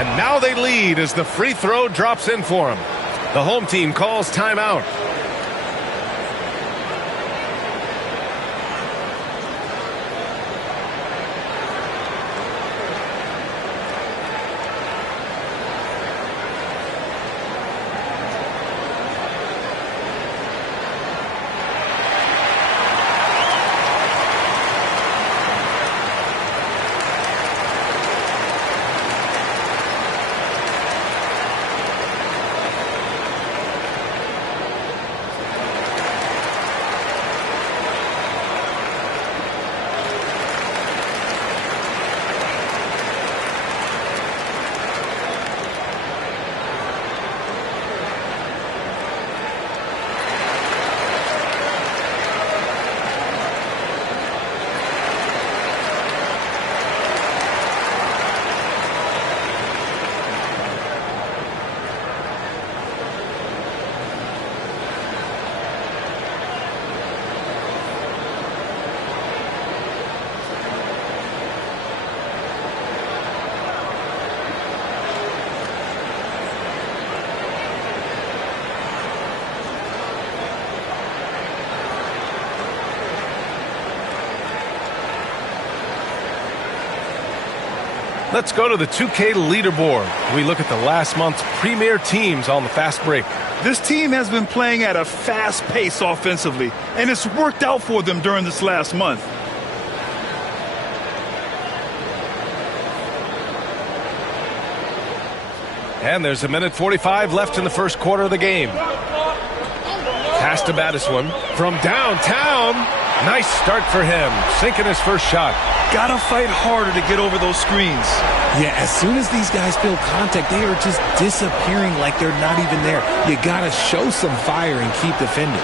And now they lead as the free throw drops in for him. The home team calls timeout. Let's go to the 2K leaderboard. We look at the last month's premier teams on the fast break. This team has been playing at a fast pace offensively, and it's worked out for them during this last month. And there's 1:45 left in the first quarter of the game. Pass to Battiswan from downtown. Nice start for him, sinking his first shot. Gotta fight harder to get over those screens. Yeah, as soon as these guys feel contact, they are just disappearing like they're not even there. You gotta show some fire and keep defending.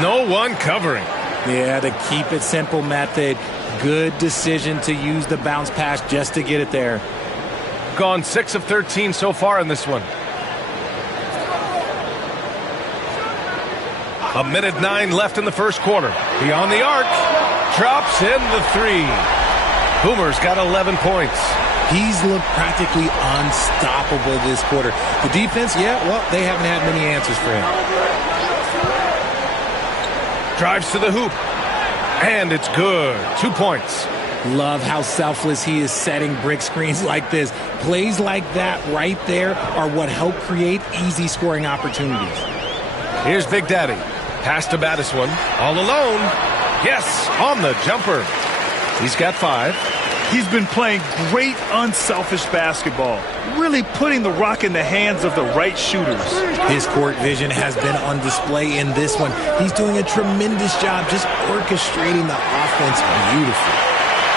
No one covering. Yeah, the keep it simple method. Good decision to use the bounce pass just to get it there. Gone 6 of 13 so far in this one. 1:09 left in the first quarter. Beyond the arc. Drops in the 3. Boomer's got 11 points. He's looked practically unstoppable this quarter. The defense, yeah, well, they haven't had many answers for him. Drives to the hoop. And it's good. 2 points. Love how selfless he is setting brick screens like this. Plays like that right there are what help create easy scoring opportunities. Here's Big Daddy. Pass to Battiswan. All alone. Yes, on the jumper. He's got 5. He's been playing great unselfish basketball, really putting the rock in the hands of the right shooters. His court vision has been on display in this one. He's doing a tremendous job just orchestrating the offense beautifully.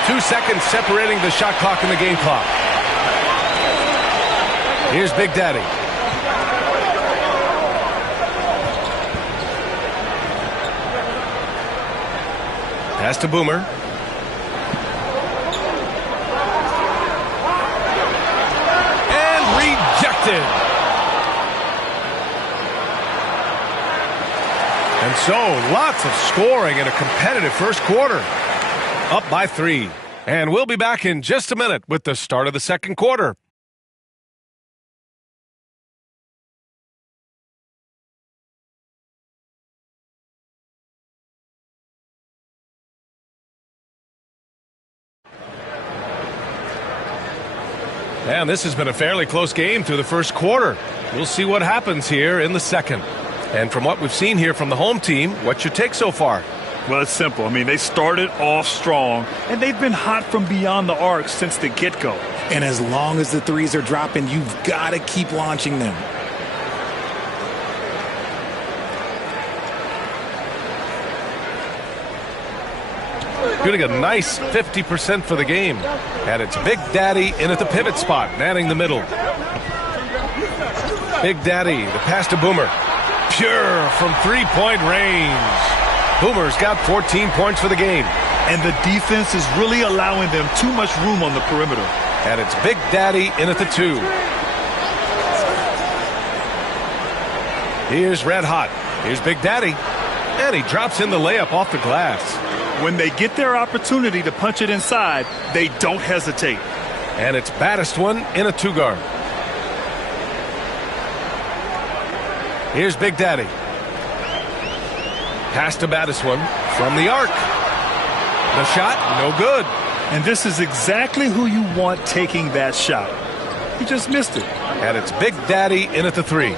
2 seconds separating the shot clock and the game clock. Here's Big Daddy. Pass to Boomer. And rejected. And so, lots of scoring in a competitive first quarter. Up by 3. And we'll be back in just a minute with the start of the second quarter. And this has been a fairly close game through the first quarter. We'll see what happens here in the second. And from what we've seen here from the home team, what's your take so far? Well, it's simple. I mean, they started off strong, and they've been hot from beyond the arc since the get-go. And as long as the threes are dropping, you've got to keep launching them. Shooting a nice 50% for the game. And it's Big Daddy in at the pivot spot, manning the middle. Big Daddy, the pass to Boomer. Pure from three-point range. Boomer's got 14 points for the game. And the defense is really allowing them too much room on the perimeter. And it's Big Daddy in at the 2. Here's Red Hot. Here's Big Daddy. And he drops in the layup off the glass. When they get their opportunity to punch it inside, they don't hesitate. And it's Battiswan in a 2-guard. Here's Big Daddy. Pass to Battiswan from the arc. The shot, no good. And this is exactly who you want taking that shot. He just missed it. And it's Big Daddy in at the 3.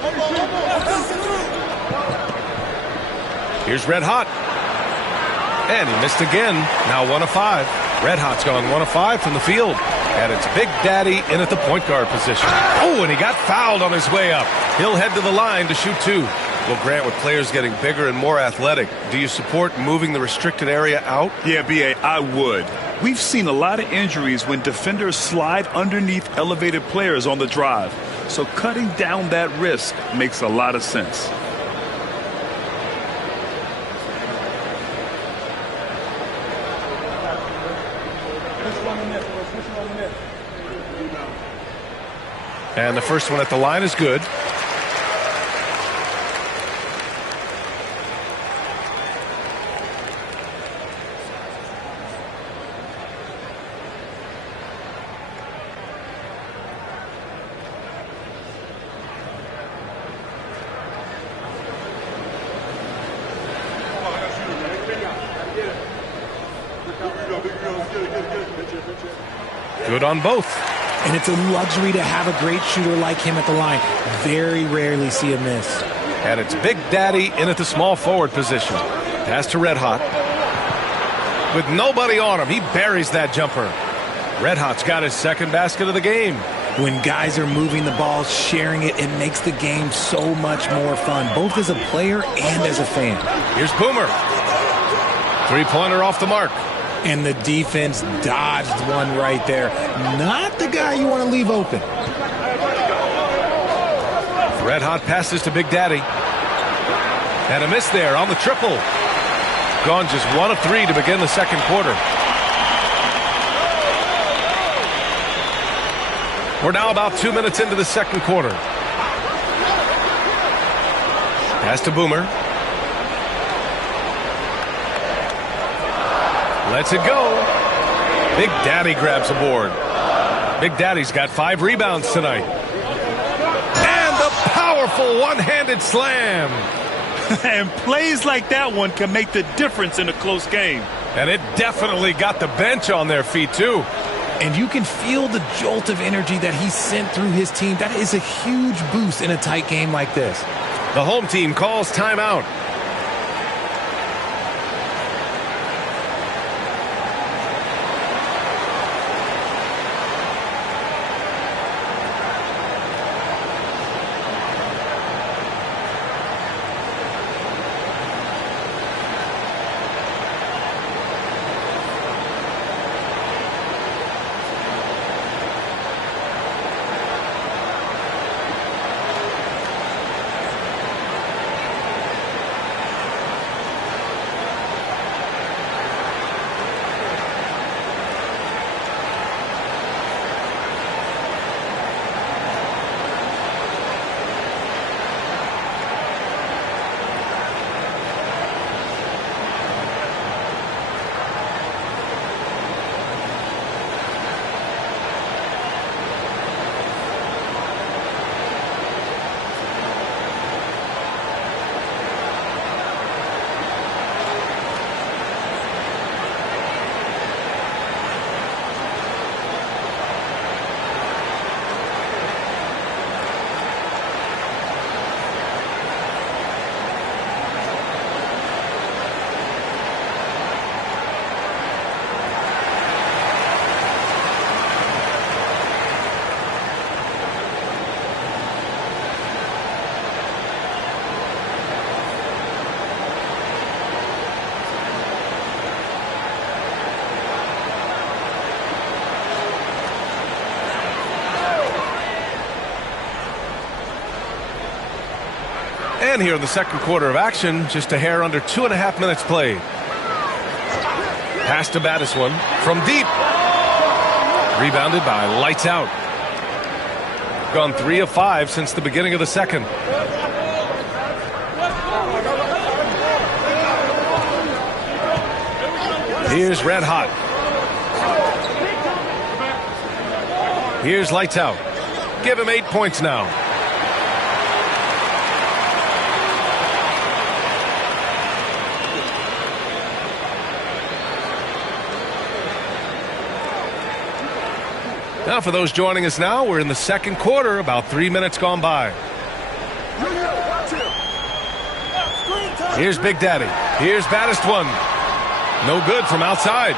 Here's Red Hot. And he missed again. Now 1 of 5. Red Hot's gone 1 of 5 from the field. And it's Big Daddy in at the point guard position. Oh, and he got fouled on his way up. He'll head to the line to shoot 2. Well, Grant, with players getting bigger and more athletic, do you support moving the restricted area out? Yeah, B.A., I would. We've seen a lot of injuries when defenders slide underneath elevated players on the drive. So cutting down that risk makes a lot of sense. And the first one at the line is good. Good on both. And it's a luxury to have a great shooter like him at the line. Very rarely see a miss. And it's Big Daddy in at the small forward position. Pass to Red Hot. With nobody on him, he buries that jumper. Red Hot's got his second basket of the game. When guys are moving the ball, sharing it, it makes the game so much more fun, both as a player and as a fan. Here's Boomer. Three-pointer off the mark. And the defense dodged one right there. Not the guy you want to leave open. Red Hot passes to Big Daddy. And a miss there on the triple. Gone just 1 of 3 to begin the second quarter. We're now about 2 minutes into the second quarter. Pass to Boomer. Lets it go. Big Daddy grabs a board. Big Daddy's got 5 rebounds tonight. And the powerful one-handed slam. And plays like that one can make the difference in a close game. And it definitely got the bench on their feet, too. And you can feel the jolt of energy that he sent through his team. That is a huge boost in a tight game like this. The home team calls timeout. And here in the second quarter of action, just a hair under 2.5 minutes played. Pass to Battiswan from deep. Rebounded by Lights Out. Gone 3 of 5 since the beginning of the second. Here's Red Hot. Here's Lights Out. Give him 8 points now. Now, for those joining us now, we're in the second quarter, about 3 minutes gone by. Here's Big Daddy. Here's Battiswan. No good from outside.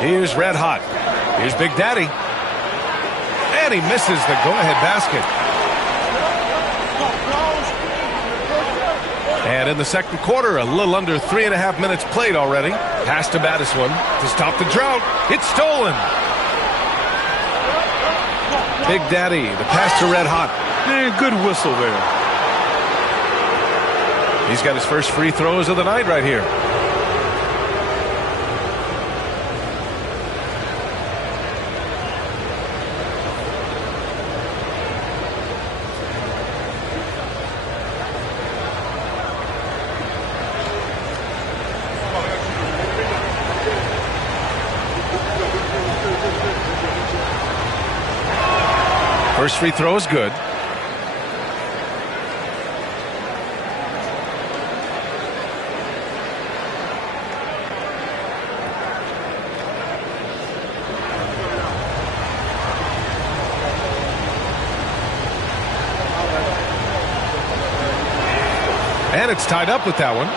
Here's Red Hot. Here's Big Daddy. And he misses the go-ahead basket. And in the second quarter, a little under 3.5 minutes played already. Pass to Battiswan to stop the drought. It's stolen. Big Daddy, the pass to Red Hot. Man, good whistle there. He's got his first free throws of the night right here. First free throw is good. And it's tied up with that one.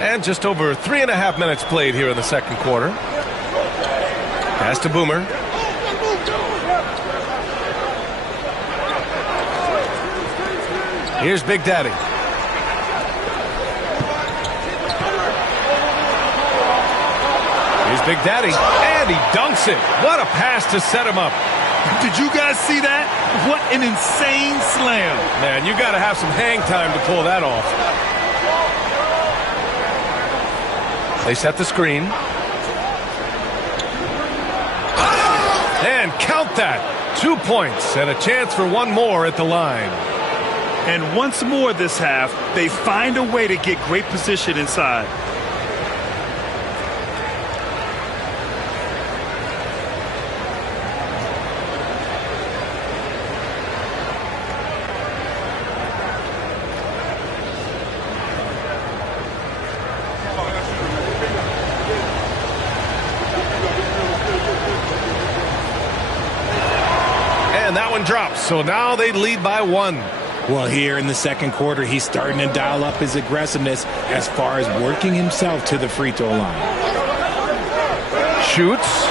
And just over 3.5 minutes played here in the second quarter. Pass to Boomer. Here's Big Daddy. Here's Big Daddy. And he dunks it. What a pass to set him up. Did you guys see that? What an insane slam. Man, you got to have some hang time to pull that off. They set the screen. And count that. 2 points and a chance for one more at the line. And once more this half, they find a way to get great position inside. And that one drops, so now they lead by 1. Well, here in the second quarter, he's starting to dial up his aggressiveness as far as working himself to the free throw line. Shoots,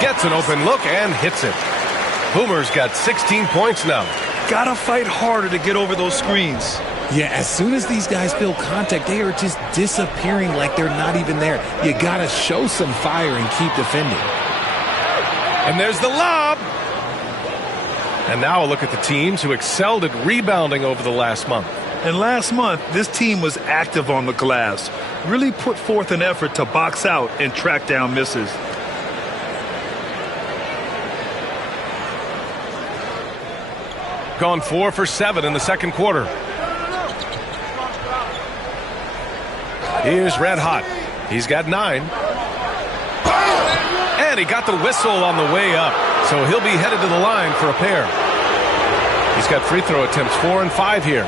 gets an open look, and hits it. Boomer's got 16 points now. Gotta fight harder to get over those screens. Yeah, as soon as these guys feel contact, they are just disappearing like they're not even there. You gotta show some fire and keep defending. And there's the lob. And now a look at the teams who excelled at rebounding over the last month. And last month, this team was active on the glass. Really put forth an effort to box out and track down misses. Gone 4 for 7 in the second quarter. Here's Red Hot. He's got 9. And he got the whistle on the way up. So he'll be headed to the line for a pair. He's got free throw attempts 4 and 5 here.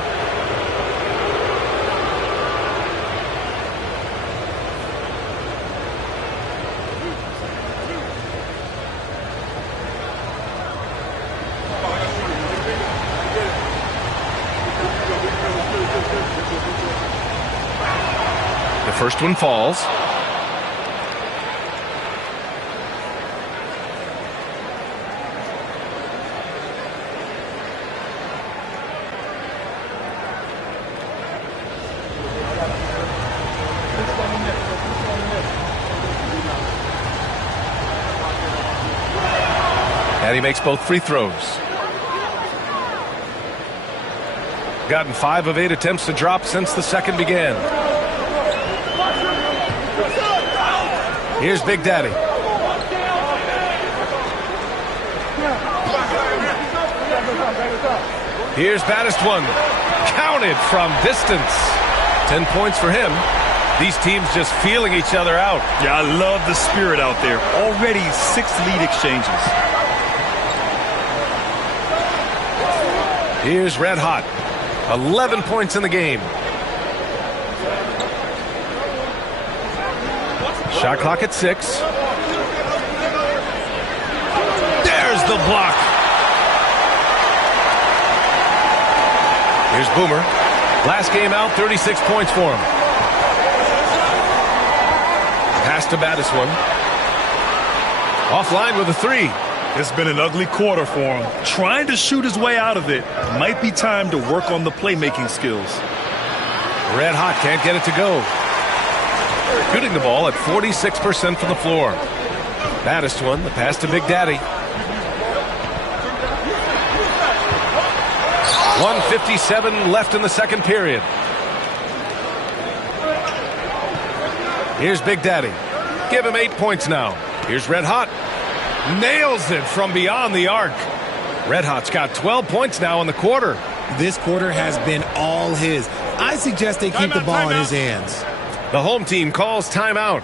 The first one falls. And he makes both free throws. Gotten 5 of 8 attempts to drop since the second began. Here's Big Daddy. Here's baddest one. Counted from distance. 10 points for him. These teams just feeling each other out. Yeah, I love the spirit out there. Already 6 lead exchanges. Here's Red Hot. 11 points in the game. Shot clock at 6. There's the block. Here's Boomer. Last game out, 36 points for him. Pass to baddest one. Offline with a 3. It's been an ugly quarter for him. Trying to shoot his way out of it. Might be time to work on the playmaking skills. Red Hot can't get it to go. Shooting the ball at 46% from the floor. Baddest one, the pass to Big Daddy. 1:57 left in the second period. Here's Big Daddy. Give him 8 points now. Here's Red Hot. Nails it from beyond the arc. Red Hot's got 12 points now in the quarter. This quarter has been all his. I suggest they keep the ball in his hands. The home team calls timeout.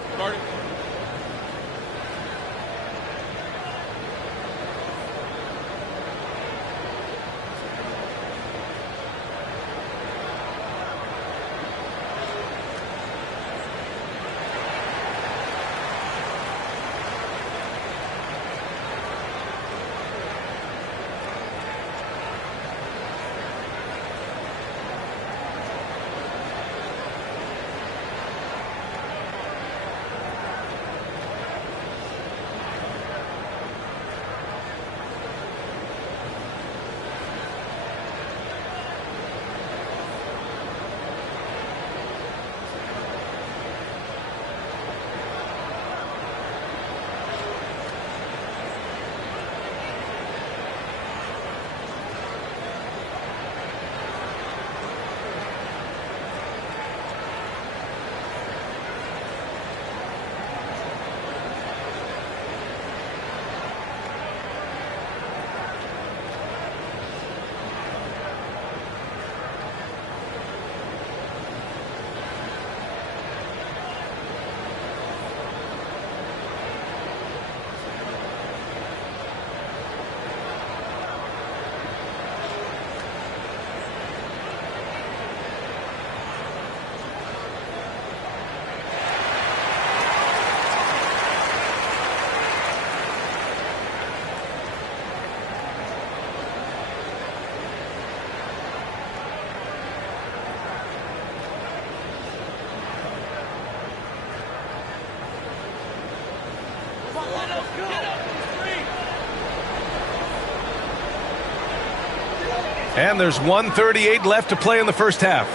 And there's 1:38 left to play in the first half.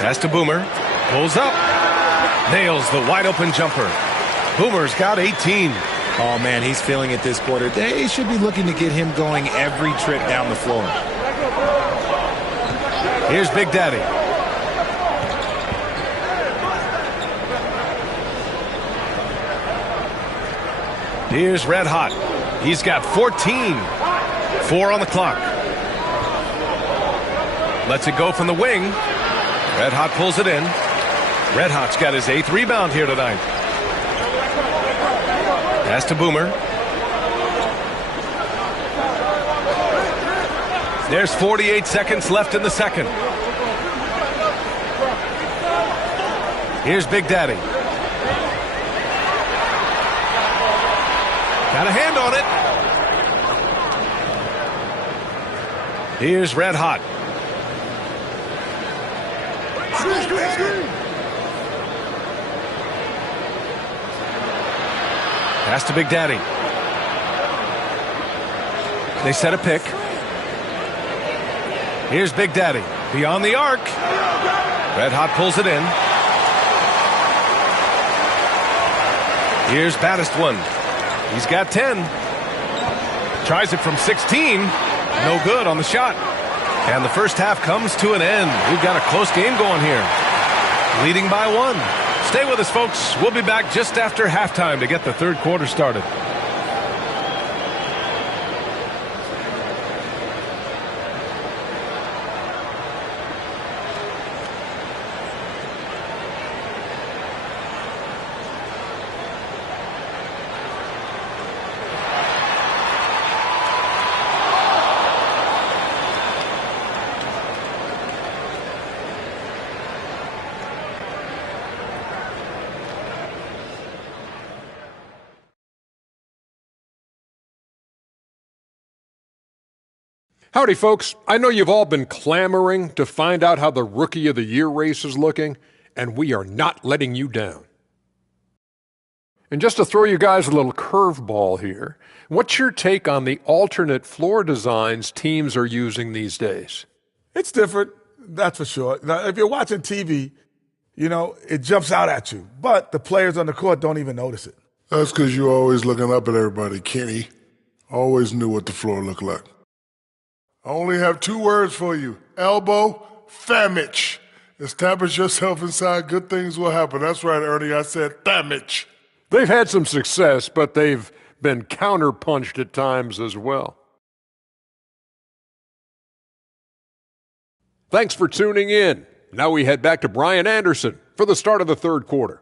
Pass to Boomer. Pulls up. Nails the wide open jumper. Boomer's got 18. Oh, man, he's feeling it this quarter. They should be looking to get him going every trip down the floor. Here's Big Daddy. Here's Red Hot. He's got 14. 4 on the clock. Lets it go from the wing. Red Hot pulls it in. Red Hot's got his 8th rebound here tonight. Pass to Boomer. There's 48 seconds left in the second. Here's Big Daddy. Got a hand on it. Here's Red Hot. Pass to Big Daddy. They set a pick. Here's Big Daddy. Beyond the arc. Red Hot pulls it in. Here's Baddest One. He's got 10. Tries it from 16. No good on the shot. And the first half comes to an end. We've got a close game going here. Leading by 1. Stay with us, folks. We'll be back just after halftime to get the third quarter started. Howdy, folks. I know you've all been clamoring to find out how the Rookie of the Year race is looking, and we are not letting you down. And just to throw you guys a little curveball here, what's your take on the alternate floor designs teams are using these days? It's different, that's for sure. Now, if you're watching TV, you know, it jumps out at you. But the players on the court don't even notice it. That's because you're always looking up at everybody, Kenny. Always knew what the floor looked like. I only have 2 words for you. Elbow, famich. Establish yourself inside, good things will happen. That's right, Ernie, I said famich. They've had some success, but they've been counterpunched at times as well. Thanks for tuning in. Now we head back to Brian Anderson for the start of the third quarter.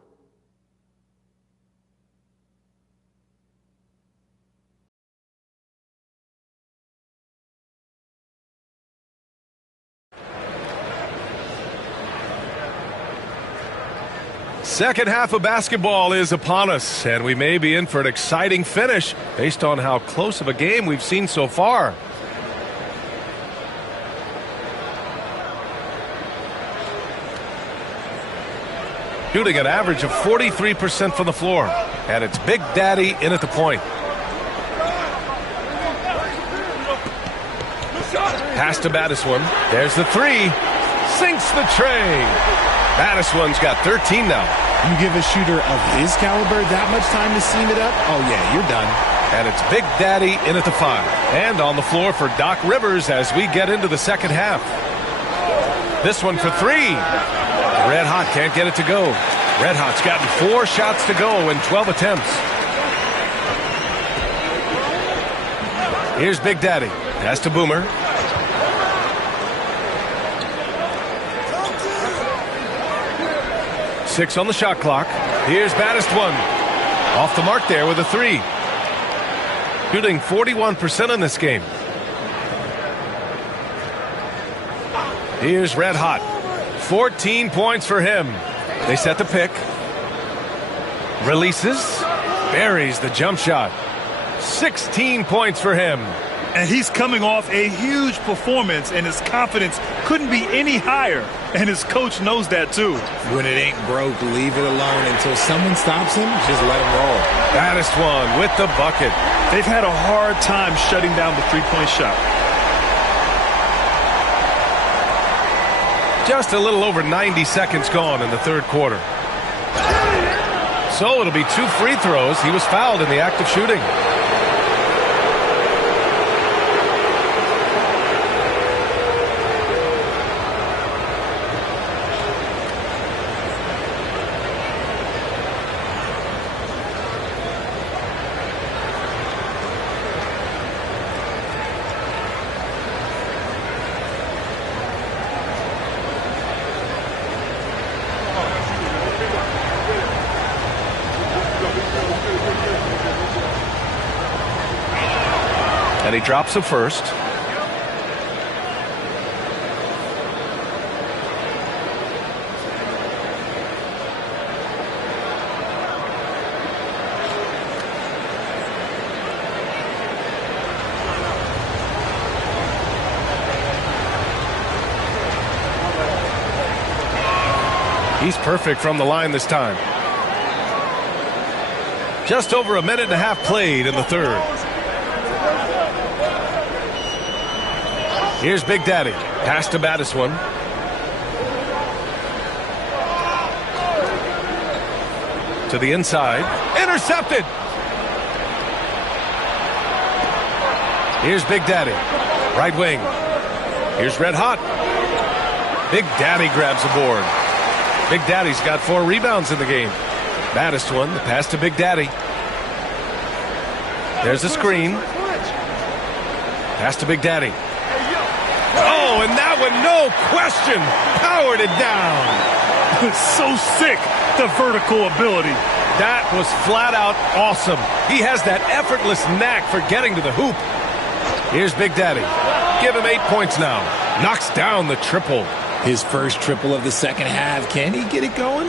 Second half of basketball is upon us, and we may be in for an exciting finish based on how close of a game we've seen so far. Shooting an average of 43% from the floor, and it's Big Daddy in at the point. Pass to Baddest One. There's the 3. Sinks the tray. Baddest One's got 13 now. You give a shooter of his caliber that much time to seam it up? Oh, yeah, you're done. And it's Big Daddy in at the 5. And on the floor for Doc Rivers as we get into the second half. This one for 3. Red Hot can't get it to go. Red Hot's gotten 4 shots to go in 12 attempts. Here's Big Daddy. Pass to Boomer. Six on the shot clock. Here's Baddest One. Off the mark there with a 3. Shooting 41% in this game. Here's Red Hot. 14 points for him. They set the pick. Releases. Buries the jump shot. 16 points for him. And he's coming off a huge performance, and his confidence couldn't be any higher. And his coach knows that, too. When it ain't broke, leave it alone. Until someone stops him, just let him roll. Baddest one with the bucket. They've had a hard time shutting down the three-point shot. Just a little over 90 seconds gone in the third quarter. So it'll be 2 free throws. He was fouled in the act of shooting. And he drops the first. He's perfect from the line this time. Just over a minute and a half played in the third. Here's Big Daddy. Pass to baddest one. To the inside. Intercepted. Here's Big Daddy. Right wing. Here's Red Hot. Big Daddy grabs the board. Big Daddy's got 4 rebounds in the game. Baddest one. The pass to Big Daddy. There's the screen. Pass to Big Daddy. Oh, and that one, no question, powered it down. It's so sick, the vertical ability. That was flat out awesome. He has that effortless knack for getting to the hoop. Here's Big Daddy. Give him 8 points now. Knocks down the triple. His first triple of the second half. Can he get it going?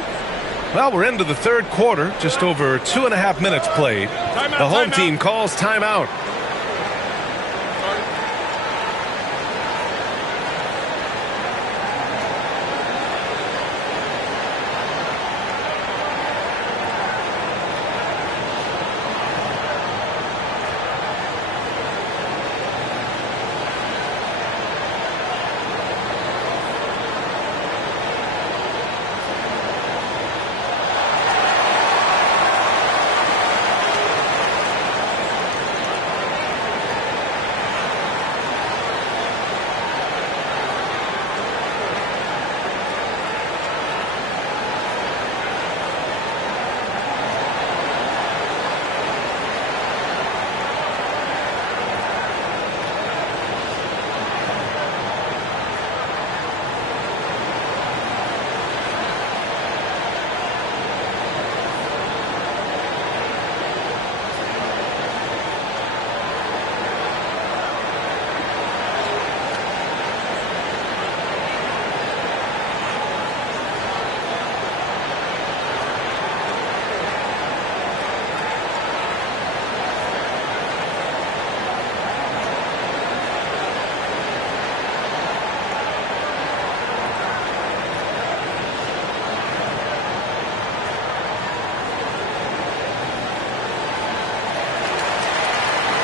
Well, we're into the third quarter, just over 2.5 minutes played. The home team calls timeout.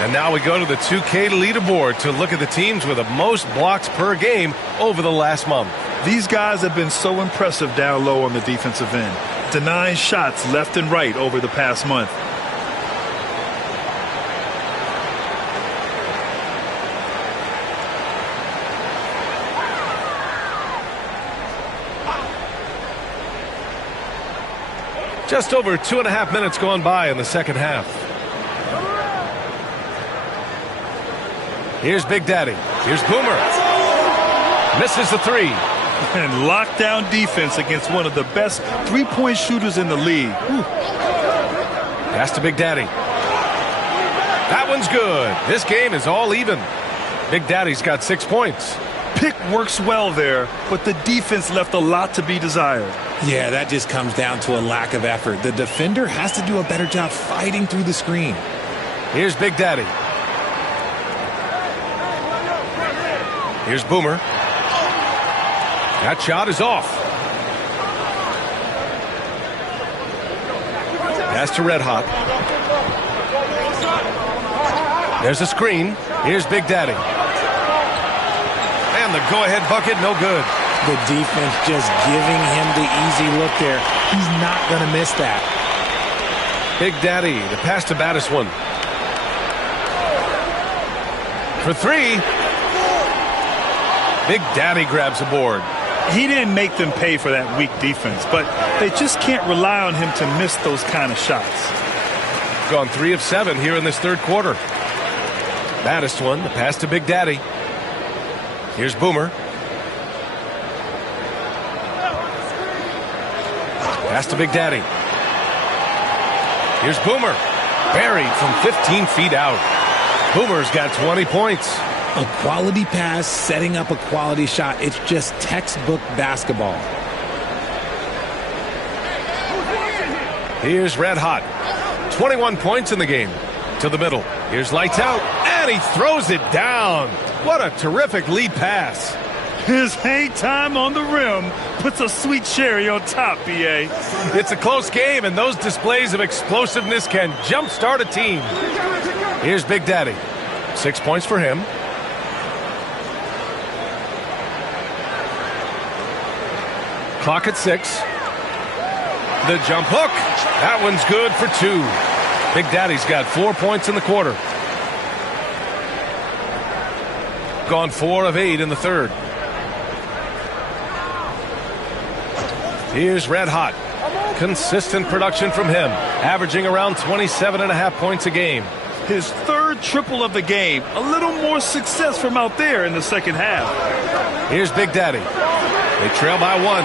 And now we go to the 2K leaderboard to look at the teams with the most blocks per game over the last month. These guys have been so impressive down low on the defensive end, denying shots left and right over the past month. Just over 2.5 minutes gone by in the second half. Here's Big Daddy. Here's Boomer. Misses the 3. And lockdown defense against one of the best three-point shooters in the league. Whew. Pass to Big Daddy. That one's good. This game is all even. Big Daddy's got 6 points. Pick works well there, but the defense left a lot to be desired. Yeah, that just comes down to a lack of effort. The defender has to do a better job fighting through the screen. Here's Big Daddy. Here's Boomer. That shot is off. Pass to Red Hot. There's a screen. Here's Big Daddy. And the go-ahead bucket, no good. The defense just giving him the easy look there. He's not going to miss that. Big Daddy, the pass to Battiswan. For three. Big Daddy grabs a board. He didn't make them pay for that weak defense, but they just can't rely on him to miss those kind of shots. Gone 3 of 7 here in this third quarter. Battiswan, the pass to Big Daddy. Here's Boomer. Pass to Big Daddy. Here's Boomer. Buried from 15 feet out. Boomer's got 20 points. A quality pass, setting up a quality shot. It's just textbook basketball. Here's Red Hot. 21 points in the game. To the middle. Here's Lights Out. And he throws it down. What a terrific lead pass. His hang time on the rim puts a sweet cherry on top, B.A. It's a close game, and those displays of explosiveness can jumpstart a team. Here's Big Daddy. 6 points for him. Clock at 6. The jump hook. That one's good for 2. Big Daddy's got 4 points in the quarter. Gone 4 of 8 in the third. Here's Red Hot. Consistent production from him, averaging around 27.5 points a game. His third triple of the game. A little more success from out there in the second half. Here's Big Daddy. They trail by 1.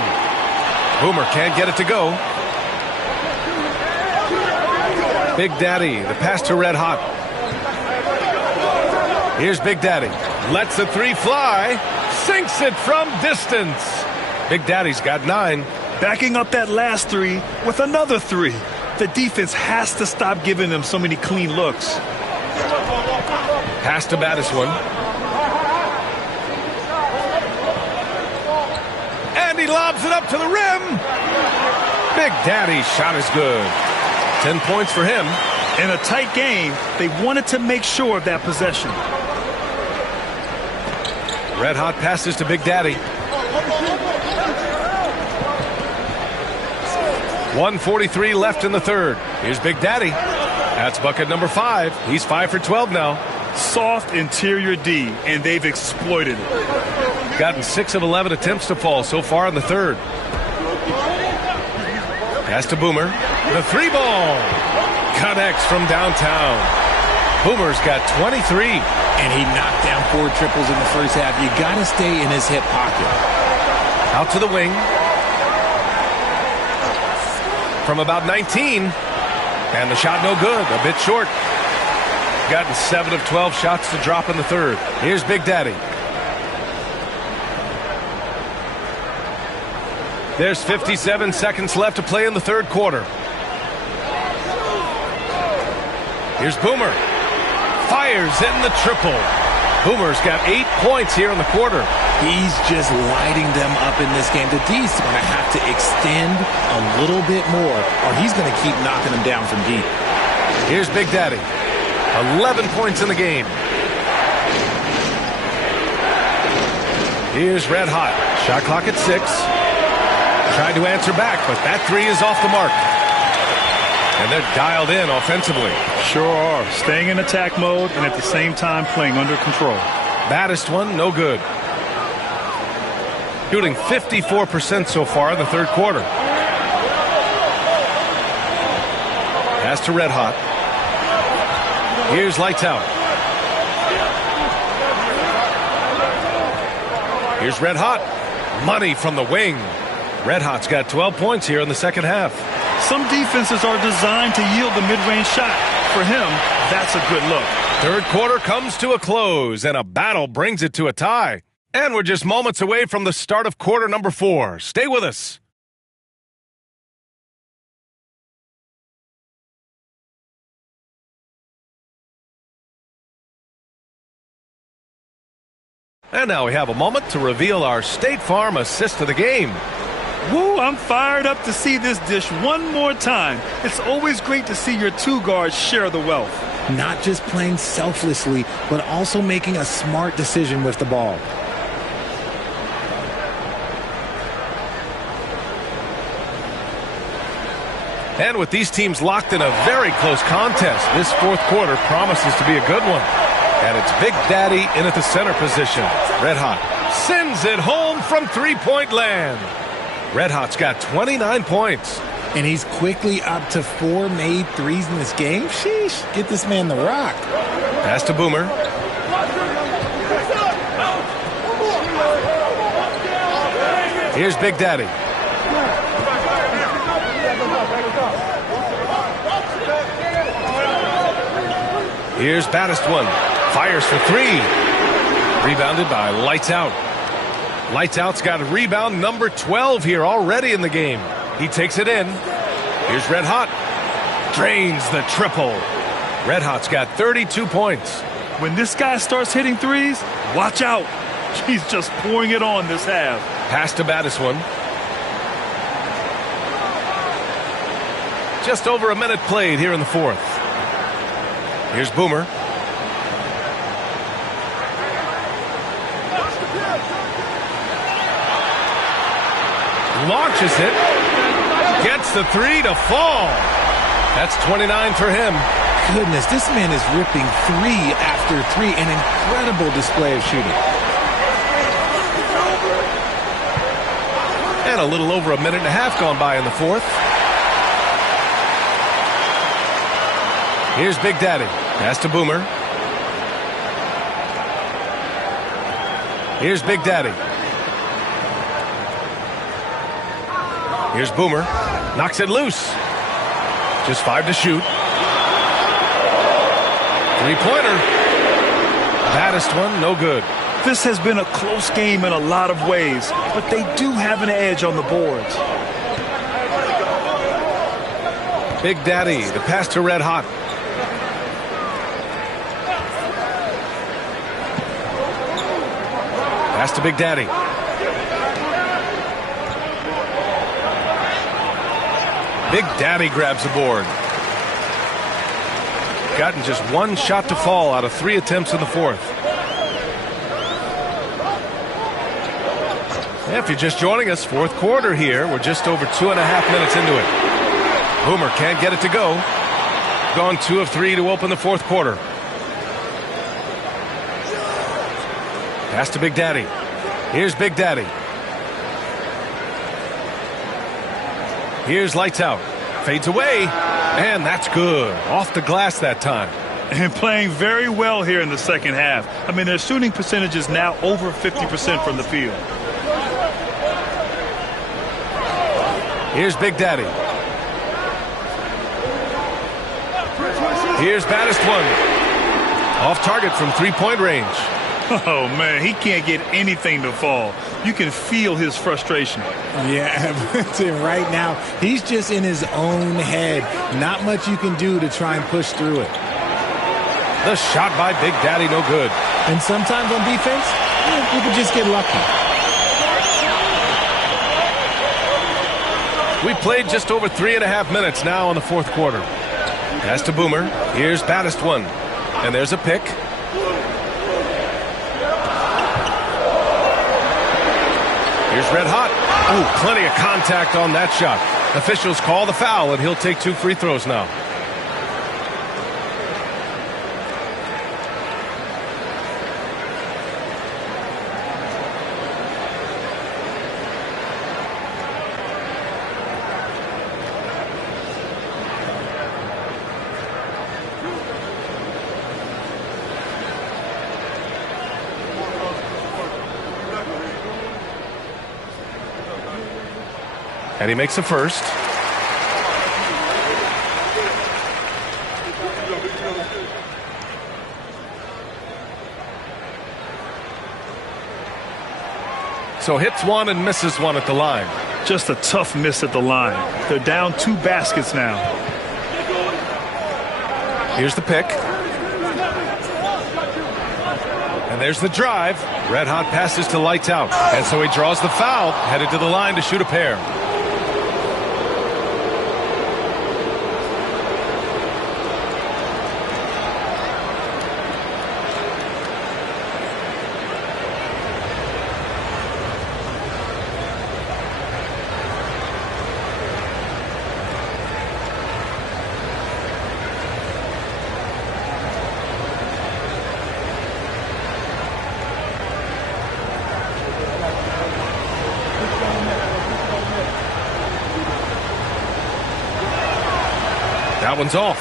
Boomer can't get it to go. Big Daddy, the pass to Red Hot. Here's Big Daddy. Lets the 3 fly. Sinks it from distance. Big Daddy's got 9. Backing up that last 3 with another 3. The defense has to stop giving them so many clean looks. Pass to Battiswan. And he lobs it up to the rim. Big Daddy's shot is good. 10 points for him. In a tight game, they wanted to make sure of that possession. Red Hot passes to Big Daddy. 1:43 left in the third. Here's Big Daddy. That's bucket number 5. He's 5 for 12 now. Soft interior D, and they've exploited it. Gotten 6 of 11 attempts to fall so far in the third. Pass to Boomer. The 3 ball. Connects from downtown. Boomer's got 23. And he knocked down 4 triples in the first half. You got to stay in his hip pocket. Out to the wing. From about 19. And the shot no good. A bit short. Gotten 7 of 12 shots to drop in the third. Here's Big Daddy. There's 57 seconds left to play in the third quarter. Here's Boomer. Fires in the triple. Boomer's got 8 points here in the quarter. He's just lighting them up in this game. The D's going to have to extend a little bit more, or he's going to keep knocking them down from deep. Here's Big Daddy. 11 points in the game. Here's Red Hot. Shot clock at 6. Tried to answer back, but that 3 is off the mark. And they're dialed in offensively. Sure are. Staying in attack mode and at the same time playing under control. Battiswan, no good. Shooting 54% so far in the third quarter. Pass to Red Hot. Here's Lights Out. Here's Red Hot. Money from the wing. Red Hot's got 12 points here in the second half. Some defenses are designed to yield the mid-range shot. For him, that's a good look. Third quarter comes to a close, and a battle brings it to a tie. And we're just moments away from the start of quarter number 4. Stay with us. And now we have a moment to reveal our State Farm assist of the game. Woo, I'm fired up to see this dish one more time. It's always great to see your two guards share the wealth. Not just playing selflessly, but also making a smart decision with the ball. And with these teams locked in a very close contest, this fourth quarter promises to be a good one. And it's Big Daddy in at the center position. Red Hot sends it home from three-point land. Red Hot's got 29 points. And he's quickly up to 4 made threes in this game. Sheesh, get this man the rock. Pass to Boomer. Here's Big Daddy. Here's Baddest one. Fires for three. Rebounded by Lights Out. Lights Out's got a rebound number 12 here already in the game. He takes it in. Here's Red Hot. Drains the triple. Red Hot's got 32 points. When this guy starts hitting threes, watch out. He's just pouring it on this half. Pass to Baddest one. Just over a minute played here in the fourth. Here's Boomer. Launches it. Gets the three to fall. That's 29 for him. Goodness, this man is ripping 3 after 3. An incredible display of shooting. And a little over a minute and a half gone by in the fourth. Here's Big Daddy. Pass to Boomer. Here's Big Daddy. Here's Boomer. Knocks it loose. Just 5 to shoot. Three-pointer. Baddest one, no good. This has been a close game in a lot of ways, but they do have an edge on the boards. Big Daddy, the pass to Red Hot. Pass to Big Daddy. Big Daddy grabs the board. Gotten just 1 shot to fall out of 3 attempts in the fourth. If you're just joining us, fourth quarter here. We're just over 2.5 minutes into it. Boomer can't get it to go. Gone 2 of 3 to open the fourth quarter. Pass to Big Daddy. Here's Big Daddy. Here's Lights Out. Fades away. And that's good. Off the glass that time. And playing very well here in the second half. I mean, their shooting percentage is now over 50% from the field. Here's Big Daddy. Here's Baddest one. Off target from three-point range. Oh, man, he can't get anything to fall. You can feel his frustration. Yeah, right now, he's just in his own head. Not much you can do to try and push through it. The shot by Big Daddy, no good. And sometimes on defense, you can just get lucky. We played just over 3.5 minutes now in the fourth quarter. Pass to Boomer. Here's Baddest one. And there's a pick. Here's Red Hot. Oh, plenty of contact on that shot. Officials call the foul, and he'll take 2 free throws now. And he makes the first. So hits one and misses one at the line. Just a tough miss at the line. They're down 2 baskets now. Here's the pick. And there's the drive. Red hot passes to Lights Out. And so he draws the foul, headed to the line to shoot a pair. That one's off.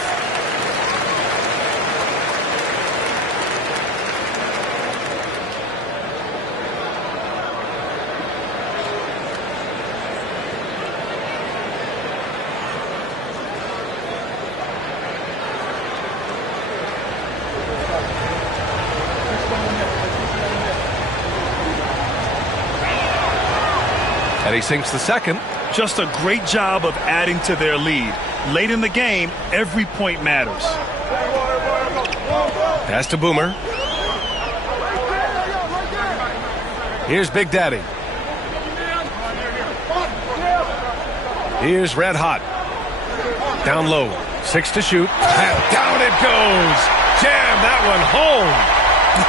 And he sinks the second. Just a great job of adding to their lead. Late in the game, every point matters. Pass to Boomer. Here's Big Daddy. Here's Red Hot. Down low. 6 to shoot. And down it goes. Jam that one home.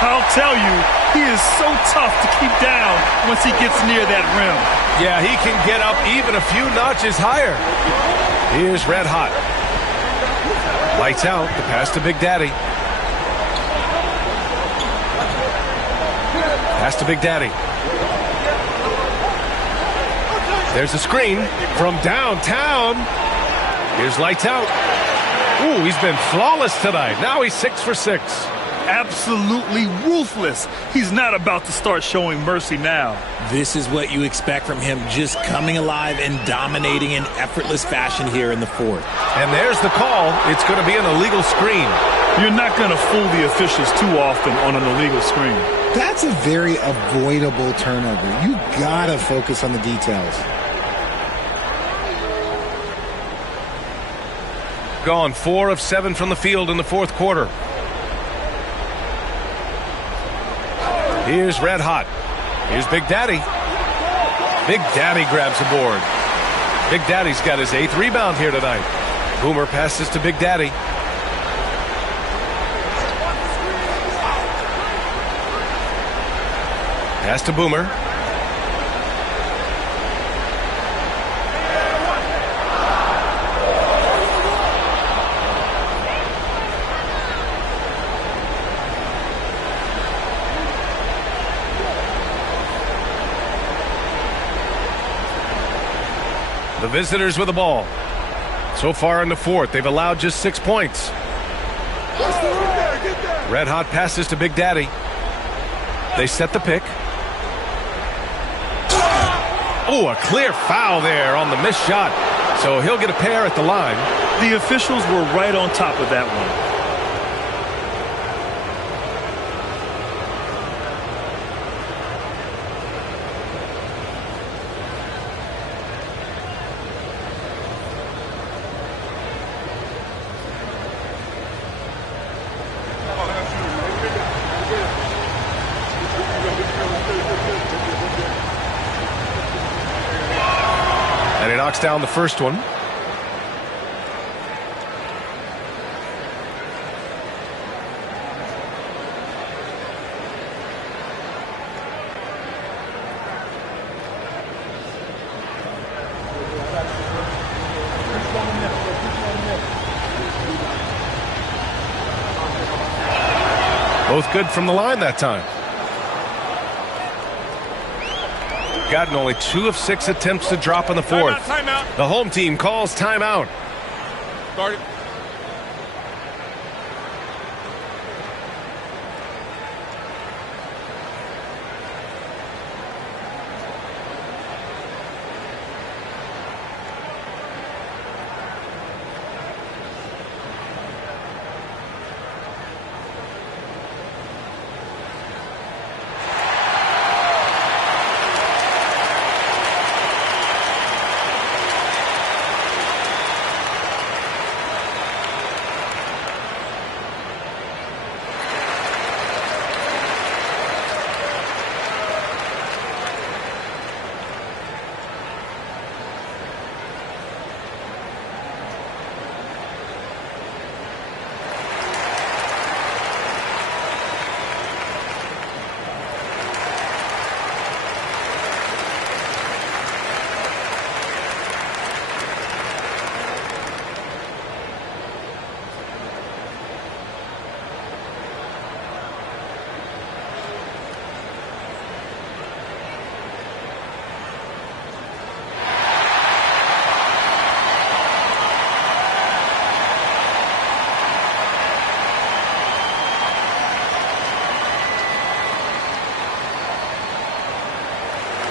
I'll tell you, he is so tough to keep down once he gets near that rim. Yeah, he can get up even a few notches higher. Here's Red Hot. Lights Out. The pass to Big Daddy. Pass to Big Daddy. There's a screen from downtown. Here's Lights Out. Ooh, he's been flawless tonight. Now he's 6 for 6. Absolutely ruthless. He's not about to start showing mercy now. This is what you expect from him, just coming alive and dominating in effortless fashion here in the fourth. And there's the call. It's going to be an illegal screen. You're not going to fool the officials too often on an illegal screen. That's a very avoidable turnover. You got to focus on the details. Gone 4 of 7 from the field in the fourth quarter. Here's Red Hot. Here's Big Daddy. Big Daddy grabs the board. Big Daddy's got his 8th rebound here tonight. Boomer passes to Big Daddy. Pass to Boomer. The visitors with the ball. So far in the fourth, they've allowed just 6 points. Red Hot passes to Big Daddy. They set the pick. Oh, a clear foul there on the missed shot. So he'll get a pair at the line. The officials were right on top of that one. And he knocks down the first one. Both good from the line that time. Gotten only 2 of 6 attempts to drop in the fourth. Timeout. The home team calls timeout. Start it.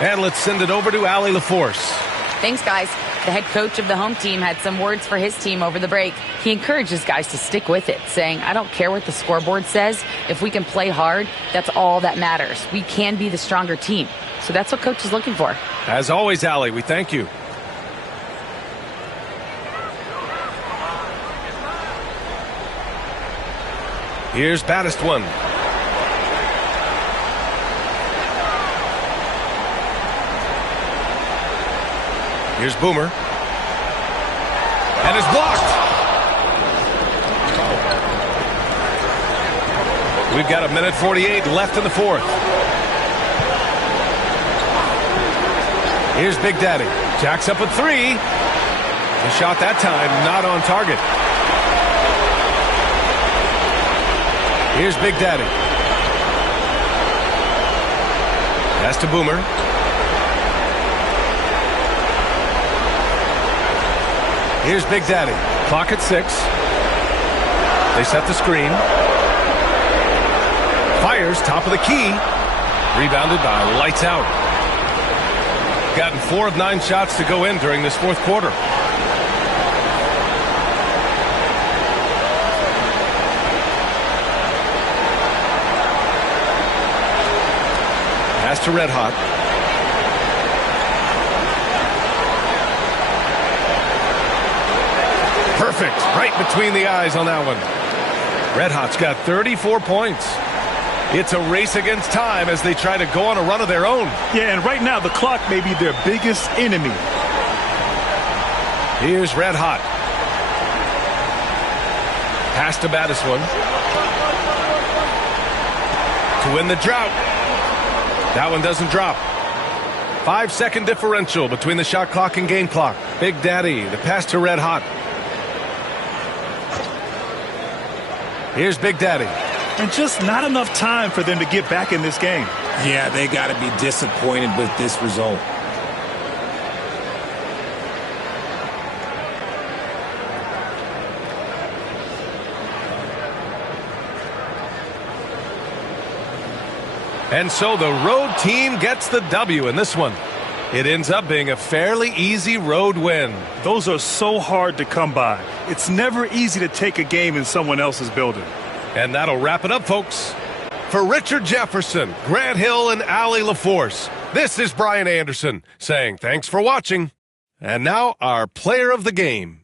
And let's send it over to Allie LaForce. Thanks, guys. The head coach of the home team had some words for his team over the break. He encourages guys to stick with it, saying, I don't care what the scoreboard says. If we can play hard, that's all that matters. We can be the stronger team. So that's what coach is looking for. As always, Allie, we thank you. Here's baddest one. Here's Boomer. And it's blocked. We've got 1:48 left in the fourth. Here's Big Daddy. Jacks up a three. The shot that time not on target. Here's Big Daddy. Pass to Boomer. Here's Big Daddy. Clock at 6. They set the screen. Fires top of the key. Rebounded by Lights Out. Gotten 4 of 9 shots to go in during this fourth quarter. Pass to Red Hot. Perfect. Right between the eyes on that one. Red Hot's got 34 points. It's a race against time as they try to go on a run of their own. Yeah, and right now the clock may be their biggest enemy. Here's Red Hot. Pass to baddest one. To win the drought. That one doesn't drop. 5-second differential between the shot clock and game clock. Big Daddy, the pass to Red Hot. Here's Big Daddy. And just not enough time for them to get back in this game. Yeah, they got to be disappointed with this result. And so the road team gets the W in this one. It ends up being a fairly easy road win. Those are so hard to come by. It's never easy to take a game in someone else's building. And that'll wrap it up, folks. For Richard Jefferson, Grant Hill, and Allie LaForce, this is Brian Anderson saying thanks for watching. And now our player of the game.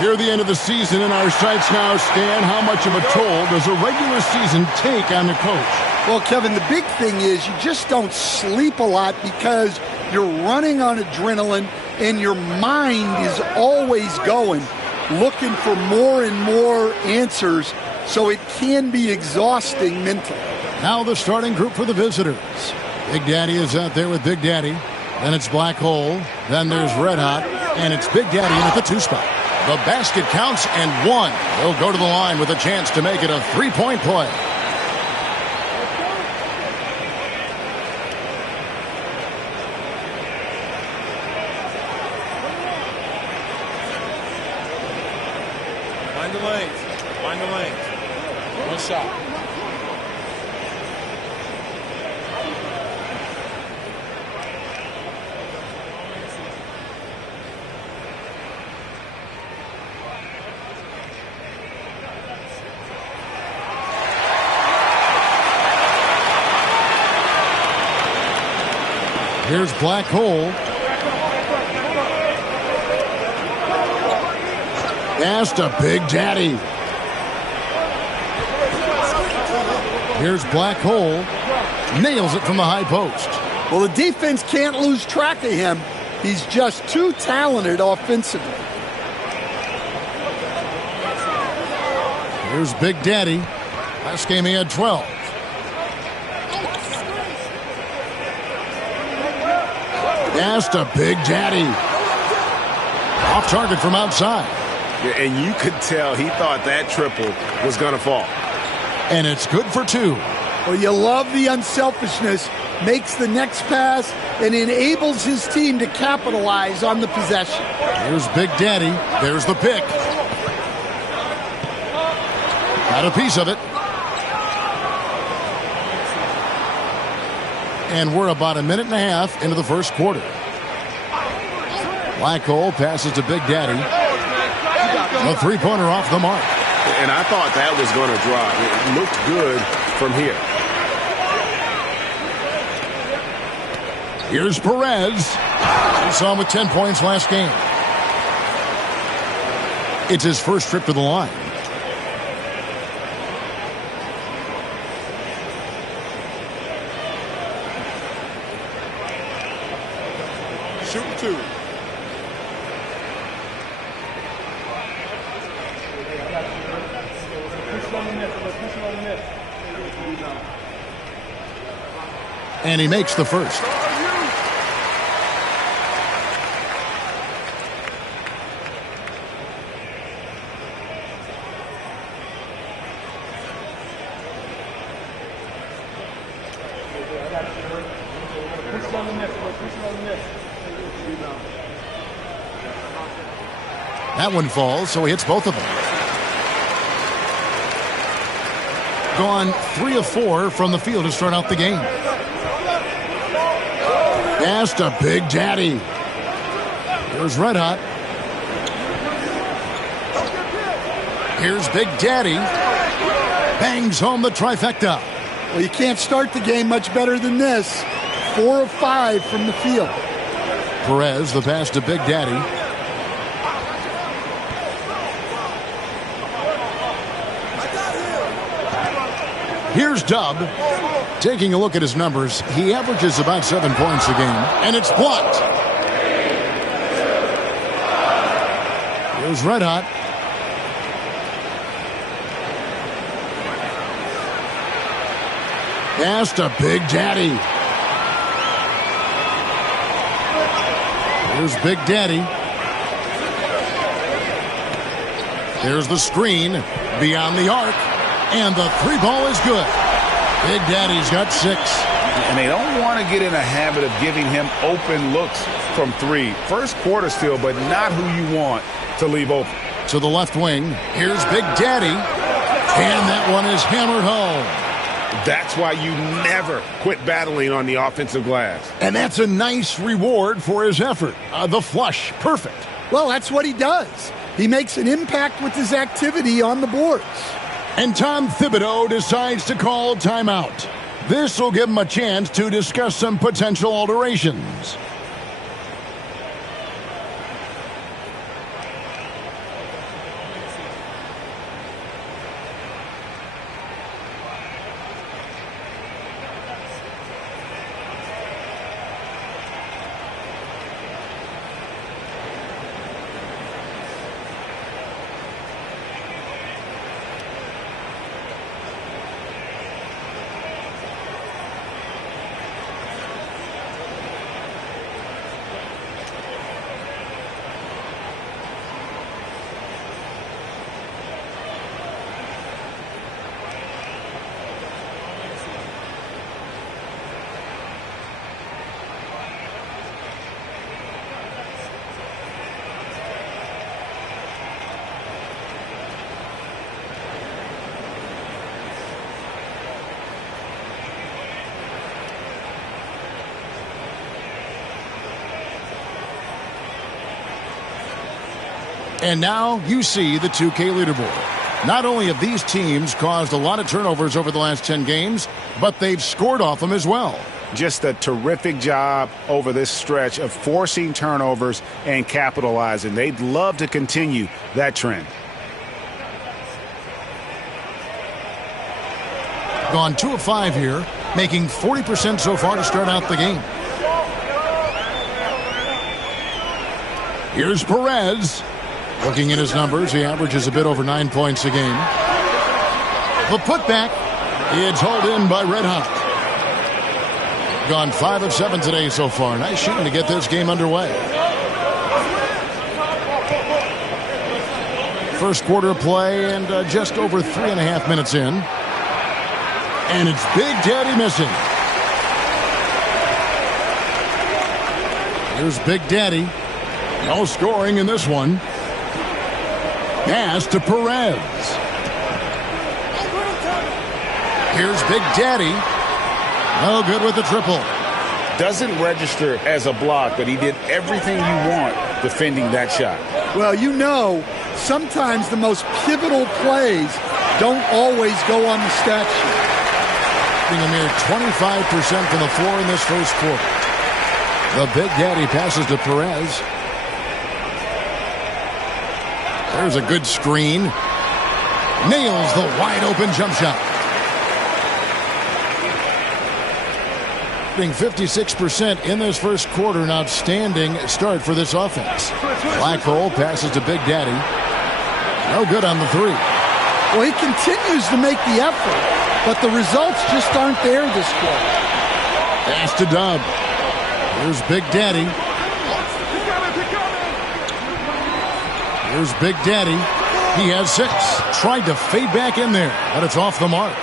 Near the end of the season, and our sights now, Stan, how much of a toll does a regular season take on the coach? Well, Kevin, the big thing is you just don't sleep a lot because you're running on adrenaline and your mind is always going, looking for more and more answers, so it can be exhausting mentally. Now the starting group for the visitors. Big Daddy is out there with Big Daddy. Then it's Black Hole. Then there's Red Hot. And it's Big Daddy in at the 2 spot. The basket counts and 1. He'll go to the line with a chance to make it a 3-point play. Find the lanes. Find the lanes. One shot. Here's Black Hole. Pass to Big Daddy. Here's Black Hole. Nails it from the high post. Well, the defense can't lose track of him. He's just too talented offensively. Here's Big Daddy. Last game he had 12. Pass to Big Daddy. Off target from outside. Yeah, and you could tell he thought that triple was going to fall. And it's good for 2. Well, you love the unselfishness. Makes the next pass and enables his team to capitalize on the possession. Here's Big Daddy. There's the pick. Got a piece of it. And we're about a minute and a half into the first quarter. Black Hole passes to Big Daddy. A 3-pointer off the mark. And I thought that was going to drop. It looked good from here. Here's Perez. We saw him with 10 points last game. It's his first trip to the line. Shoot 2. And he makes the first. That one falls, so he hits both of them. Gone 3 of 4 from the field to start out the game. Pass to Big Daddy. Here's Red Hot. Here's Big Daddy. Bangs home the trifecta. Well, you can't start the game much better than this. 4 of 5 from the field. Perez, the pass to Big Daddy. Here's Dub. Taking a look at his numbers, he averages about 7 points a game, and it's blocked. Here's Red Hot. Pass to Big Daddy. Here's Big Daddy. There's the screen beyond the arc, and the 3-ball is good. Big Daddy's got 6. And they don't want to get in a habit of giving him open looks from 3. First quarter still, but not who you want to leave open. To the left wing, here's Big Daddy, and that one is hammered home. That's why you never quit battling on the offensive glass. And that's a nice reward for his effort. The flush, perfect. Well, that's what he does. He makes an impact with his activity on the boards. And Tom Thibodeau decides to call timeout. This will give him a chance to discuss some potential alterations. And now you see the 2K leaderboard. Not only have these teams caused a lot of turnovers over the last 10 games, but they've scored off them as well. Just a terrific job over this stretch of forcing turnovers and capitalizing. They'd love to continue that trend. Gone 2 of 5 here, making 40% so far to start out the game. Here's Perez. Looking at his numbers, he averages a bit over 9 points a game. The putback, it's hauled in by Red Hot. Gone 5 of 7 today so far. Nice shooting to get this game underway. First quarter play and just over 3.5 minutes in. And it's Big Daddy missing. Here's Big Daddy. No scoring in this one. Pass to Perez. Here's Big Daddy. No good with the triple. Doesn't register as a block, but he did everything you want defending that shot. Well, you know, sometimes the most pivotal plays don't always go on the stat sheet. A mere 25% from the floor in this first quarter. The Big Daddy passes to Perez. There's a good screen. Nails the wide open jump shot. 56% in this first quarter. An outstanding start for this offense. Blackhole passes to Big Daddy. No good on the three. Well, he continues to make the effort, but the results just aren't there this quarter. Pass to Dub. Here's Big Daddy. Here's Big Daddy. He has 6. Tried to fade back in there, but it's off the mark.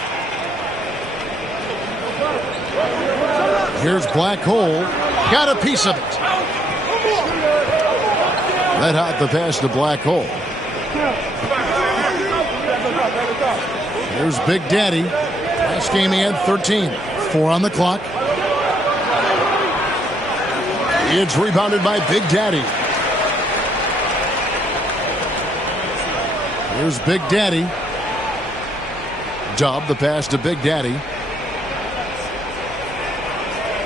Here's Black Hole. Got a piece of it. Red Hot the pass to Black Hole. Here's Big Daddy. Last game he had 13. 4 on the clock. It's rebounded by Big Daddy. Here's Big Daddy. Dub the pass to Big Daddy.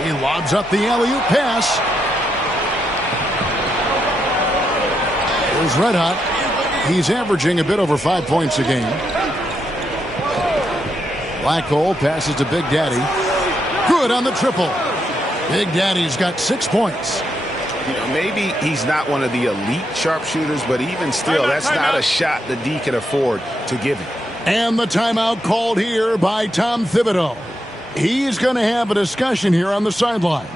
He lobs up the alley-oop pass. Here's Red Hot. He's averaging a bit over 5 points a game. Black Hole passes to Big Daddy. Good on the triple. Big Daddy's got 6 points. You know, maybe he's not one of the elite sharpshooters, but even still, that's not a shot that D can afford to give him. And the timeout called here by Tom Thibodeau. He's going to have a discussion here on the sideline.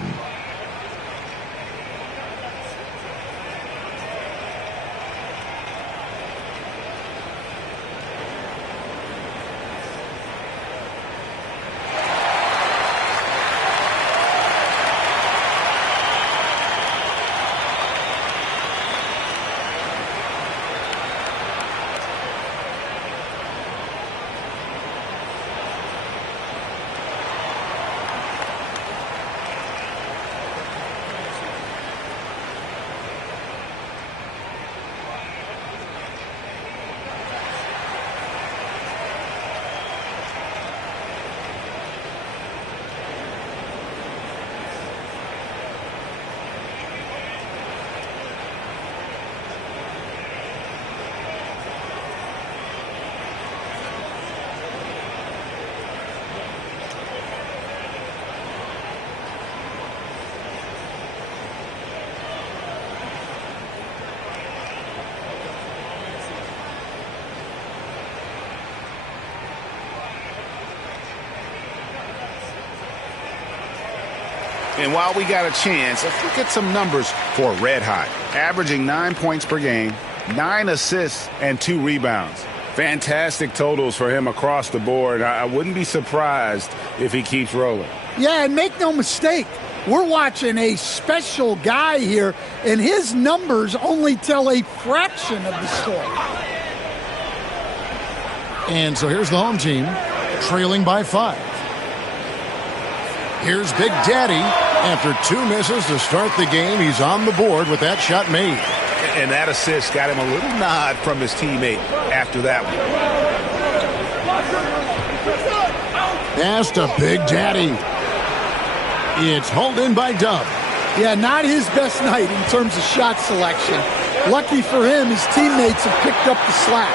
And while we got a chance, let's look at some numbers for Red Hot. Averaging 9 points per game, 9 assists, and 2 rebounds. Fantastic totals for him across the board. I wouldn't be surprised if he keeps rolling. Yeah, and make no mistake, we're watching a special guy here, and his numbers only tell a fraction of the story. And so here's the home team, trailing by 5. Here's Big Daddy. After 2 misses to start the game, he's on the board with that shot made. And that assist got him a little nod from his teammate after that one. Pass to Big Daddy. It's hauled in by Dub. Yeah, not his best night in terms of shot selection. Lucky for him, his teammates have picked up the slack.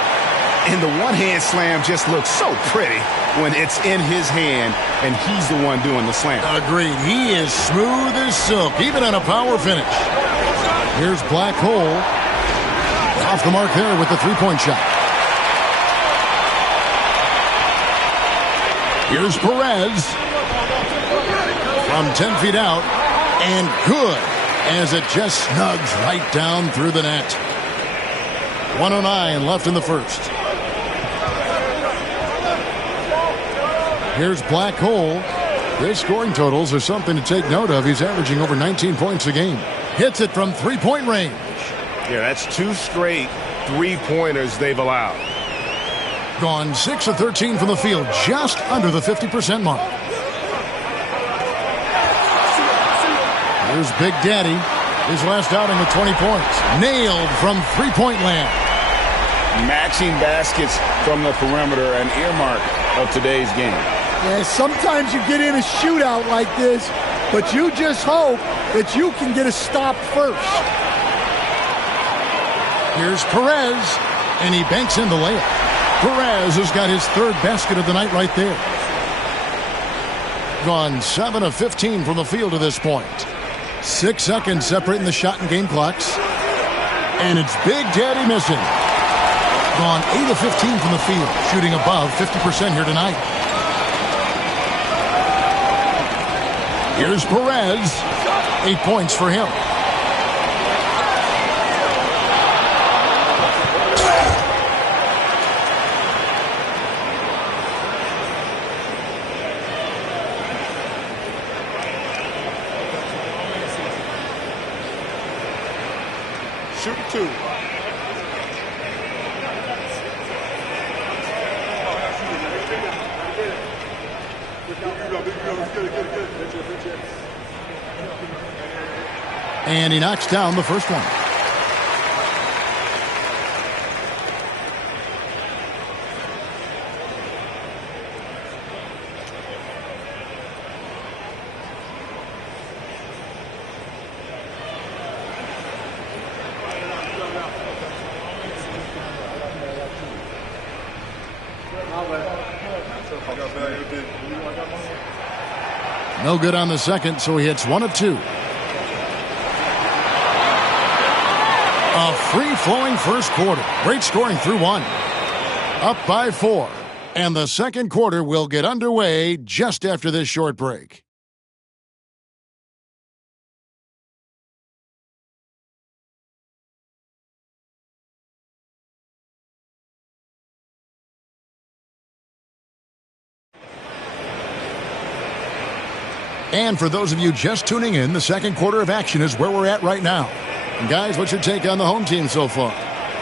And the one-hand slam just looks so pretty when it's in his hand and he's the one doing the slam. Agreed. He is smooth as silk, even on a power finish. Here's Black Hole. Off the mark there with the three-point shot. Here's Perez. From 10 feet out. And good, as it just snugs right down through the net. 1:09 left in the first. Here's Black Hole. His scoring totals are something to take note of. He's averaging over 19 points a game. Hits it from three-point range. Yeah, that's 2 straight three-pointers they've allowed. Gone 6 of 13 from the field, just under the 50% mark. Here's Big Daddy. His last outing with 20 points. Nailed from three-point land. Matching baskets from the perimeter, an earmark of today's game. Yeah, sometimes you get in a shootout like this, but you just hope that you can get a stop first. Here's Perez, and he banks in the layup. Perez has got his third basket of the night right there. Gone 7 of 15 from the field to this point. 6 seconds separating the shot and game clocks. And it's Big Daddy missing. Gone 8 of 15 from the field, shooting above 50% here tonight. Here's Perez. 8 points for him. Shoot 2. And he knocks down the first one. No good on the second, so he hits 1 of 2. A free-flowing first quarter. Great scoring through 1. Up by 4. And the second quarter will get underway just after this short break. And for those of you just tuning in, the second quarter of action is where we're at right now. And guys, what's your take on the home team so far?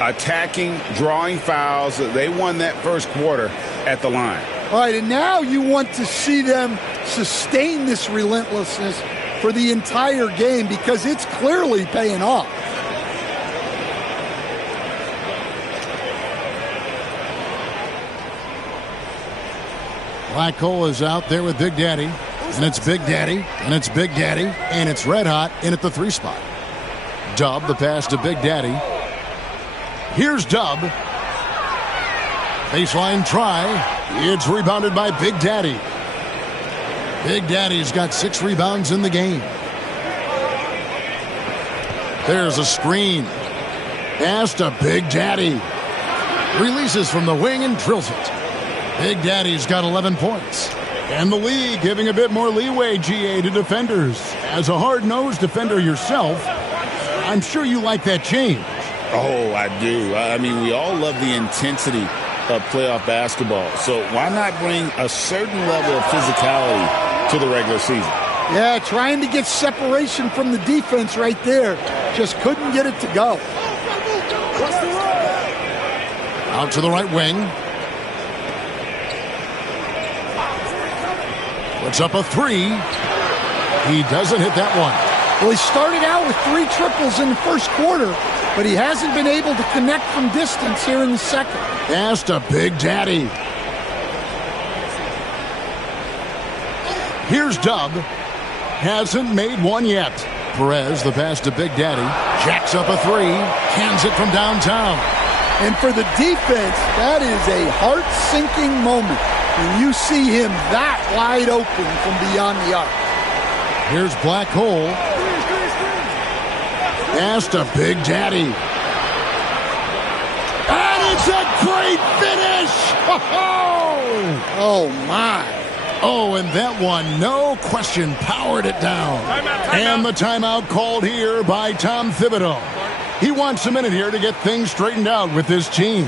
Attacking, drawing fouls. They won that first quarter at the line. All right, and now you want to see them sustain this relentlessness for the entire game because it's clearly paying off. Black Hole is out there with Big Daddy. And it's Big Daddy, and it's Big Daddy, and it's Red Hot in at the 3 spot. Dub, the pass to Big Daddy. Here's Dub. Baseline try. It's rebounded by Big Daddy. Big Daddy's got 6 rebounds in the game. There's a screen. Pass to Big Daddy. Releases from the wing and drills it. Big Daddy's got 11 points. And the league giving a bit more leeway, GA, to defenders. As a hard-nosed defender yourself, I'm sure you like that change. Oh, I do. I mean, we all love the intensity of playoff basketball. So why not bring a certain level of physicality to the regular season? Yeah, trying to get separation from the defense right there. Just couldn't get it to go. Out to the right wing. Puts up a 3. He doesn't hit that one. Well, he started out with 3 triples in the first quarter, but he hasn't been able to connect from distance here in the second. Pass to Big Daddy. Here's Dub. Hasn't made one yet. Perez, the pass to Big Daddy. Jacks up a 3. Cans it from downtown. And for the defense, that is a heart-sinking moment when you see him that wide open from beyond the arc. Here's Black Hole. Pass to Big Daddy. And it's a great finish! Oh, my. Oh, and that one, no question, powered it down. Timeout. And the timeout called here by Tom Thibodeau. He wants a minute here to get things straightened out with his team.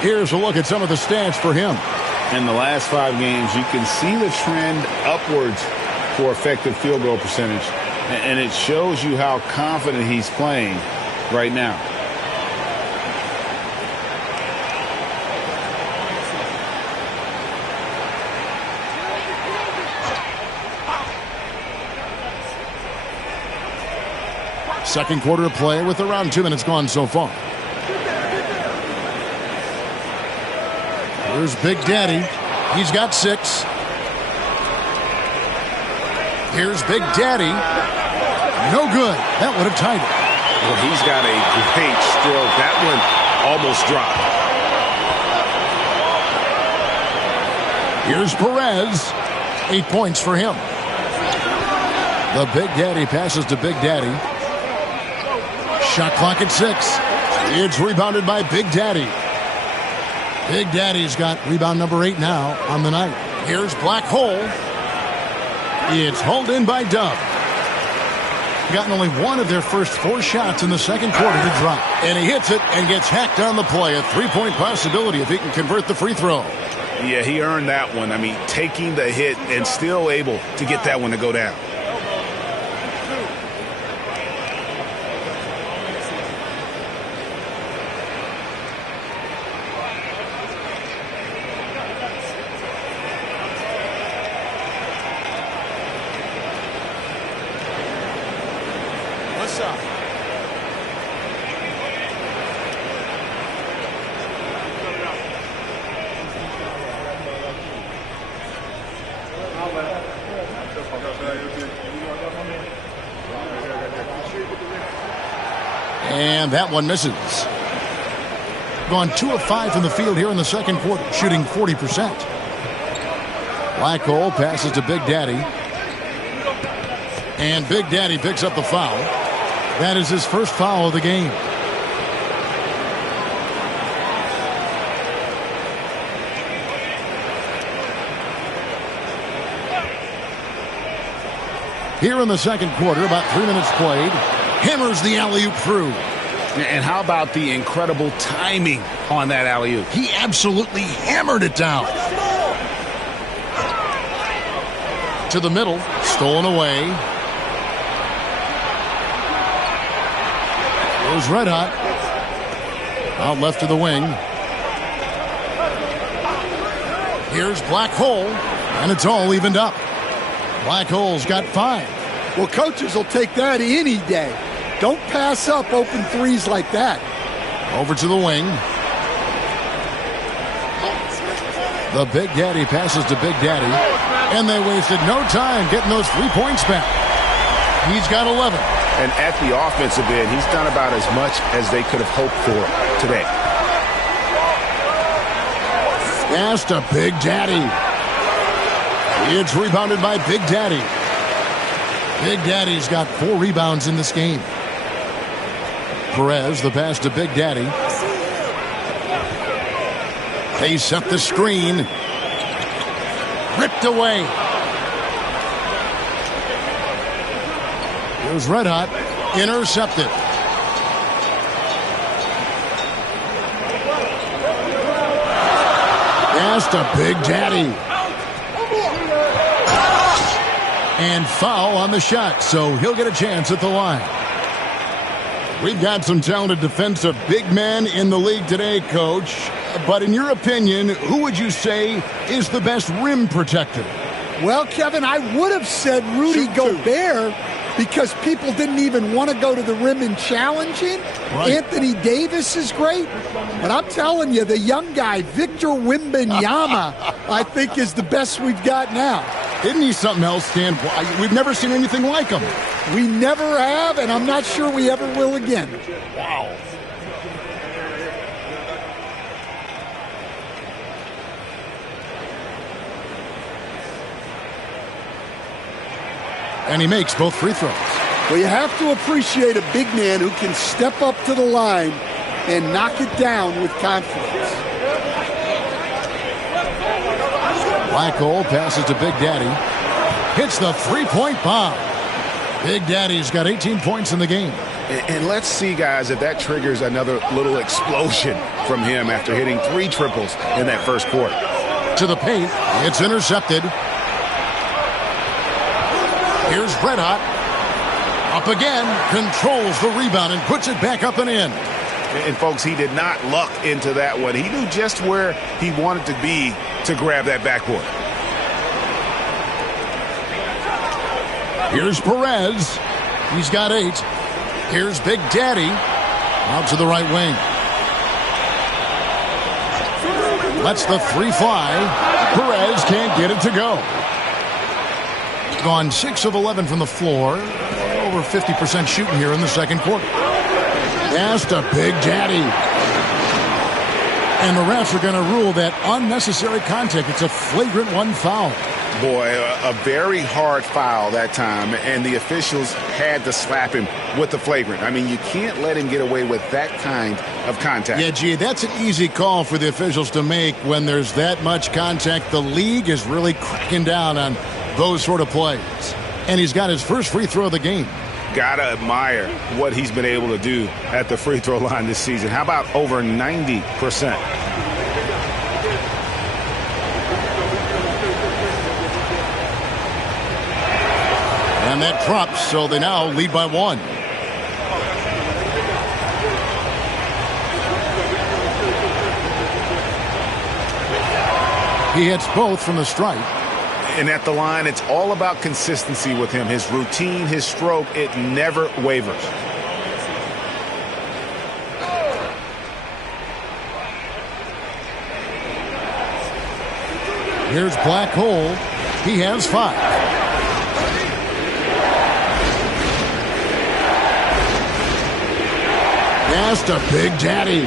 Here's a look at some of the stats for him. In the last 5 games, you can see the trend upwards for effective field goal percentage. And it shows you how confident he's playing right now. Second quarter of play with around 2 minutes gone so far. Here's Big Daddy. He's got 6. Here's Big Daddy. No good. That would have tied it. Well, he's got a great stroke. That one almost dropped. Here's Perez. 8 points for him. The Big Daddy passes to Big Daddy. Shot clock at 6. It's rebounded by Big Daddy. Big Daddy's got rebound number 8 now on the night. Here's Black Hole. It's hauled in by Dub. Gotten only one of their first 4 shots in the second quarter to drop. And he hits it and gets hacked on the play. A 3-point possibility if he can convert the free throw. Yeah, he earned that one. I mean, taking the hit and still able to get that one to go down. What's up? And that one misses. Gone 2 of 5 from the field here in the second quarter, shooting 40%. Black Hole passes to Big Daddy. And Big Daddy picks up the foul. That is his first foul of the game. Here in the second quarter, about 3 minutes played. Hammers the alley-oop through. And how about the incredible timing on that alley-oop? He absolutely hammered it down. To the middle, stolen away. Goes red hot. Out left to the wing. Here's Black Hole, and it's all evened up. Black Hole's got 5. Well, coaches will take that any day. Don't pass up open threes like that. Over to the wing. The Big Daddy passes to Big Daddy, and they wasted no time getting those 3 points back. He's got 11. And at the offensive end, he's done about as much as they could have hoped for today. Pass to Big Daddy. It's rebounded by Big Daddy. Big Daddy's got 4 rebounds in this game. Perez, the pass to Big Daddy. They set the screen. Ripped away. Here's Red Hot. Intercepted. Pass to Big Daddy. And foul on the shot, so he'll get a chance at the line. We've got some talented defensive big men in the league today, Coach. But in your opinion, who would you say is the best rim protector? Well, Kevin, I would have said Rudy Gobert because people didn't even want to go to the rim and challenge him. Right. Anthony Davis is great. But I'm telling you, the young guy, Victor Wembanyama, I think is the best we've got now. Isn't he something else, Stan? We've never seen anything like him. We never have, and I'm not sure we ever will again. Wow. And he makes both free throws. Well, you have to appreciate a big man who can step up to the line and knock it down with confidence. Black Hole passes to Big Daddy. Hits the three-point bomb. Big Daddy's got 18 points in the game. And let's see, guys, if that triggers another little explosion from him after hitting 3 triples in that first quarter. To the paint. It's intercepted. Here's Red Hot. Up again. Controls the rebound and puts it back up and in. And, folks, he did not luck into that one. He knew just where he wanted to be to grab that backboard. Here's Perez. He's got 8. Here's Big Daddy. Out to the right wing. Lets the 3 fly. Perez can't get it to go. Gone 6 of 11 from the floor. Over 50% shooting here in the second quarter. Pass to Big Daddy. And the refs are going to rule that unnecessary contact. It's a flagrant 1 foul. Boy, a very hard foul that time, and the officials had to slap him with the flagrant. I mean, you can't let him get away with that kind of contact. Yeah, gee, that's an easy call for the officials to make when there's that much contact. The league is really cracking down on those sort of plays. And he's got his first free throw of the game. Gotta admire what he's been able to do at the free throw line this season. How about over 90%? And that drops, so they now lead by 1. He hits both from the stripe. And at the line, it's all about consistency with him. His routine, his stroke, it never wavers. Here's Black Hole. He has 5. Pass to Big Daddy.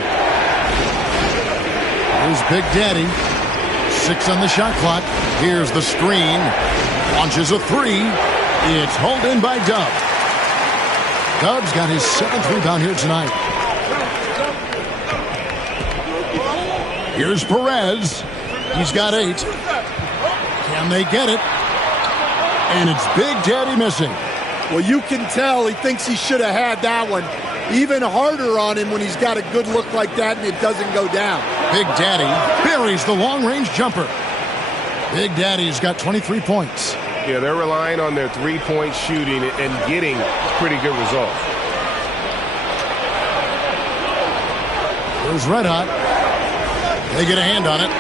Here's Big Daddy. 6 on the shot clock. Here's the screen. Launches a 3. It's hauled in by Dub. Dub's got his 7th rebound here tonight. Here's Perez. He's got 8. Can they get it? And it's Big Daddy missing. Well, you can tell he thinks he should have had that one. Even harder on him when he's got a good look like that and it doesn't go down. Big Daddy buries the long-range jumper. Big Daddy's got 23 points. Yeah, they're relying on their three-point shooting and getting pretty good results. There's Red Hot. They get a hand on it.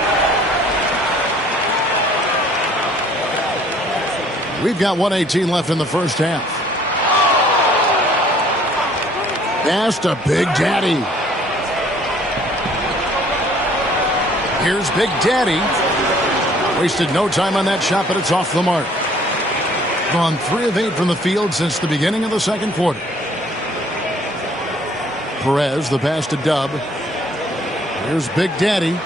We've got 1:18 left in the first half. Pass to Big Daddy. Here's Big Daddy. Wasted no time on that shot, but it's off the mark. Gone 3 of 8 from the field since the beginning of the second quarter. Perez, the pass to Dub. Here's Big Daddy.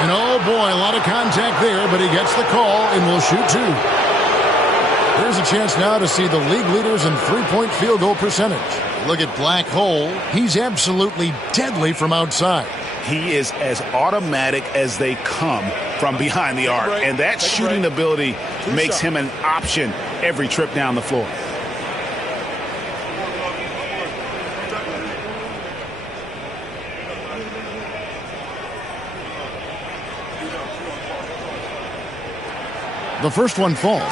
And oh boy, a lot of contact there, but he gets the call and will shoot 2. Here's a chance now to see the league leaders in three-point field goal percentage. Look at Black Hole. He's absolutely deadly from outside. He is as automatic as they come from behind the arc. And that shooting ability makes him an option every trip down the floor. The first one falls.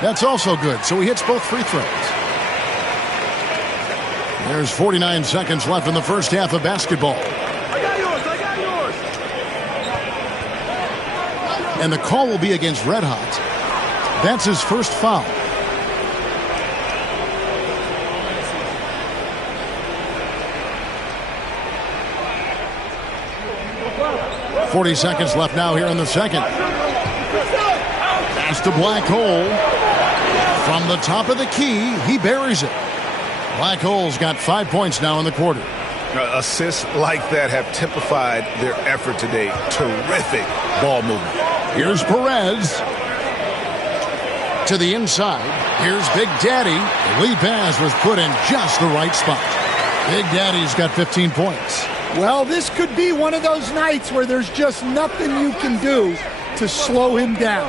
That's also good, so he hits both free throws. There's 49 seconds left in the first half of basketball. I got yours. And the call will be against Red Hot. That's his first foul. .40 seconds left now here in the second. Pass to Black Hole. From the top of the key, he buries it. Black Hole's got 5 points now in the quarter. Assists like that have typified their effort today. Terrific ball movement. Here's Perez. To the inside. Here's Big Daddy. The lead pass was put in just the right spot. Big Daddy's got 15 points. Well, this could be one of those nights where there's just nothing you can do to slow him down.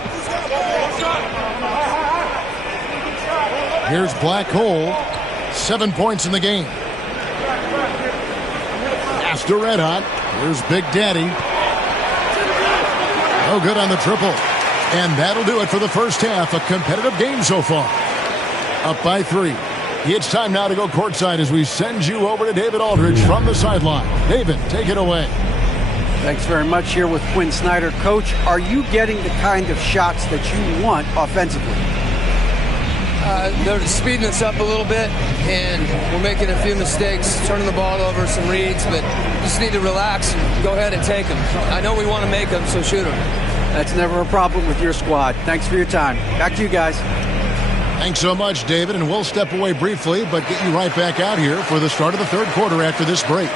Here's Black Hole. 7 points in the game. Pass to Red Hot. Here's Big Daddy. No good on the triple. And that'll do it for the first half. A competitive game so far. Up by 3. It's time now to go courtside as we send you over to David Aldridge from the sideline. David, take it away. Thanks very much. Here with Quinn Snyder. Coach, are you getting the kind of shots that you want offensively? They're speeding us up a little bit, and we're making a few mistakes, turning the ball over, some reads, but just need to relax and go ahead and take them. I know we want to make them, so shoot them. That's never a problem with your squad. Thanks for your time. Back to you guys. Thanks so much, David, and we'll step away briefly, but get you right back out here for the start of the third quarter after this break.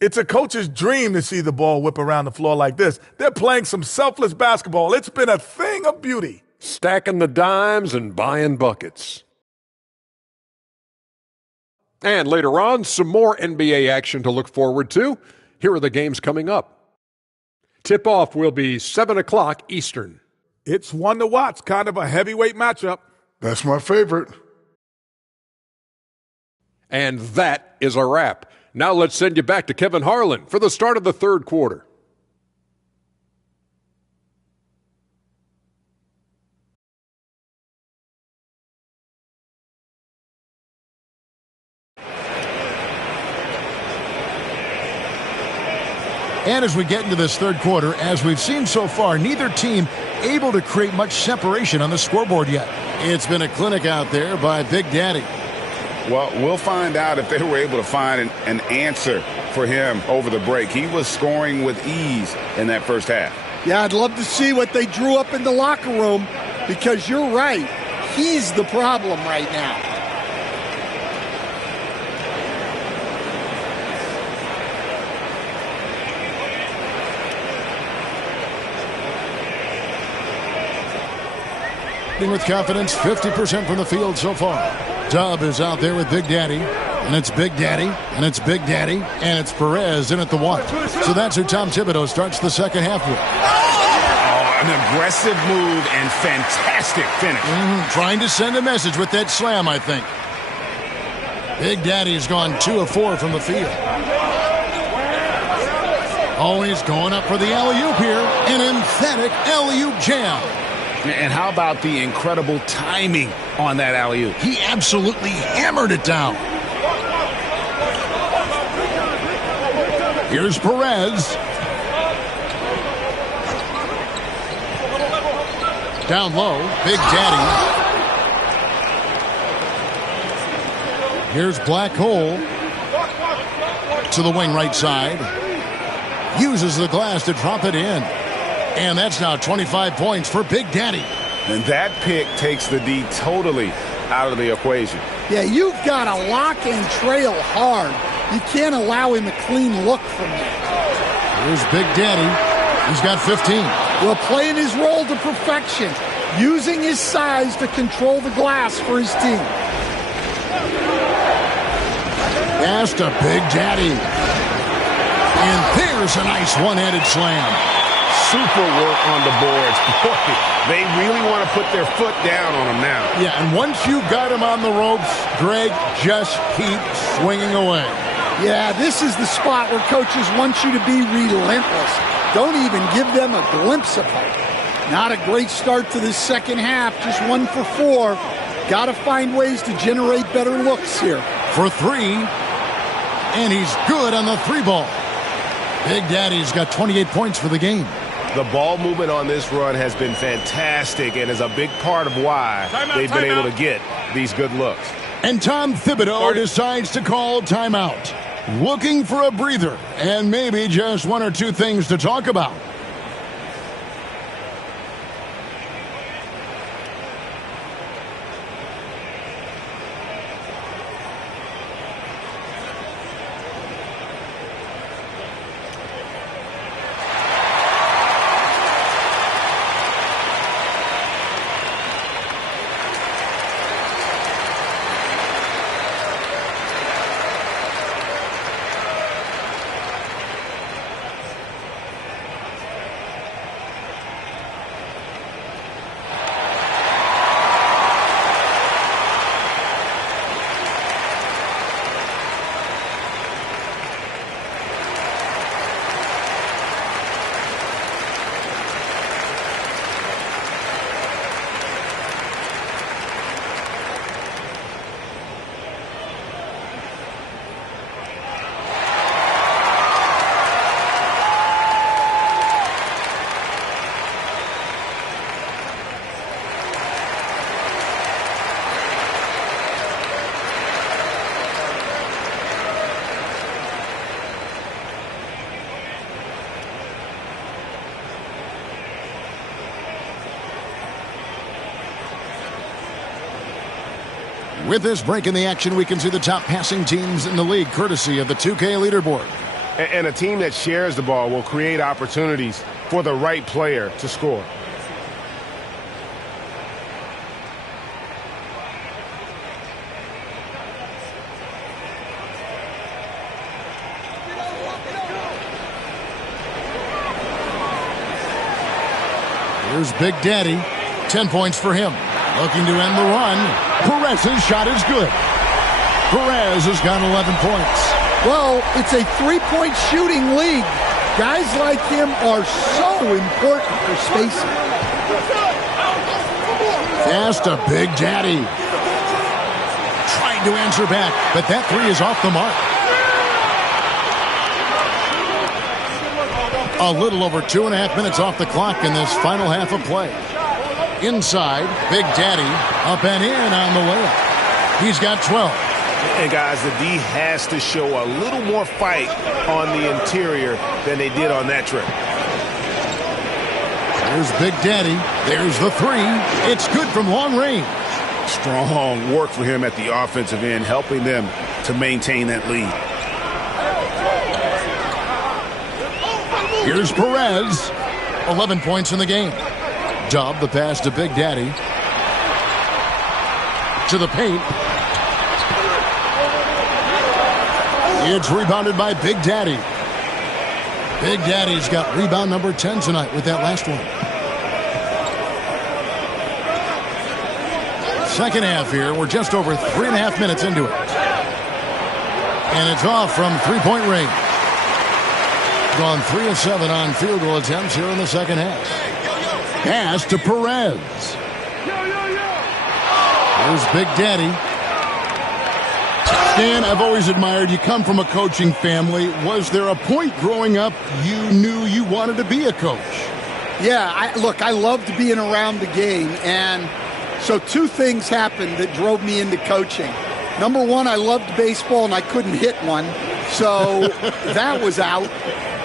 It's a coach's dream to see the ball whip around the floor like this. They're playing some selfless basketball. It's been a thing of beauty. Stacking the dimes and buying buckets. And later on, some more NBA action to look forward to. Here are the games coming up. Tip-off will be 7 o'clock Eastern. It's one to watch, kind of a heavyweight matchup. That's my favorite. And that is a wrap. Now let's send you back to Kevin Harlan for the start of the third quarter. And as we get into this third quarter, as we've seen so far, neither team able to create much separation on the scoreboard yet. It's been a clinic out there by Big Daddy. Well, we'll find out if they were able to find an answer for him over the break. He was scoring with ease in that first half. Yeah, I'd love to see what they drew up in the locker room because you're right. He's the problem right now. shooting with confidence, 50% from the field so far. Dub is out there with Big Daddy. And it's Big Daddy, and it's Big Daddy, and it's Perez in at the 1. So that's who Tom Thibodeau starts the second half with. Oh, an aggressive move and fantastic finish. Trying to send a message with that slam, I think. Big Daddy's gone 2 of 4 from the field. Oh, he's going up for the alley-oop here. An emphatic alley-oop jam. And how about the incredible timing on that alley-oop? He absolutely hammered it down. Here's Perez. Down low, Big Daddy. Here's Black Hole. To the wing right side. Uses the glass to drop it in. And that's now 25 points for Big Daddy. And that pick takes the D totally out of the equation. Yeah, you've got to lock and trail hard. You can't allow him a clean look from that. Here's Big Daddy. He's got 15. Well, playing his role to perfection. Using his size to control the glass for his team. Pass to Big Daddy. And there's a nice one-handed slam. Super work on the boards. Boy, they really want to put their foot down on him now. Yeah, and once you've got him on the ropes, Greg, just keep swinging away. Yeah, this is the spot where coaches want you to be relentless. Don't even give them a glimpse of hope. Not a great start to this second half, just 1 for 4. Got to find ways to generate better looks here. For 3, and he's good on the 3-ball. Big Daddy's got 28 points for the game. The ball movement on this run has been fantastic and is a big part of why they've been able to get these good looks. And Tom Thibodeau decides to call timeout. Looking for a breather and maybe just 1 or 2 things to talk about. With this break in the action, we can see the top passing teams in the league, courtesy of the 2K leaderboard. And a team that shares the ball will create opportunities for the right player to score. Here's Big Daddy. 10 points for him. Looking to end the run. Perez's shot is good. Perez has got 11 points. Well, it's a 3-point shooting league. Guys like him are so important for spacing. Pass to Big Daddy. Trying to answer back, but that 3 is off the mark. A little over 2.5 minutes off the clock in this final half of play. Inside, Big Daddy up and in on the layup. He's got 12. And guys, the D has to show a little more fight on the interior than they did on that trip. There's Big Daddy. There's the 3. It's good from long range. Strong work for him at the offensive end, helping them to maintain that lead. Here's Perez. 11 points in the game. Dub the pass to Big Daddy. to the paint. It's rebounded by Big Daddy. Big Daddy's got rebound number 10 tonight with that last one. Second half here. We're just over 3.5 minutes into it. And it's off from three-point range. Gone 3 of 7 on field goal attempts here in the second half. Pass to Perez. Here's Big Daddy. Dan, I've always admired you. Come from a coaching family. Was there a point growing up you knew you wanted to be a coach? Yeah, I loved being around the game. And so 2 things happened that drove me into coaching. Number 1, I loved baseball and I couldn't hit one. So that was out.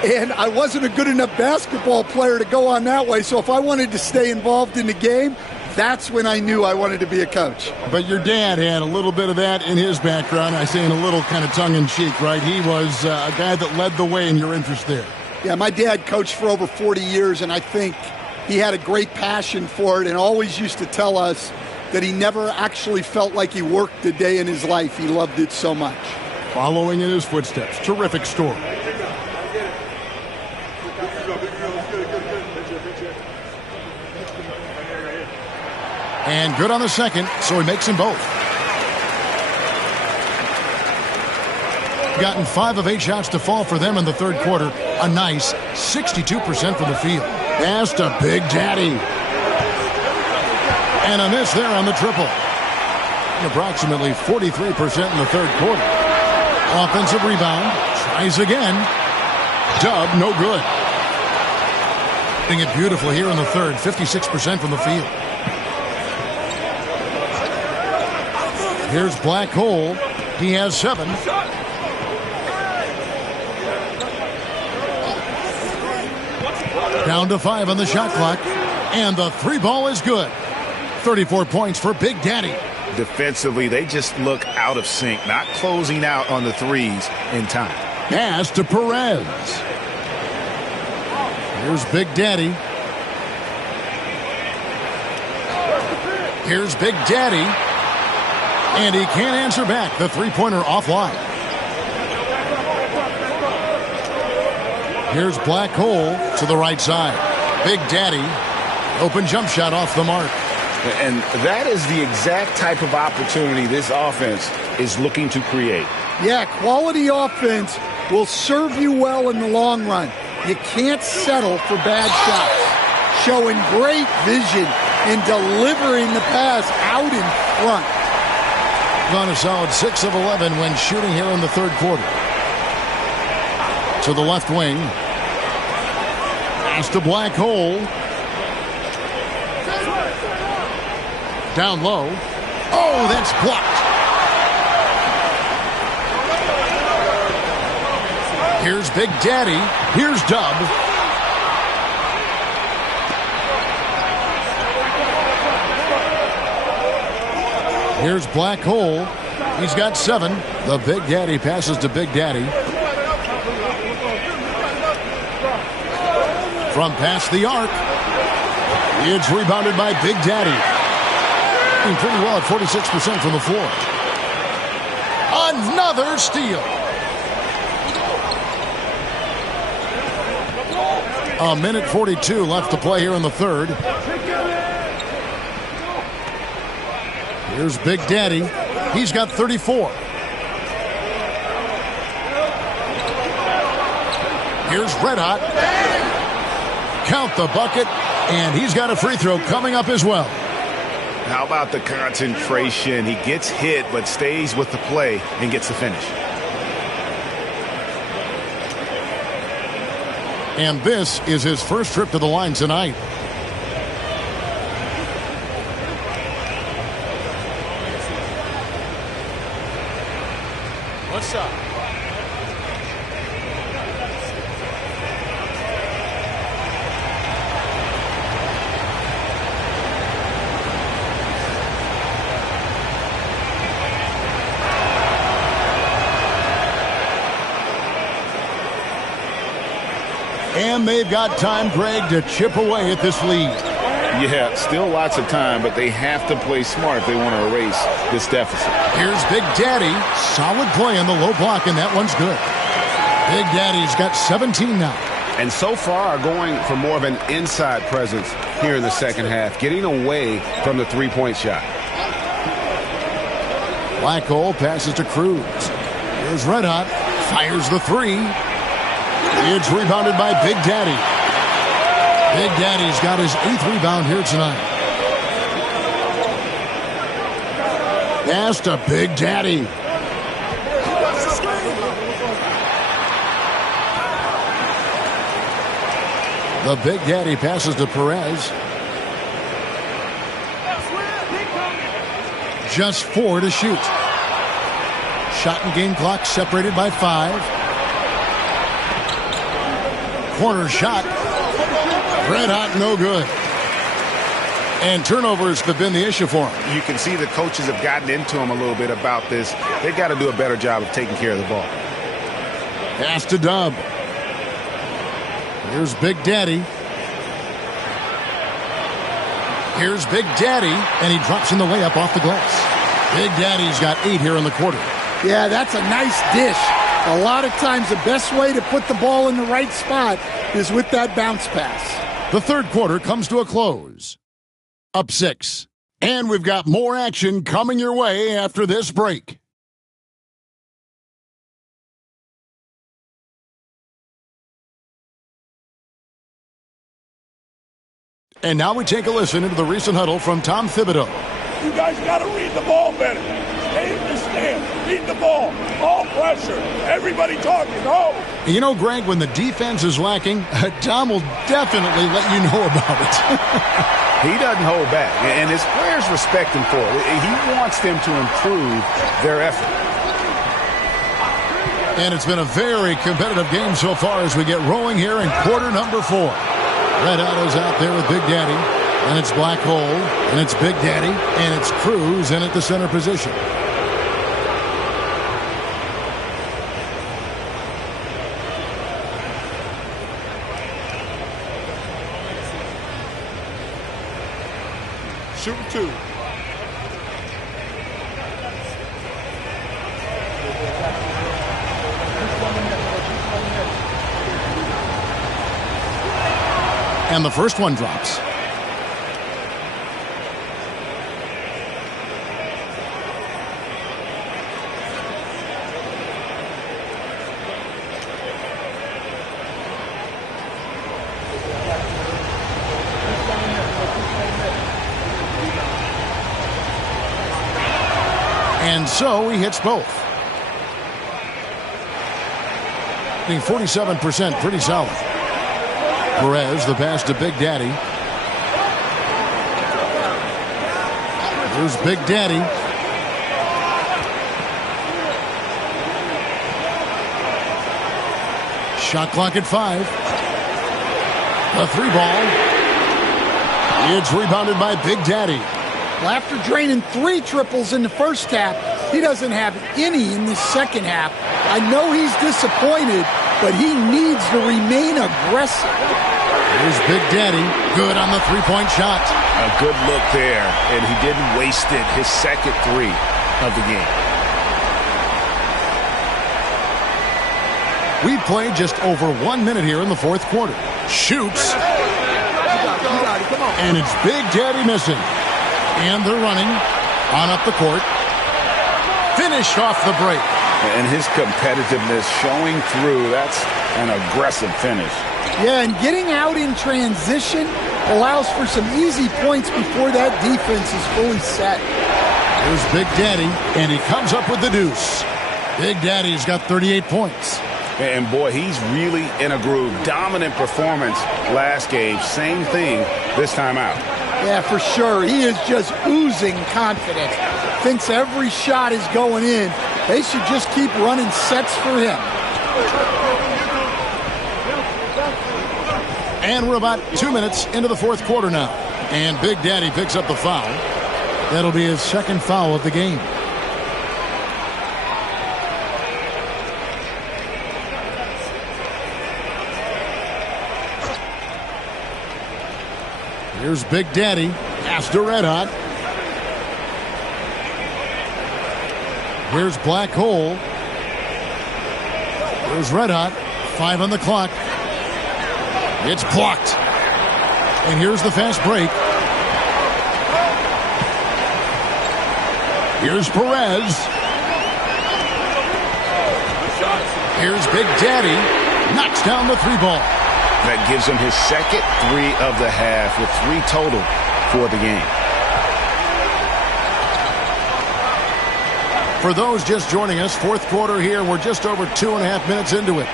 And I wasn't a good enough basketball player to go on that way. So if I wanted to stay involved in the game, that's when I knew I wanted to be a coach. But your dad had a little bit of that in his background. I say in a little kind of tongue-in-cheek, right? He was a guy that led the way in your interest there. Yeah, my dad coached for over 40 years, and I think he had a great passion for it and always used to tell us that he never actually felt like he worked a day in his life. He loved it so much. Following in his footsteps. Terrific story. And good on the second, so he makes them both. Gotten 5 of 8 shots to fall for them in the third quarter. A nice 62% from the field. Pass to Big Daddy. And a miss there on the triple. Approximately 43% in the third quarter. Offensive rebound. Tries again. Dub, no good. Doing it beautiful here in the third. 56% from the field. Here's Black Hole. He has 7. Down to 5 on the shot clock. And the 3 ball is good. 34 points for Big Daddy. Defensively, they just look out of sync, not closing out on the threes in time. Pass to Perez. Here's Big Daddy. Here's Big Daddy. And he can't answer back. The three-pointer offline. Here's Black Hole to the right side. Big Daddy. Open jump shot off the mark. And that is the exact type of opportunity this offense is looking to create. Yeah, quality offense will serve you well in the long run. You can't settle for bad shots. Showing great vision and delivering the pass out in front. Gone a solid 6 of 11 when shooting here in the third quarter. To the left wing. Pass to Black Hole. Down low. Oh, that's blocked. Here's Big Daddy. Here's Dub. Here's Black Hole. He's got 7. The Big Daddy passes to Big Daddy. From past the arc. It's rebounded by Big Daddy. Doing pretty well at 46% from the floor. Another steal. A minute 42 left to play here in the third. Here's Big Daddy. He's got 34. Here's Red Hot. Count the bucket. And he's got a free throw coming up as well. How about the concentration? He gets hit but stays with the play and gets the finish. And this is his first trip to the line tonight. What's up? And they've got time, Greg, to chip away at this lead. Yeah, still lots of time, but they have to play smart if they want to erase this deficit. Here's Big Daddy. Solid play on the low block, and that one's good. Big Daddy's got 17 now. And so far going for more of an inside presence here in the second half, getting away from the three-point shot. Blackhole passes to Cruz. Here's Red Hot. Fires the three. It's rebounded by Big Daddy. Big Daddy's got his 8th rebound here tonight. Pass to Big Daddy. The Big Daddy passes to Perez. Just 4 to shoot. Shot and game clock separated by 5. Corner shot. Red hot, no good. And turnovers have been the issue for him. You can see the coaches have gotten into him a little bit about this. They've got to do a better job of taking care of the ball. Pass to Dub. Here's Big Daddy. Here's Big Daddy, and he drops in the layup off the glass. Big Daddy's got 8 here in the quarter. Yeah, that's a nice dish. A lot of times the best way to put the ball in the right spot is with that bounce pass. The third quarter comes to a close. Up 6. And we've got more action coming your way after this break. And now we take a listen into the recent huddle from Tom Thibodeau. You guys got to read the ball better. Stay in the stand. Read the ball. All pressure. Everybody talking. Oh. You know, Greg, when the defense is lacking, Tom will definitely let you know about it. He doesn't hold back, and his players respect him for it. He wants them to improve their effort. And it's been a very competitive game so far as we get rolling here in quarter number 4. Red Otto's out there with Big Daddy, and it's Black Hole, and it's Big Daddy, and it's Cruz in at the center position. Shooting 2. And the first one drops. And so he hits both. Being 47%, pretty solid. Perez, the pass to Big Daddy. Here's Big Daddy. Shot clock at 5. The 3 ball. It's rebounded by Big Daddy. Well, after draining 3 triples in the first half, he doesn't have any in the second half. I know he's disappointed, but he needs to remain aggressive. Here's Big Daddy. Good on the 3-point shot. A good look there, and he didn't waste it. His second 3 of the game. We've played just over 1 minute here in the fourth quarter. Shoots. And it's Big Daddy missing. And they're running on up the court. Finish off the break. And his competitiveness showing through. That's an aggressive finish. Yeah, and getting out in transition allows for some easy points before that defense is fully set. Here's Big Daddy, and he comes up with the deuce. Big Daddy's got 38 points. And boy, he's really in a groove. Dominant performance last game. Same thing this time out. Yeah, for sure. He is just oozing confidence. Thinks every shot is going in. They should just keep running sets for him. And we're about 2 minutes into the fourth quarter now. And Big Daddy picks up the foul. That'll be his second foul of the game. Here's Big Daddy. Pass to Red Hot. Here's Black Hole. Here's Red Hot. 5 on the clock. It's blocked. And here's the fast break. Here's Perez. Here's Big Daddy. Knocks down the 3-ball. That gives him his second 3 of the half with 3 total for the game. For those just joining us, fourth quarter here. We're just over 2.5 minutes into it.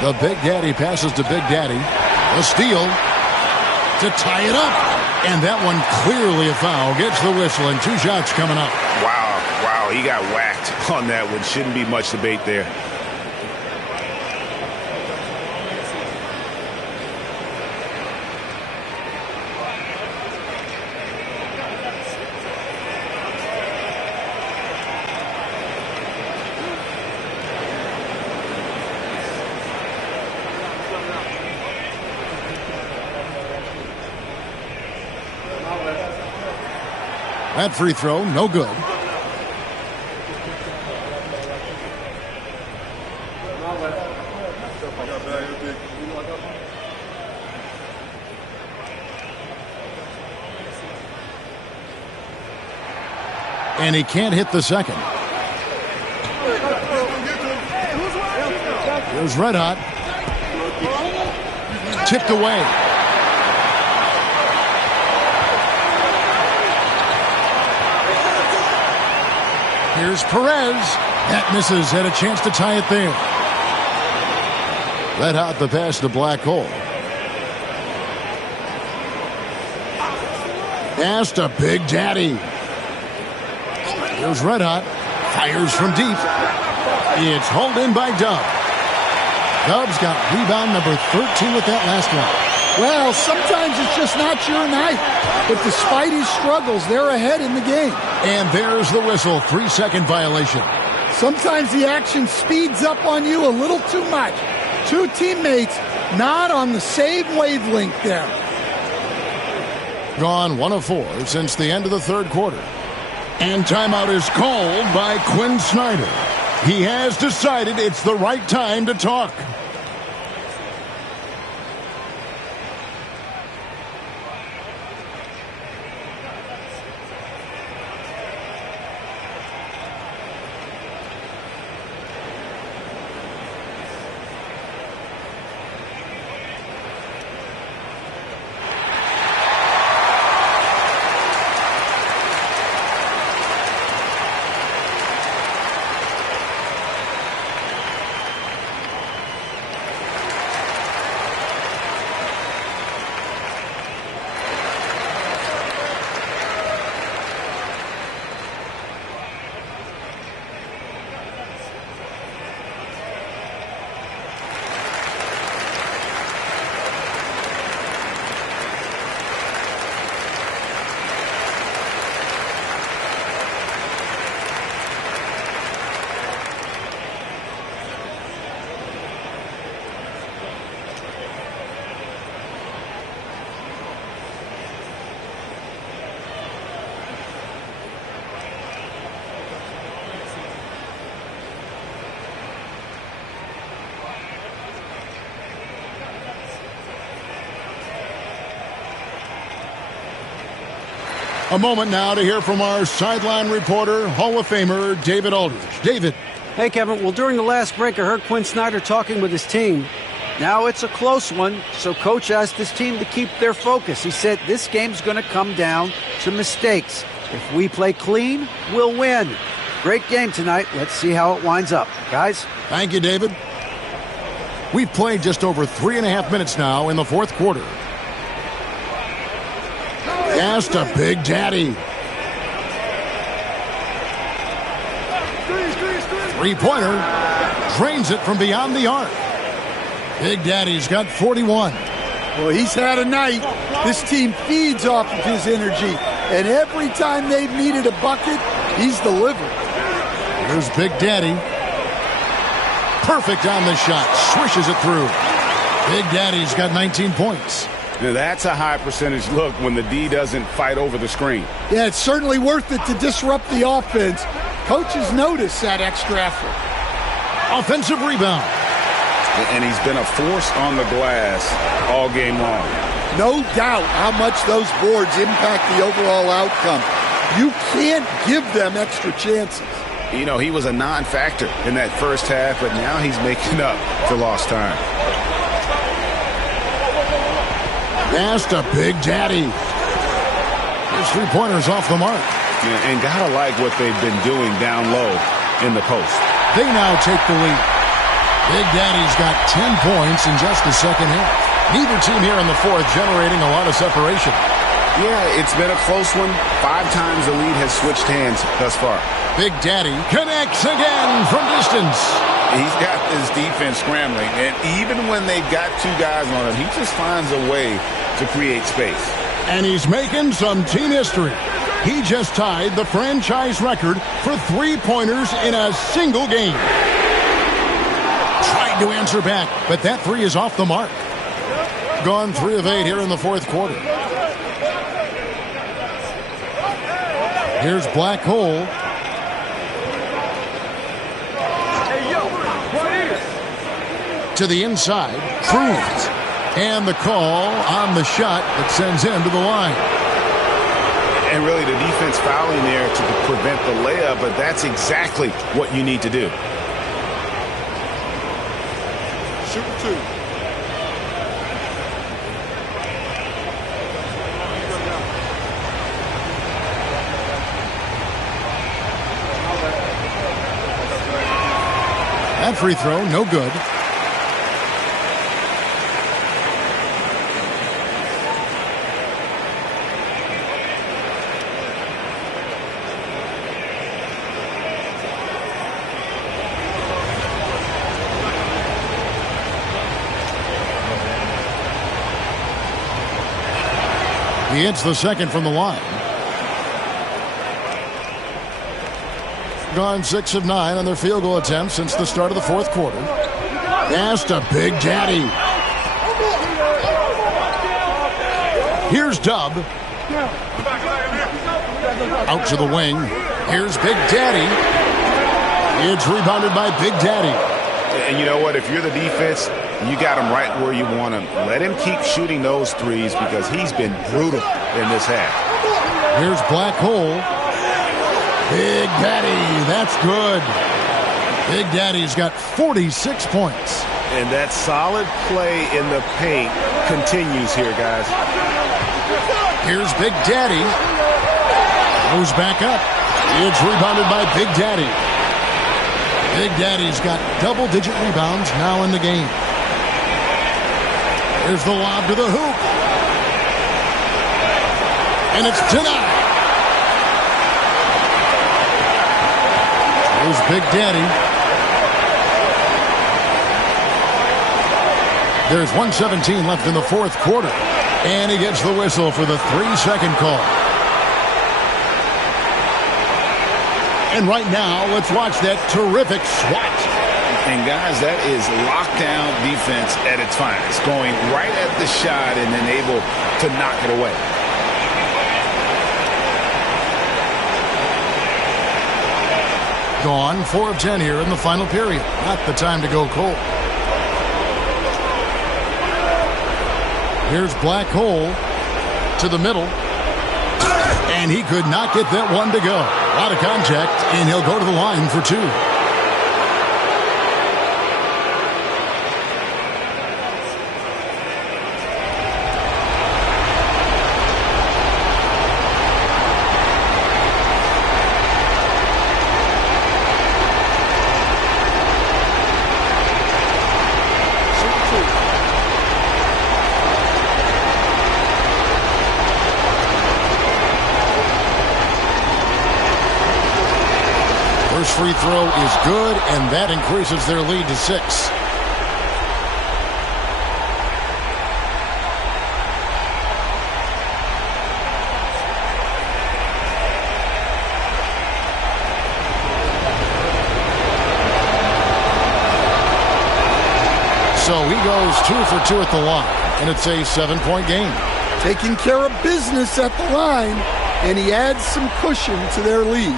The Big Daddy passes to Big Daddy. A steal to tie it up. And that one clearly a foul. Gets the whistle and 2 shots coming up. Wow, he got whacked on that one. Shouldn't be much debate there. That free throw, no good. And he can't hit the second. Here's Red Hot. Tipped away. Here's Perez. That misses. Had a chance to tie it there. Red Hot the pass to Black Hole. Pass to Big Daddy. Here's Red Hot. Fires from deep. It's hauled in by Dub. Dub's got rebound number 13 with that last one. Well, sometimes it's just not your night. But despite his struggles, they're ahead in the game. And there's the whistle. 3-second violation. Sometimes the action speeds up on you a little too much. 2 teammates not on the same wavelength there. Gone 1 of 4 since the end of the third quarter. And timeout is called by Quinn Snyder. He has decided it's the right time to talk. A moment now to hear from our sideline reporter, Hall of Famer David Aldridge. David. Hey, Kevin. Well, during the last break, I heard Quinn Snyder talking with his team. Now it's a close one, so Coach asked his team to keep their focus. He said this game's going to come down to mistakes. If we play clean, we'll win. Great game tonight. Let's see how it winds up. Guys? Thank you, David. We've played just over 3.5 minutes now in the fourth quarter. Pass to Big Daddy. Three-pointer. Drains it from beyond the arc. Big Daddy's got 41. Well, he's had a night. This team feeds off of his energy. And every time they've needed a bucket, he's delivered. Here's Big Daddy. Perfect on the shot. Swishes it through. Big Daddy's got 19 points. Now that's a high percentage look when the D doesn't fight over the screen. Yeah, it's certainly worth it to disrupt the offense. Coaches notice that extra effort. Offensive rebound. And he's been a force on the glass all game long. No doubt how much those boards impact the overall outcome. You can't give them extra chances. You know, he was a non-factor in that first half, but now he's making up for lost time. Pass to Big Daddy. His three-pointers off the mark. Yeah, and gotta like what they've been doing down low in the post. They now take the lead. Big Daddy's got 10 points in just the second half. Neither team here in the fourth generating a lot of separation. Yeah, it's been a close one. 5 times the lead has switched hands thus far. Big Daddy connects again from distance. He's got this defense scrambling, and even when they've got 2 guys on him, he just finds a way to create space. And he's making some team history. He just tied the franchise record for three-pointers in a single game. Tried to answer back, but that three is off the mark. Gone 3 of 8 here in the fourth quarter. Here's Black Hole. To the inside, Cruz. And the call on the shot that sends him to the line. And really the defense fouling there to prevent the layup, but that's exactly what you need to do. Shoot 2. That free throw, no good. He hits the second from the line. Gone 6 of 9 on their field goal attempts since the start of the fourth quarter. Pass to Big Daddy. Here's Dub. Out to the wing. Here's Big Daddy. It's rebounded by Big Daddy. And you know what? If you're the defense, you got him right where you want him. Let him keep shooting those threes because he's been brutal in this half. Here's Black Hole. Big Daddy, that's good. Big Daddy's got 46 points. And that solid play in the paint continues here, guys. Here's Big Daddy. Goes back up. It's rebounded by Big Daddy. Big Daddy's got double-digit rebounds now in the game. Here's the lob to the hoop. And it's denied. There's Big Daddy. There's 1:17 left in the fourth quarter. And he gets the whistle for the 3-second call. And right now, let's watch that terrific swat. And guys, that is lockdown defense at its finest. Going right at the shot and then able to knock it away. Gone 4 of 10 here in the final period. Not the time to go cold. Here's Black Hole to the middle. And he could not get that one to go. A lot of contact, and he'll go to the line for 2. Free throw is good, and that increases their lead to 6. So he goes 2 for 2 at the line, and it's a 7-point game. Taking care of business at the line, and he adds some cushion to their lead.